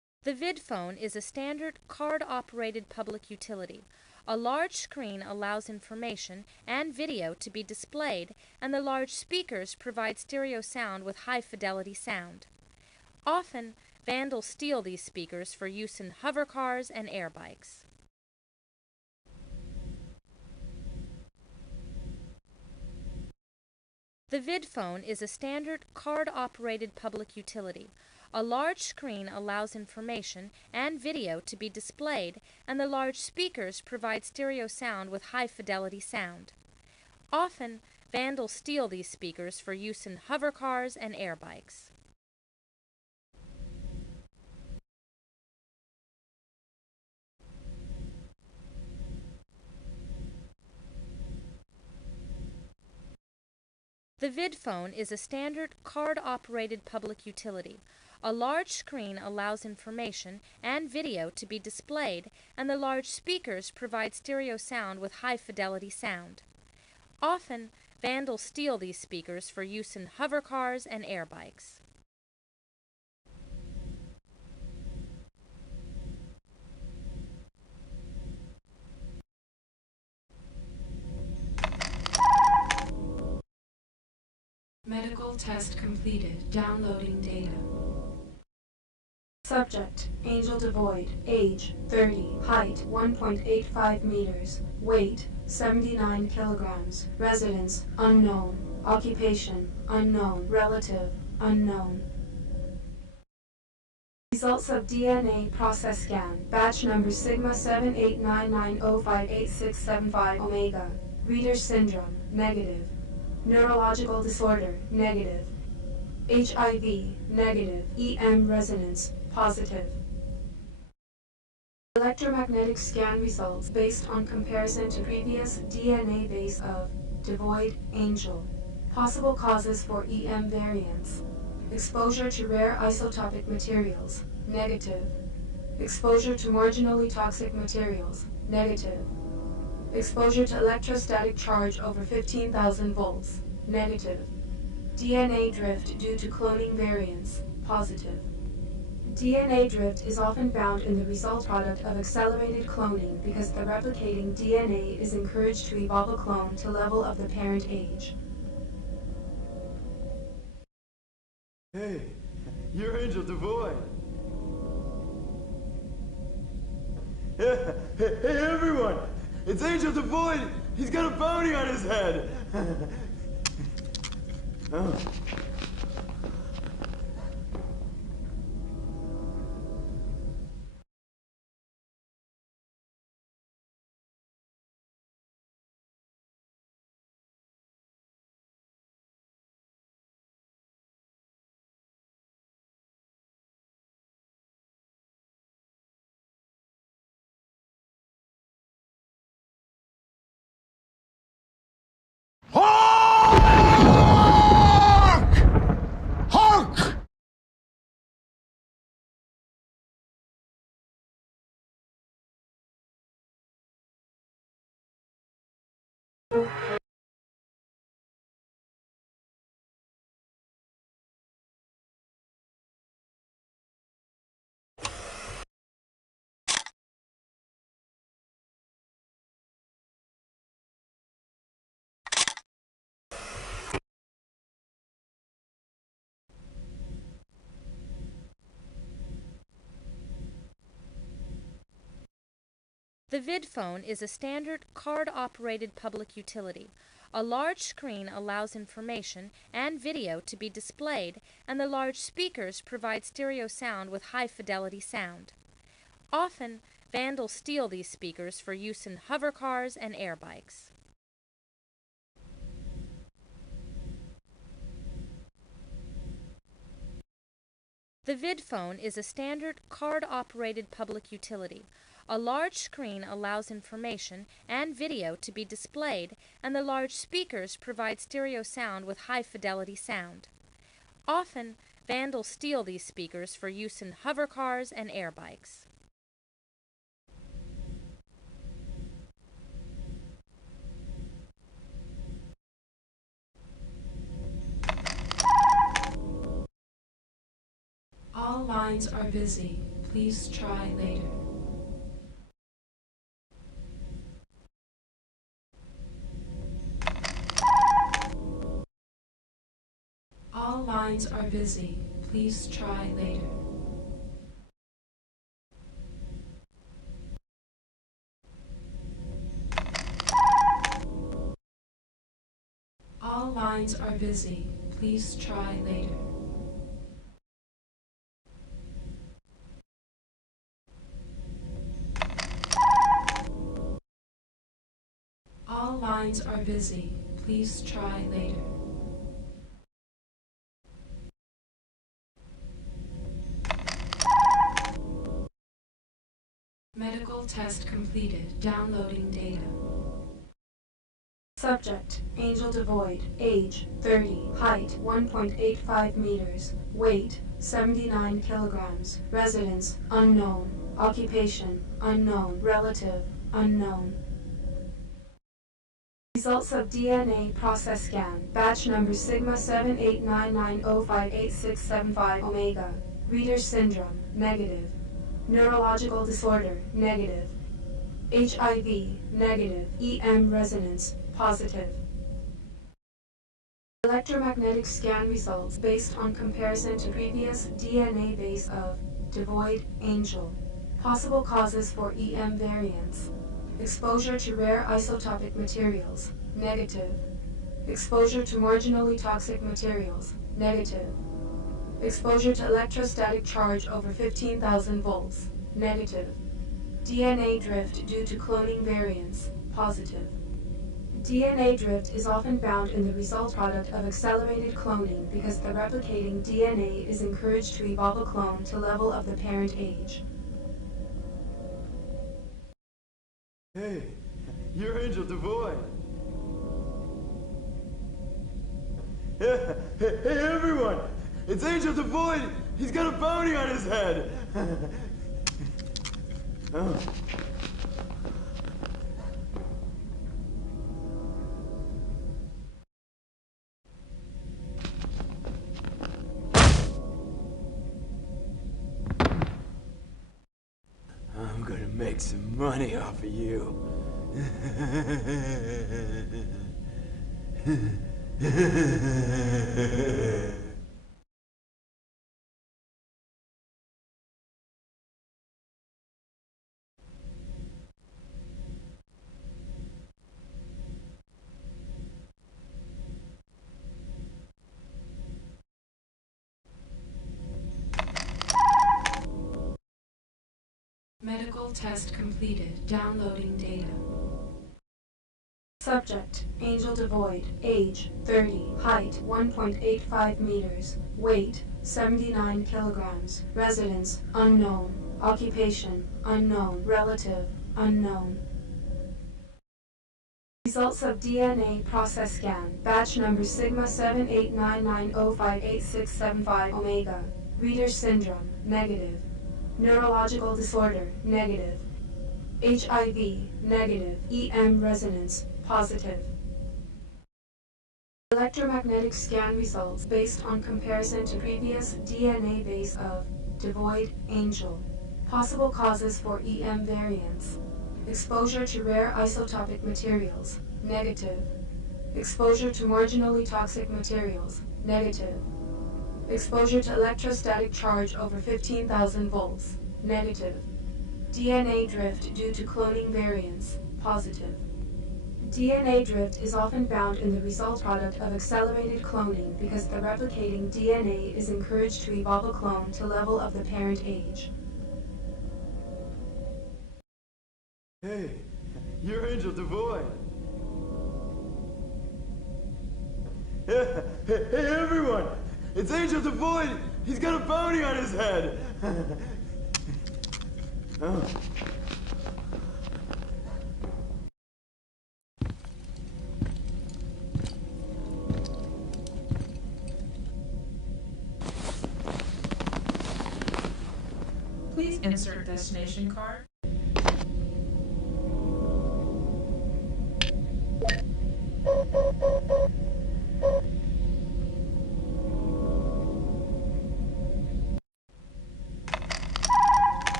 The VidPhone is a standard card-operated public utility. A large screen allows information and video to be displayed, and the large speakers provide stereo sound with high-fidelity sound. Often, vandals steal these speakers for use in hover cars and air bikes. The VidPhone is a standard card-operated public utility. A large screen allows information and video to be displayed, and the large speakers provide stereo sound with high-fidelity sound. Often, vandals steal these speakers for use in hover cars and air bikes. The VidPhone is a standard card-operated public utility. A large screen allows information and video to be displayed, and the large speakers provide stereo sound with high-fidelity sound. Often, vandals steal these speakers for use in hover cars and air bikes. Medical test completed. Downloading data. Subject, Angel Devoid, age 30, height 1.85 meters, weight 79 kilograms, residence unknown, occupation unknown, relative unknown. Results of DNA process scan, batch number Sigma 7899058675 Omega. Reader syndrome, negative. Neurological disorder, negative. HIV, negative. EM resonance, positive. Electromagnetic scan results based on comparison to previous DNA base of Devoid, Angel. Possible causes for EM variants. Exposure to rare isotopic materials, negative. Exposure to marginally toxic materials, negative. Exposure to electrostatic charge over 15,000 volts, negative. DNA drift due to cloning variants, positive. DNA drift is often found in the result product of accelerated cloning because the replicating DNA is encouraged to evolve a clone to level of the parent age. Hey, you're Angel Devoid. Hey, everyone! It's Angel Devoid! He's got a bounty on his head! Oh. The VidPhone is a standard card-operated public utility. A large screen allows information and video to be displayed, and the large speakers provide stereo sound with high-fidelity sound. Often, vandals steal these speakers for use in hover cars and air bikes. The VidPhone is a standard card-operated public utility. A large screen allows information and video to be displayed, and the large speakers provide stereo sound with high-fidelity sound. Often, vandals steal these speakers for use in hover cars and air bikes. All lines are busy. Please try later. All lines are busy. Please try later. All lines are busy. Please try later. All lines are busy. Please try later. Medical test completed. Downloading data. Subject, Angel Devoid, age 30, height 1.85 meters, weight 79 kilograms, residence unknown, occupation unknown, relative unknown. Results of DNA process scan, batch number Sigma 7899058675 Omega, Reader syndrome, negative. Neurological disorder, negative. HIV, negative. EM resonance, positive. Electromagnetic scan results based on comparison to previous DNA base of Devoid, Angel. Possible causes for EM variants. Exposure to rare isotopic materials, negative. Exposure to marginally toxic materials, negative. Exposure to electrostatic charge over 15,000 volts, negative. DNA drift due to cloning variants, positive. DNA drift is often found in the result product of accelerated cloning because the replicating DNA is encouraged to evolve a clone to level of the parent age. Hey, you're Angel Devoid. Hey, everyone! It's Angel Devoid! He's got a bounty on his head! Oh. I'm gonna make some money off of you. Medical test completed. Downloading data. Subject, Angel Devoid, age 30, height 1.85 meters, weight 79 kilograms, residence unknown, occupation unknown, relative unknown. Results of DNA process scan, batch number Sigma 7899058675 Omega, Reader syndrome, negative. Neurological disorder, negative. HIV, negative. EM resonance, positive. Electromagnetic scan results based on comparison to previous DNA base of Devoid, Angel. Possible causes for EM variants. Exposure to rare isotopic materials, negative. Exposure to marginally toxic materials, negative. Exposure to electrostatic charge over 15,000 volts, negative. DNA drift due to cloning variants, positive. DNA drift is often found in the result product of accelerated cloning because the replicating DNA is encouraged to evolve a clone to level of the parent age. Hey, you're Angel Devoid. Hey, everyone! It's Angel Devoid! He's got a bounty on his head! Oh. Please insert destination card.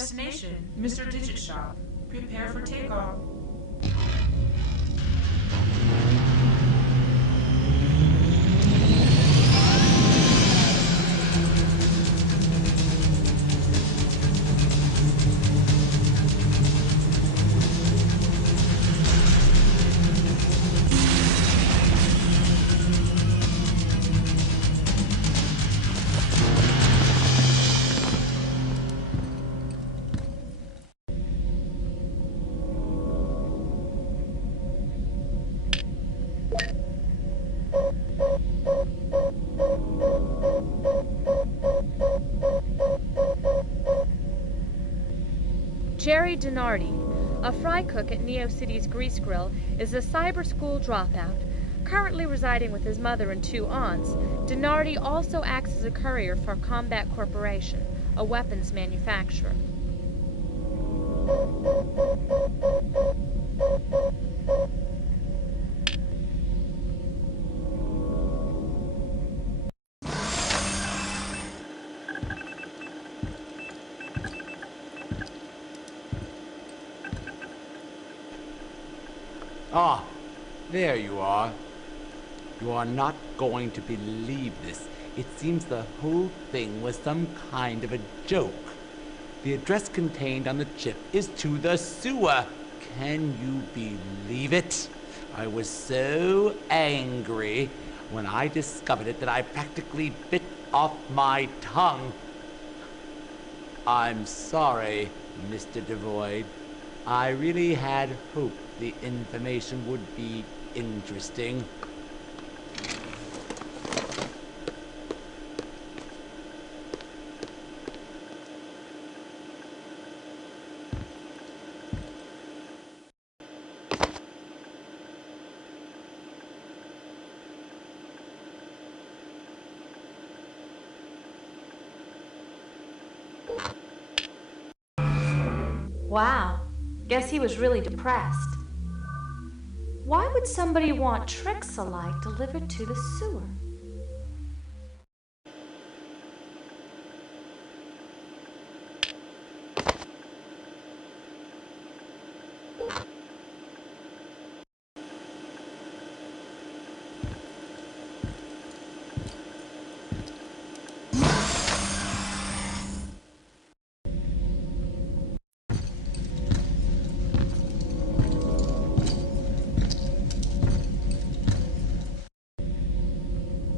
destination, Mr. Digit Shop. Prepare for takeoff. Jerry Denardi, a fry cook at Neo City's Grease Grill, is a cyber school dropout. Currently residing with his mother and 2 aunts, Denardi also acts as a courier for Combat Corporation, a weapons manufacturer. Ah, there you are. You are not going to believe this. It seems the whole thing was some kind of a joke. The address contained on the chip is to the sewer. Can you believe it? I was so angry when I discovered it that I practically bit off my tongue. I'm sorry, Mr. Devoid. I really had hoped the information would be interesting. Wow, guess he was really depressed. Why would somebody want Trixolite delivered to the sewer?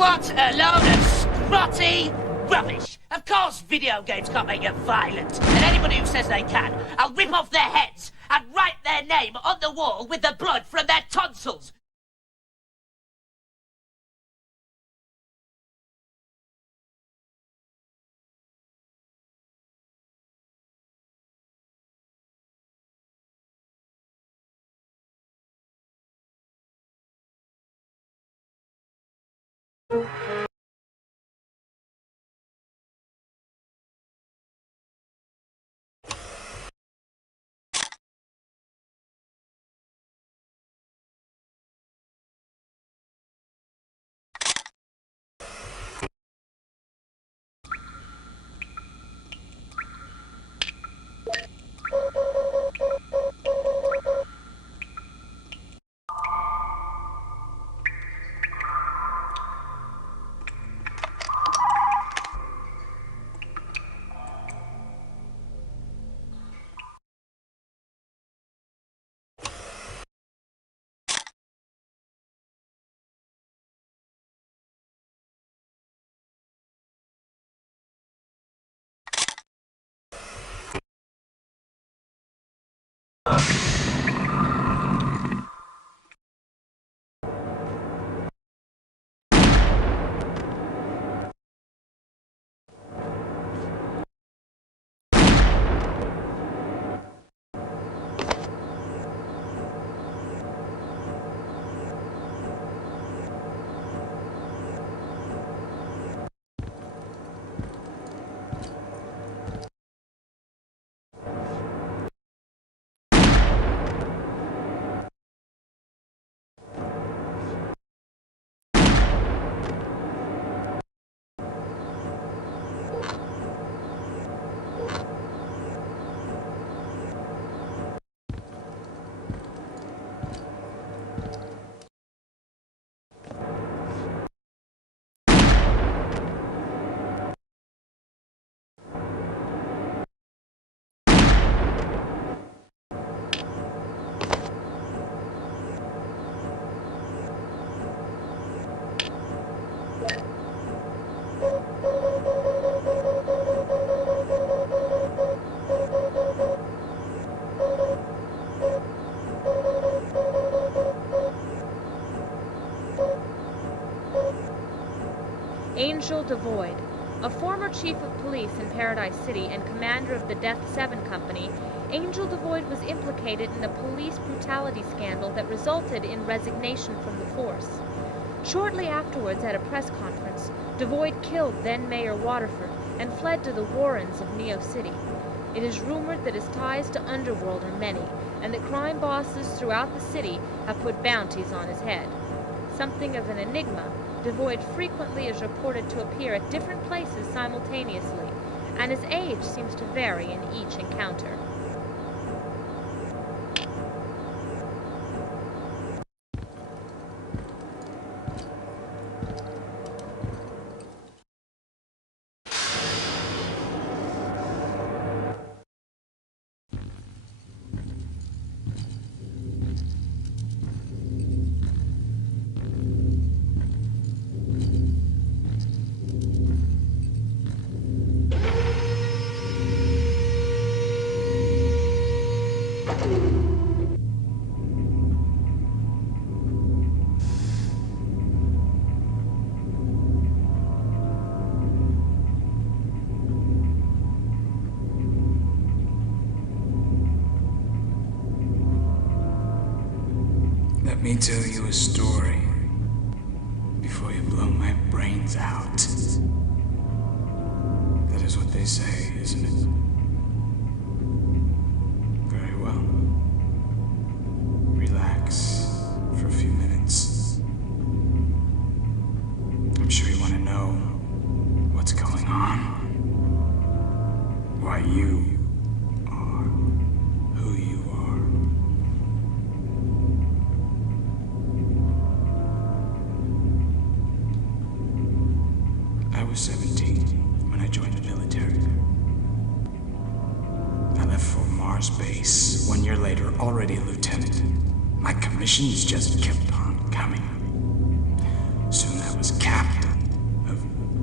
What a load of sprotty rubbish! Of course video games can't make you violent, and anybody who says they can, I'll rip off their heads and write their name on the wall with the blood from their tonsils! Angel Devoid, a former chief of police in Paradise City and commander of the Death 7 Company, Angel Devoid was implicated in a police brutality scandal that resulted in resignation from the force. Shortly afterwards, at a press conference, Devoid killed then-Mayor Waterford and fled to the Warrens of Neo City. It is rumored that his ties to Underworld are many, and that crime bosses throughout the city have put bounties on his head. Something of an enigma, Devoid frequently is reported to appear at different places simultaneously, and his age seems to vary in each encounter. Let me tell you a story before you blow my brains out. That is what they say, isn't it? Very well. Relax for a few minutes. I'm sure you want to know what's going on. Why you are who you are. I was 17 when I joined the military. I left for Mars base 1 year later, already a lieutenant. My commissions just kept on coming. Soon I was captain.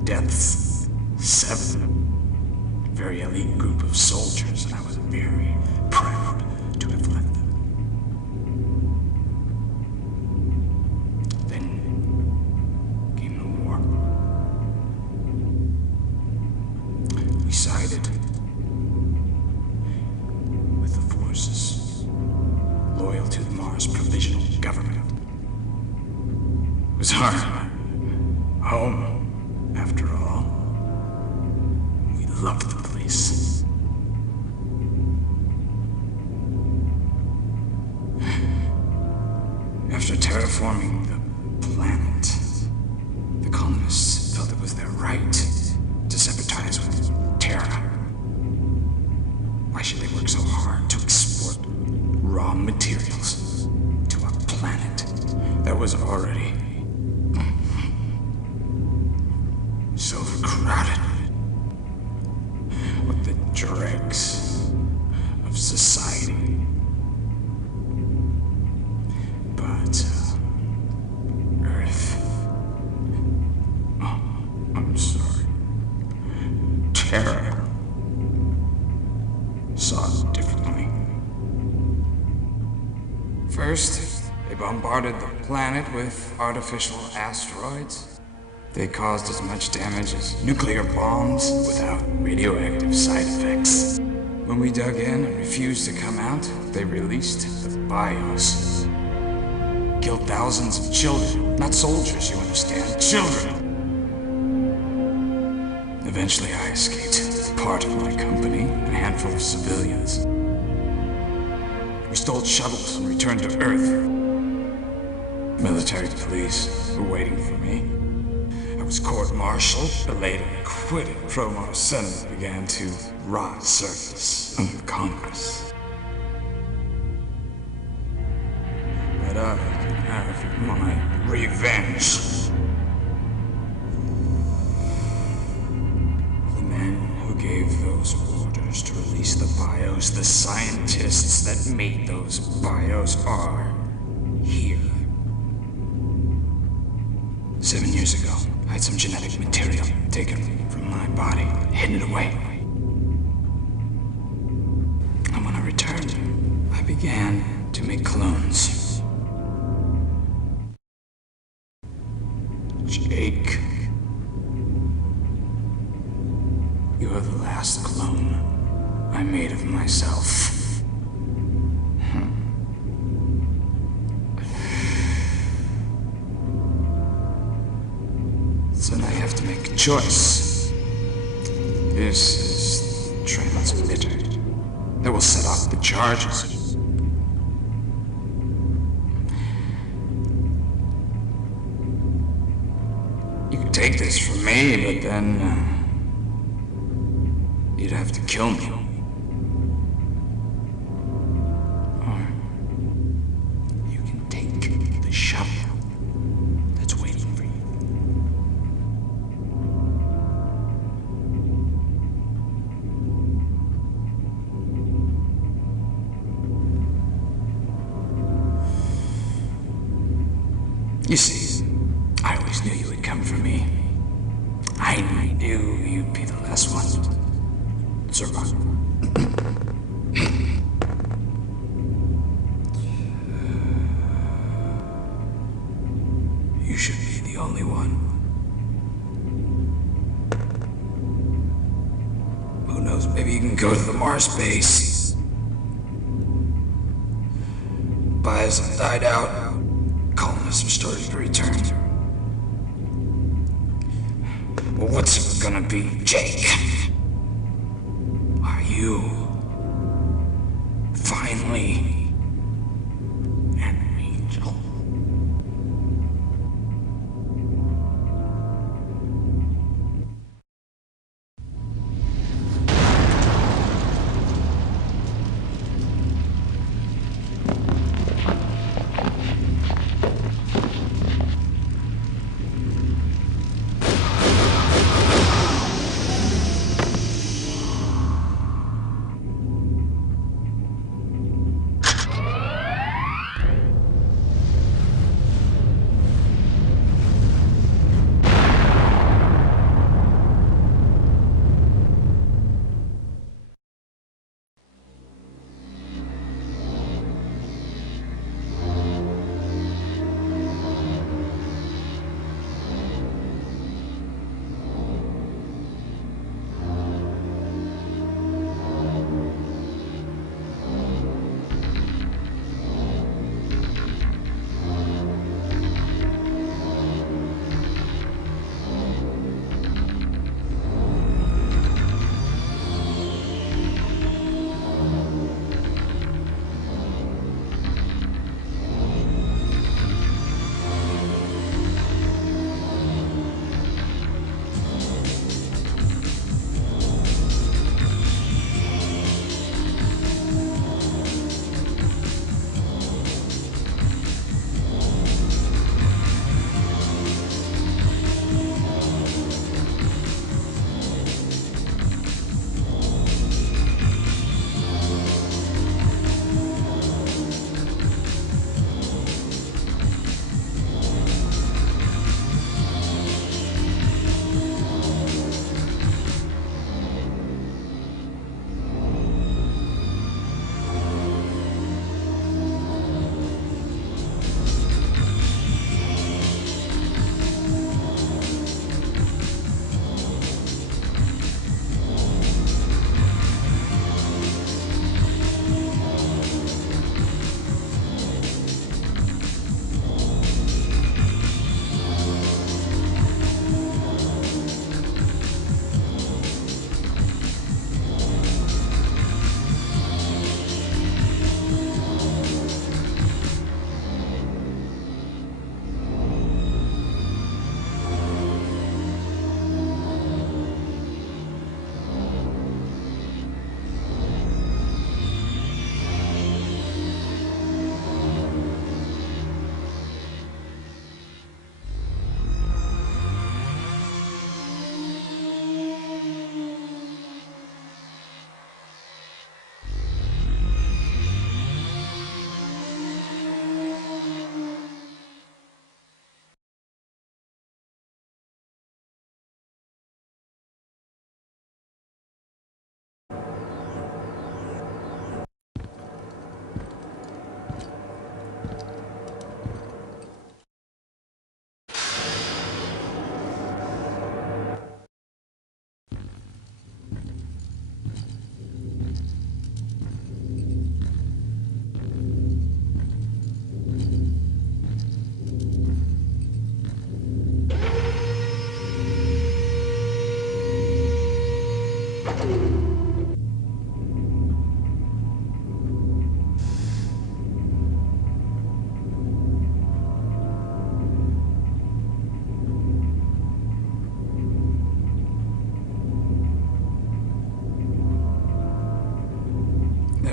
Death's 7. A very elite group of soldiers, and I was very proud to have led them. Then came the war. We sided with the forces loyal to the Mars Provisional Government. It was our home, after all. We loved the place. After terraforming the planet, the colonists felt it was their right to sympathize with Terra. Why should they work so hard to export raw materials to a planet that was already so overcrowded with the dregs of society? But Earth, I'm sorry, Terra saw it differently. First, they bombarded the planet with artificial asteroids. They caused as much damage as nuclear bombs without radioactive side effects. When we dug in and refused to come out, they released the BIOS. Killed thousands of children. Not soldiers, you understand. Children! Eventually I escaped. Part of my company and a handful of civilians. We stole shuttles and returned to Earth. Military police were waiting for me. I was court-martialed, but later acquitted. Promar Senate began to rot surface under Congress. But I can have my revenge. The men who gave those orders to release the BIOS, the scientists that made those BIOS are here. 7 years ago, I had some genetic material taken from my body, hidden away. And when I returned, I began to make clones. Jake, you are the last clone I made of myself. So now you have to make a choice. This is the transmitter that will set off the charges. You could take this from me, but then you'd have to kill me. Or you can take the shuttle that's waiting for you. You see, I always knew you would come for me. I knew you'd be the last one. Survive. You should be the only one. Who knows, maybe you can go to the Mars base. Bias have died out. Colonists are starting to return. Well, what's it gonna be, Jake? Are you finally an angel?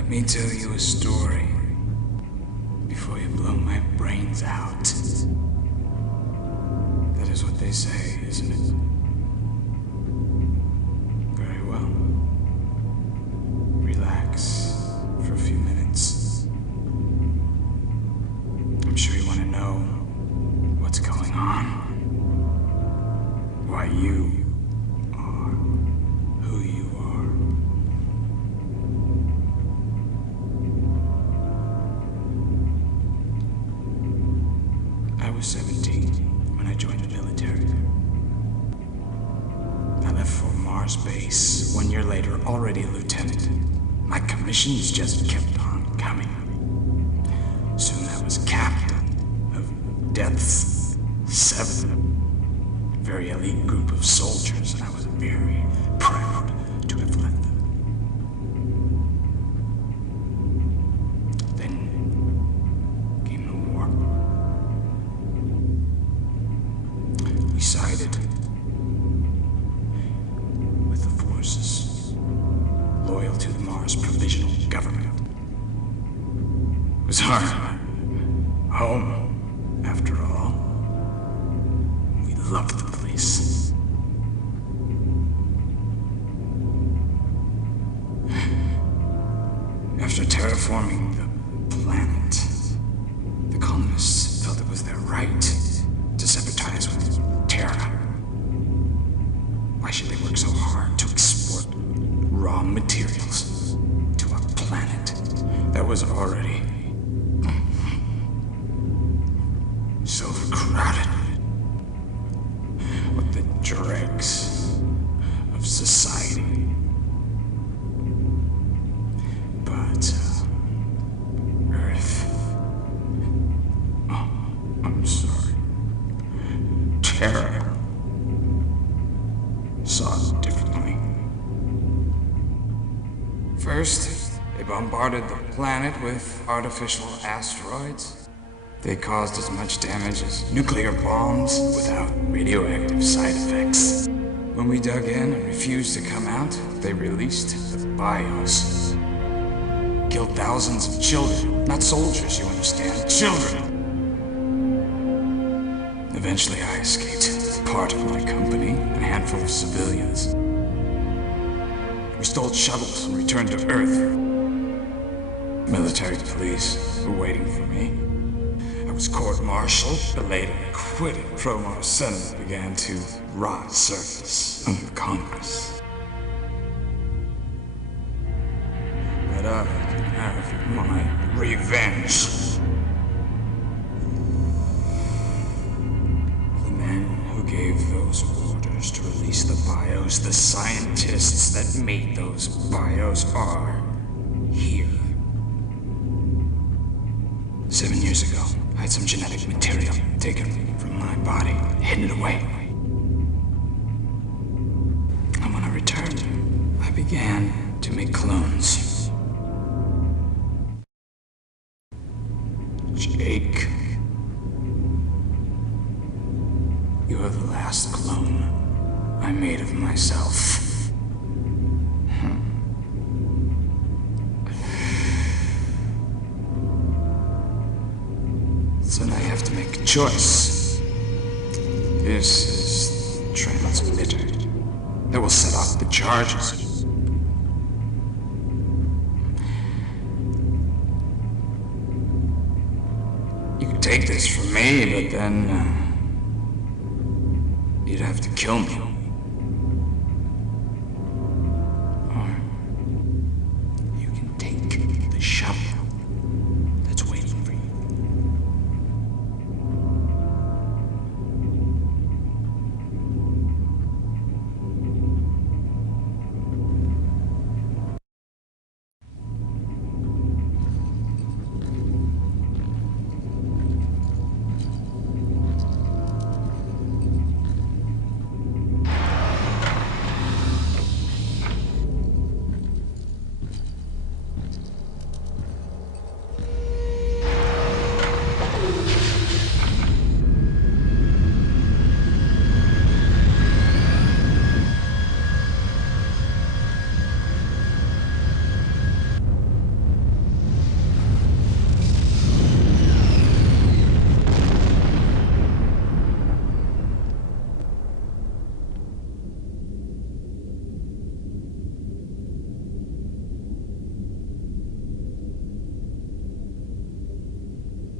Let me tell you a story before you blow my brains out. That is what they say, isn't it? Very well. Relax for a few minutes. I'm sure you want to know what's going on. Why you are who you are. I was 17 when I joined the military. I left for Mars base 1 year later, already a lieutenant. My commissions just kept on coming. Soon I was captain of Death's 7. Very elite group of soldiers, and I was very proud to have led them. Then came the war. We sided with the forces loyal to the Mars Provisional Government. It was our home, after all. We loved the place. After terraforming the planet, the colonists felt it was their right to sympathize with Terra. Why should they work so hard to export raw materials to a planet that was already so overcrowded with the dregs of society? But Earth, oh, I'm sorry, Terra saw it differently. First, they bombarded the planet with artificial asteroids. They caused as much damage as nuclear bombs without radioactive side effects. When we dug in and refused to come out, they released the bios. Killed thousands of children. Not soldiers, you understand. Children! Eventually I escaped. Part of my company and a handful of civilians. We stole shuttles and returned to Earth. Military police were waiting for me. I was court-martialed, but later acquitted. Pro-Mars Senate began to rot surface under Congress. But I can have my revenge. The men who gave those orders to release the bios, the scientists that made those bios are here. 7 years ago, I had some genetic material taken from my body, hidden it away. And when I returned, I began to make clones. Jake, you are the last clone I made of myself. So now you have to make a choice. This is the transmitter that will set off the charges. You could take this from me, but then you'd have to kill me. Or you can take the shuttle that's waiting for you.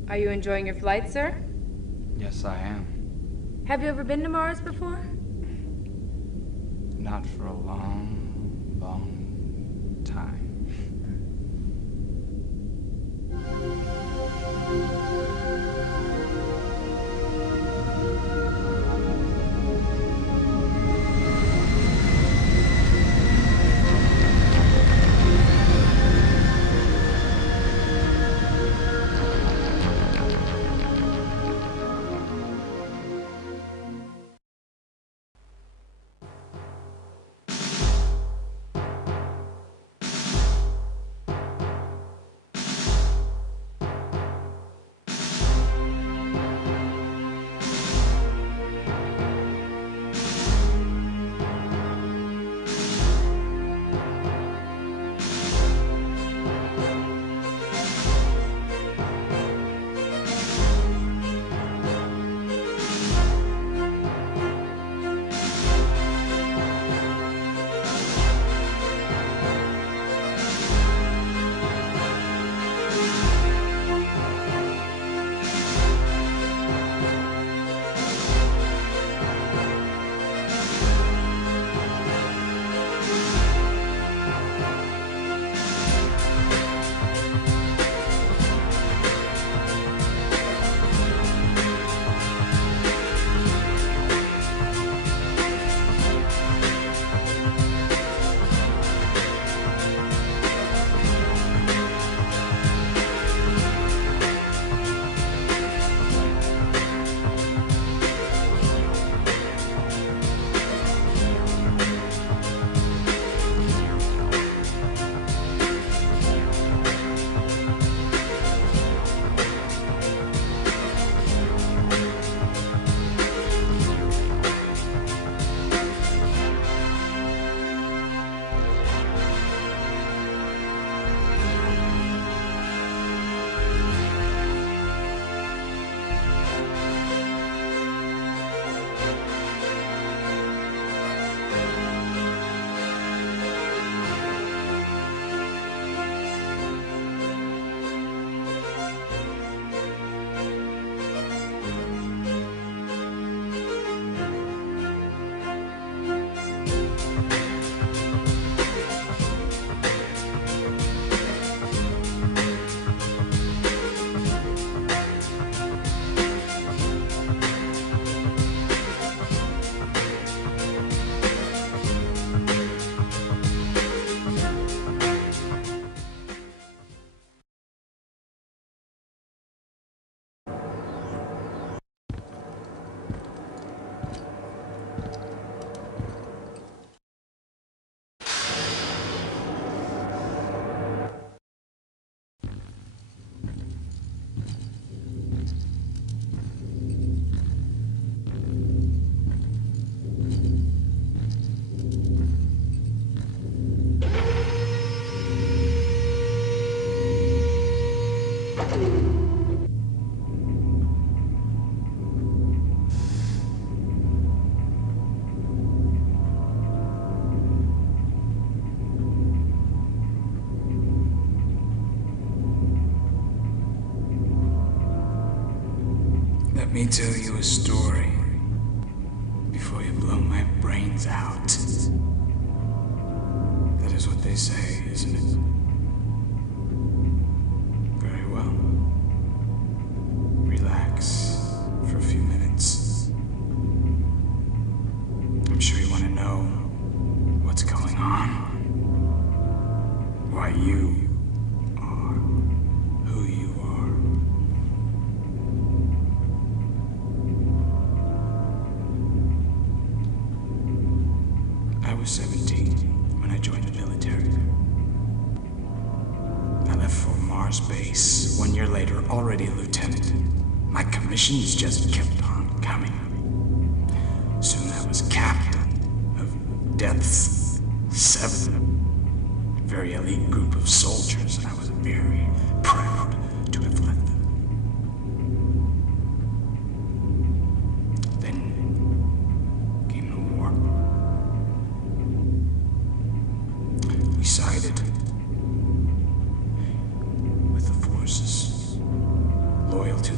Are you enjoying your flight, sir? Yes, I am. Have you ever been to Mars before? Not for a long, long time. Let me tell you a story before you blow my brains out. That is what they say, isn't it? Very well. Relax for a few minutes. I'm sure you want to know what's going on. Why you are who you are. I was 17 when I joined the military. I left for Mars base 1 year later, already a lieutenant. My commissions just kept on coming. Soon I was captain of Death's 7. Very elite group of soldiers, and I was very proud to have led them. Then came the war. We sided with the forces, loyal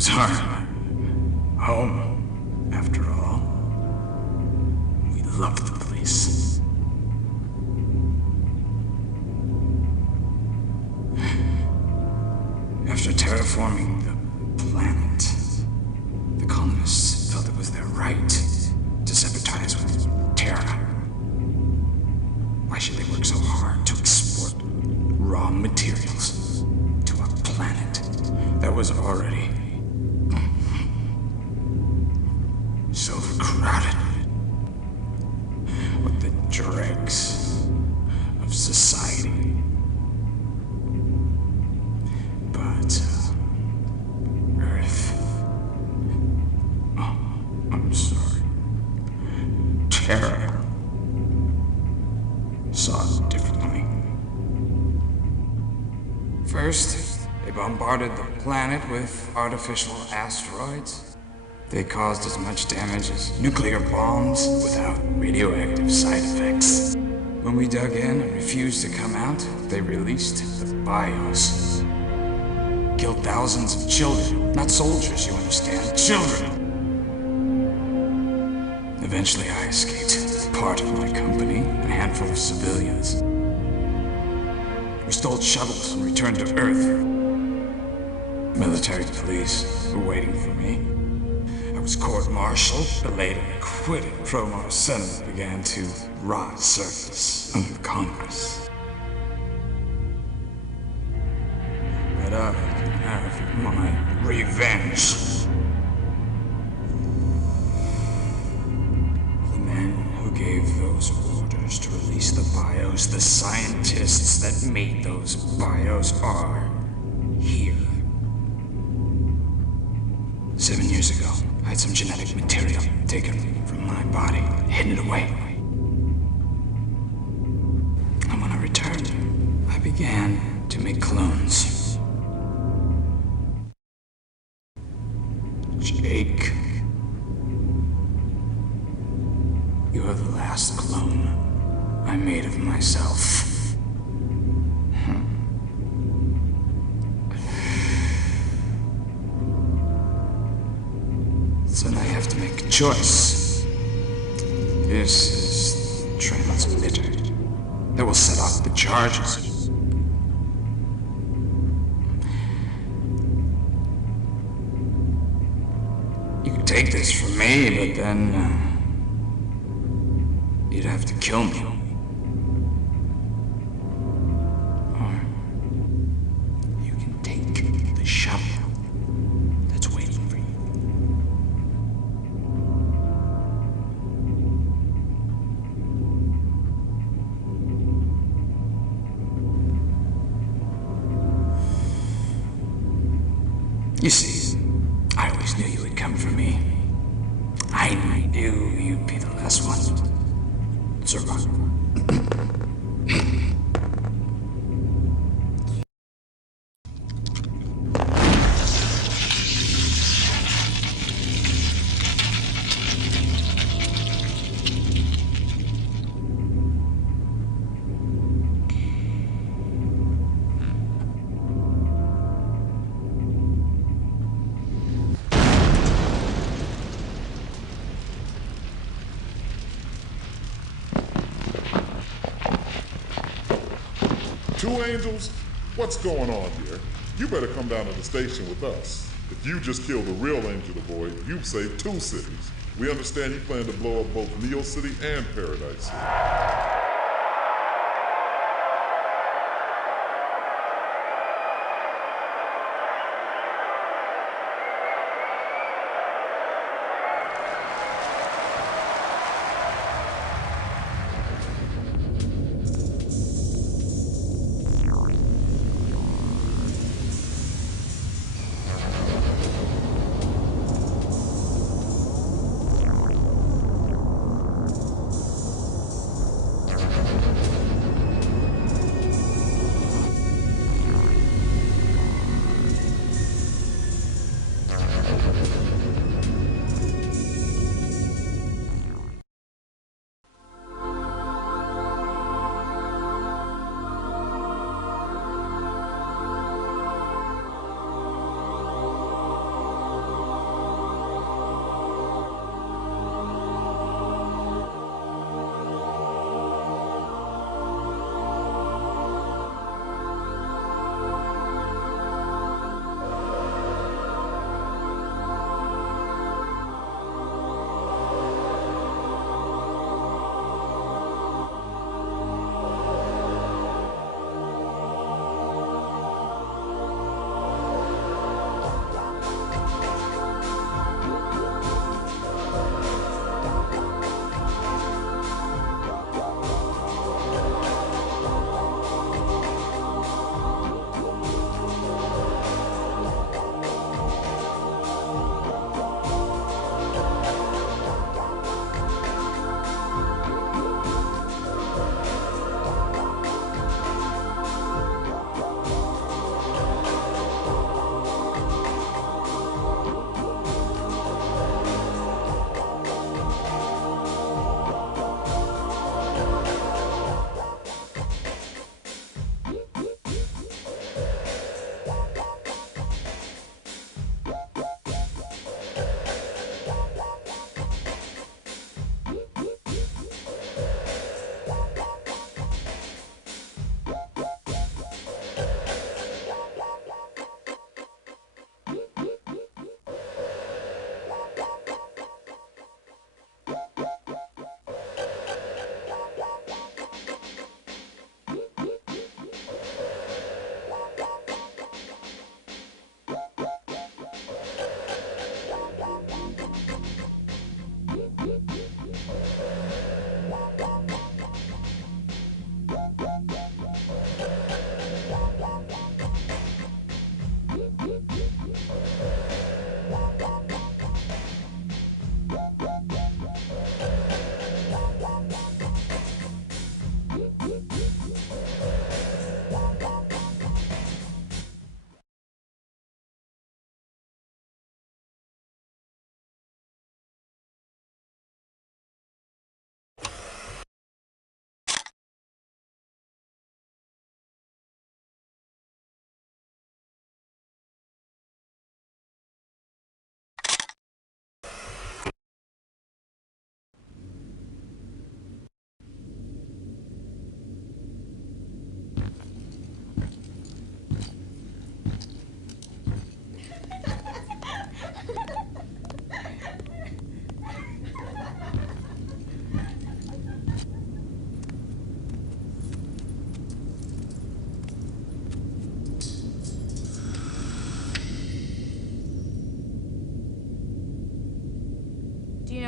was our home, after all. We loved the place. After terraforming the planet, the colonists felt it was their right to sever ties with Terra. Why should they work so hard to export raw materials to a planet that was already so overcrowded with the dregs of society? But Earth, oh, I'm sorry, Terra saw it differently. First, they bombarded the planet with artificial asteroids. They caused as much damage as nuclear bombs without radioactive side effects. When we dug in and refused to come out, they released the bios. Killed thousands of children. Not soldiers, you understand. Children! Eventually I escaped. Part of my company, and a handful of civilians. We stole shuttles and returned to Earth. Military police were waiting for me. I was court-martialed, but later acquitted. Pro Senate began to rot surface under Congress. But I can have my revenge. The men who gave those orders to release the bios, the scientists that made those bios are here. 7 years ago, I had some genetic material taken from my body, hidden it away. And when I returned, I began to make clones. Jake, you're the last clone I made of myself. So now you have to make a choice. This is the transmitter that will set off the charges. You could take this from me, but then you'd have to kill me. Or you can take the shuttle that's waiting for you. You see, I always knew you would come for me. I knew you'd be the last one. Survive. Two angels? What's going on here? You better come down to the station with us. If you just killed the real Angel Devoid, you've saved 2 cities. We understand you plan to blow up both Neo City and Paradise City.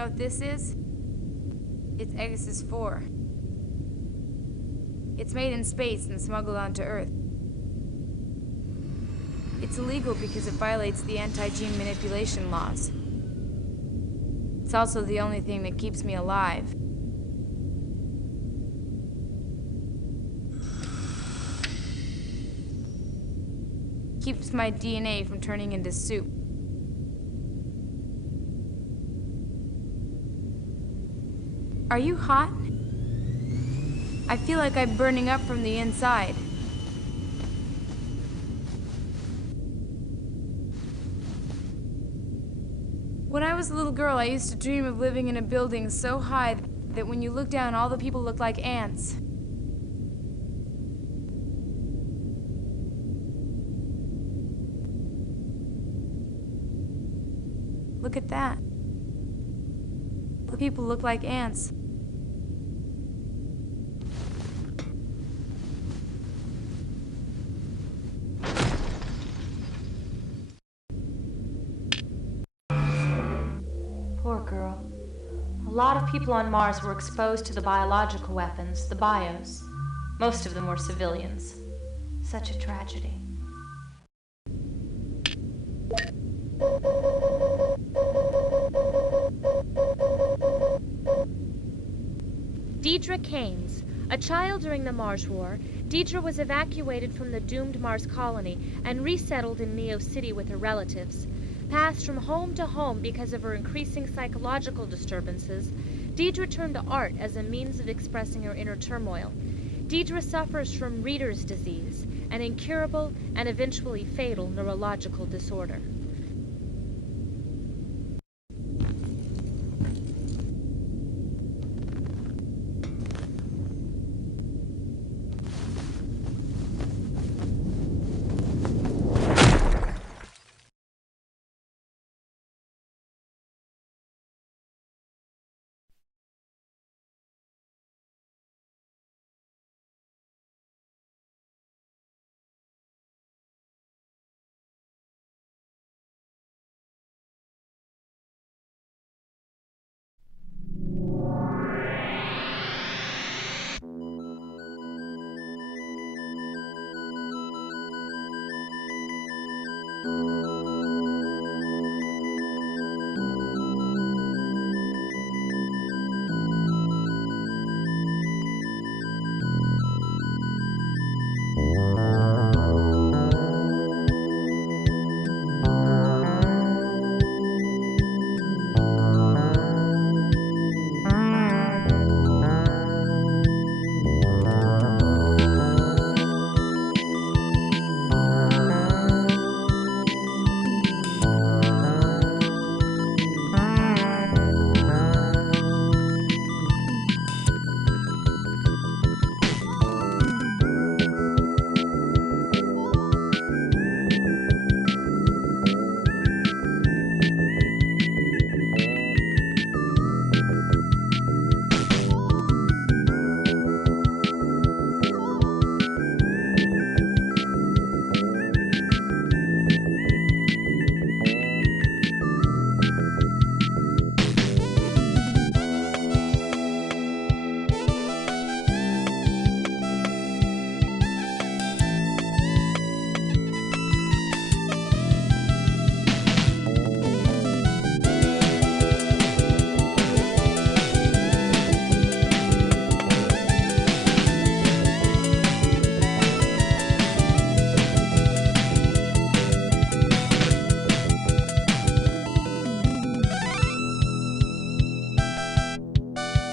know what this is? It's Pegasus 4. It's made in space and smuggled onto Earth. It's illegal because it violates the anti-gene manipulation laws. It's also the only thing that keeps me alive. Keeps my DNA from turning into soup. Are you hot? I feel like I'm burning up from the inside. When I was a little girl, I used to dream of living in a building so high that when you look down, all the people look like ants. Look at that. The people look like ants. Poor girl. A lot of people on Mars were exposed to the biological weapons, the bios. Most of them were civilians. Such a tragedy. Deidre Keynes. A child during the Mars War, Deidre was evacuated from the doomed Mars colony and resettled in Neo City with her relatives. Passed from home to home because of her increasing psychological disturbances, Deidre turned to art as a means of expressing her inner turmoil. Deidre suffers from reader's disease, an incurable and eventually fatal neurological disorder. you.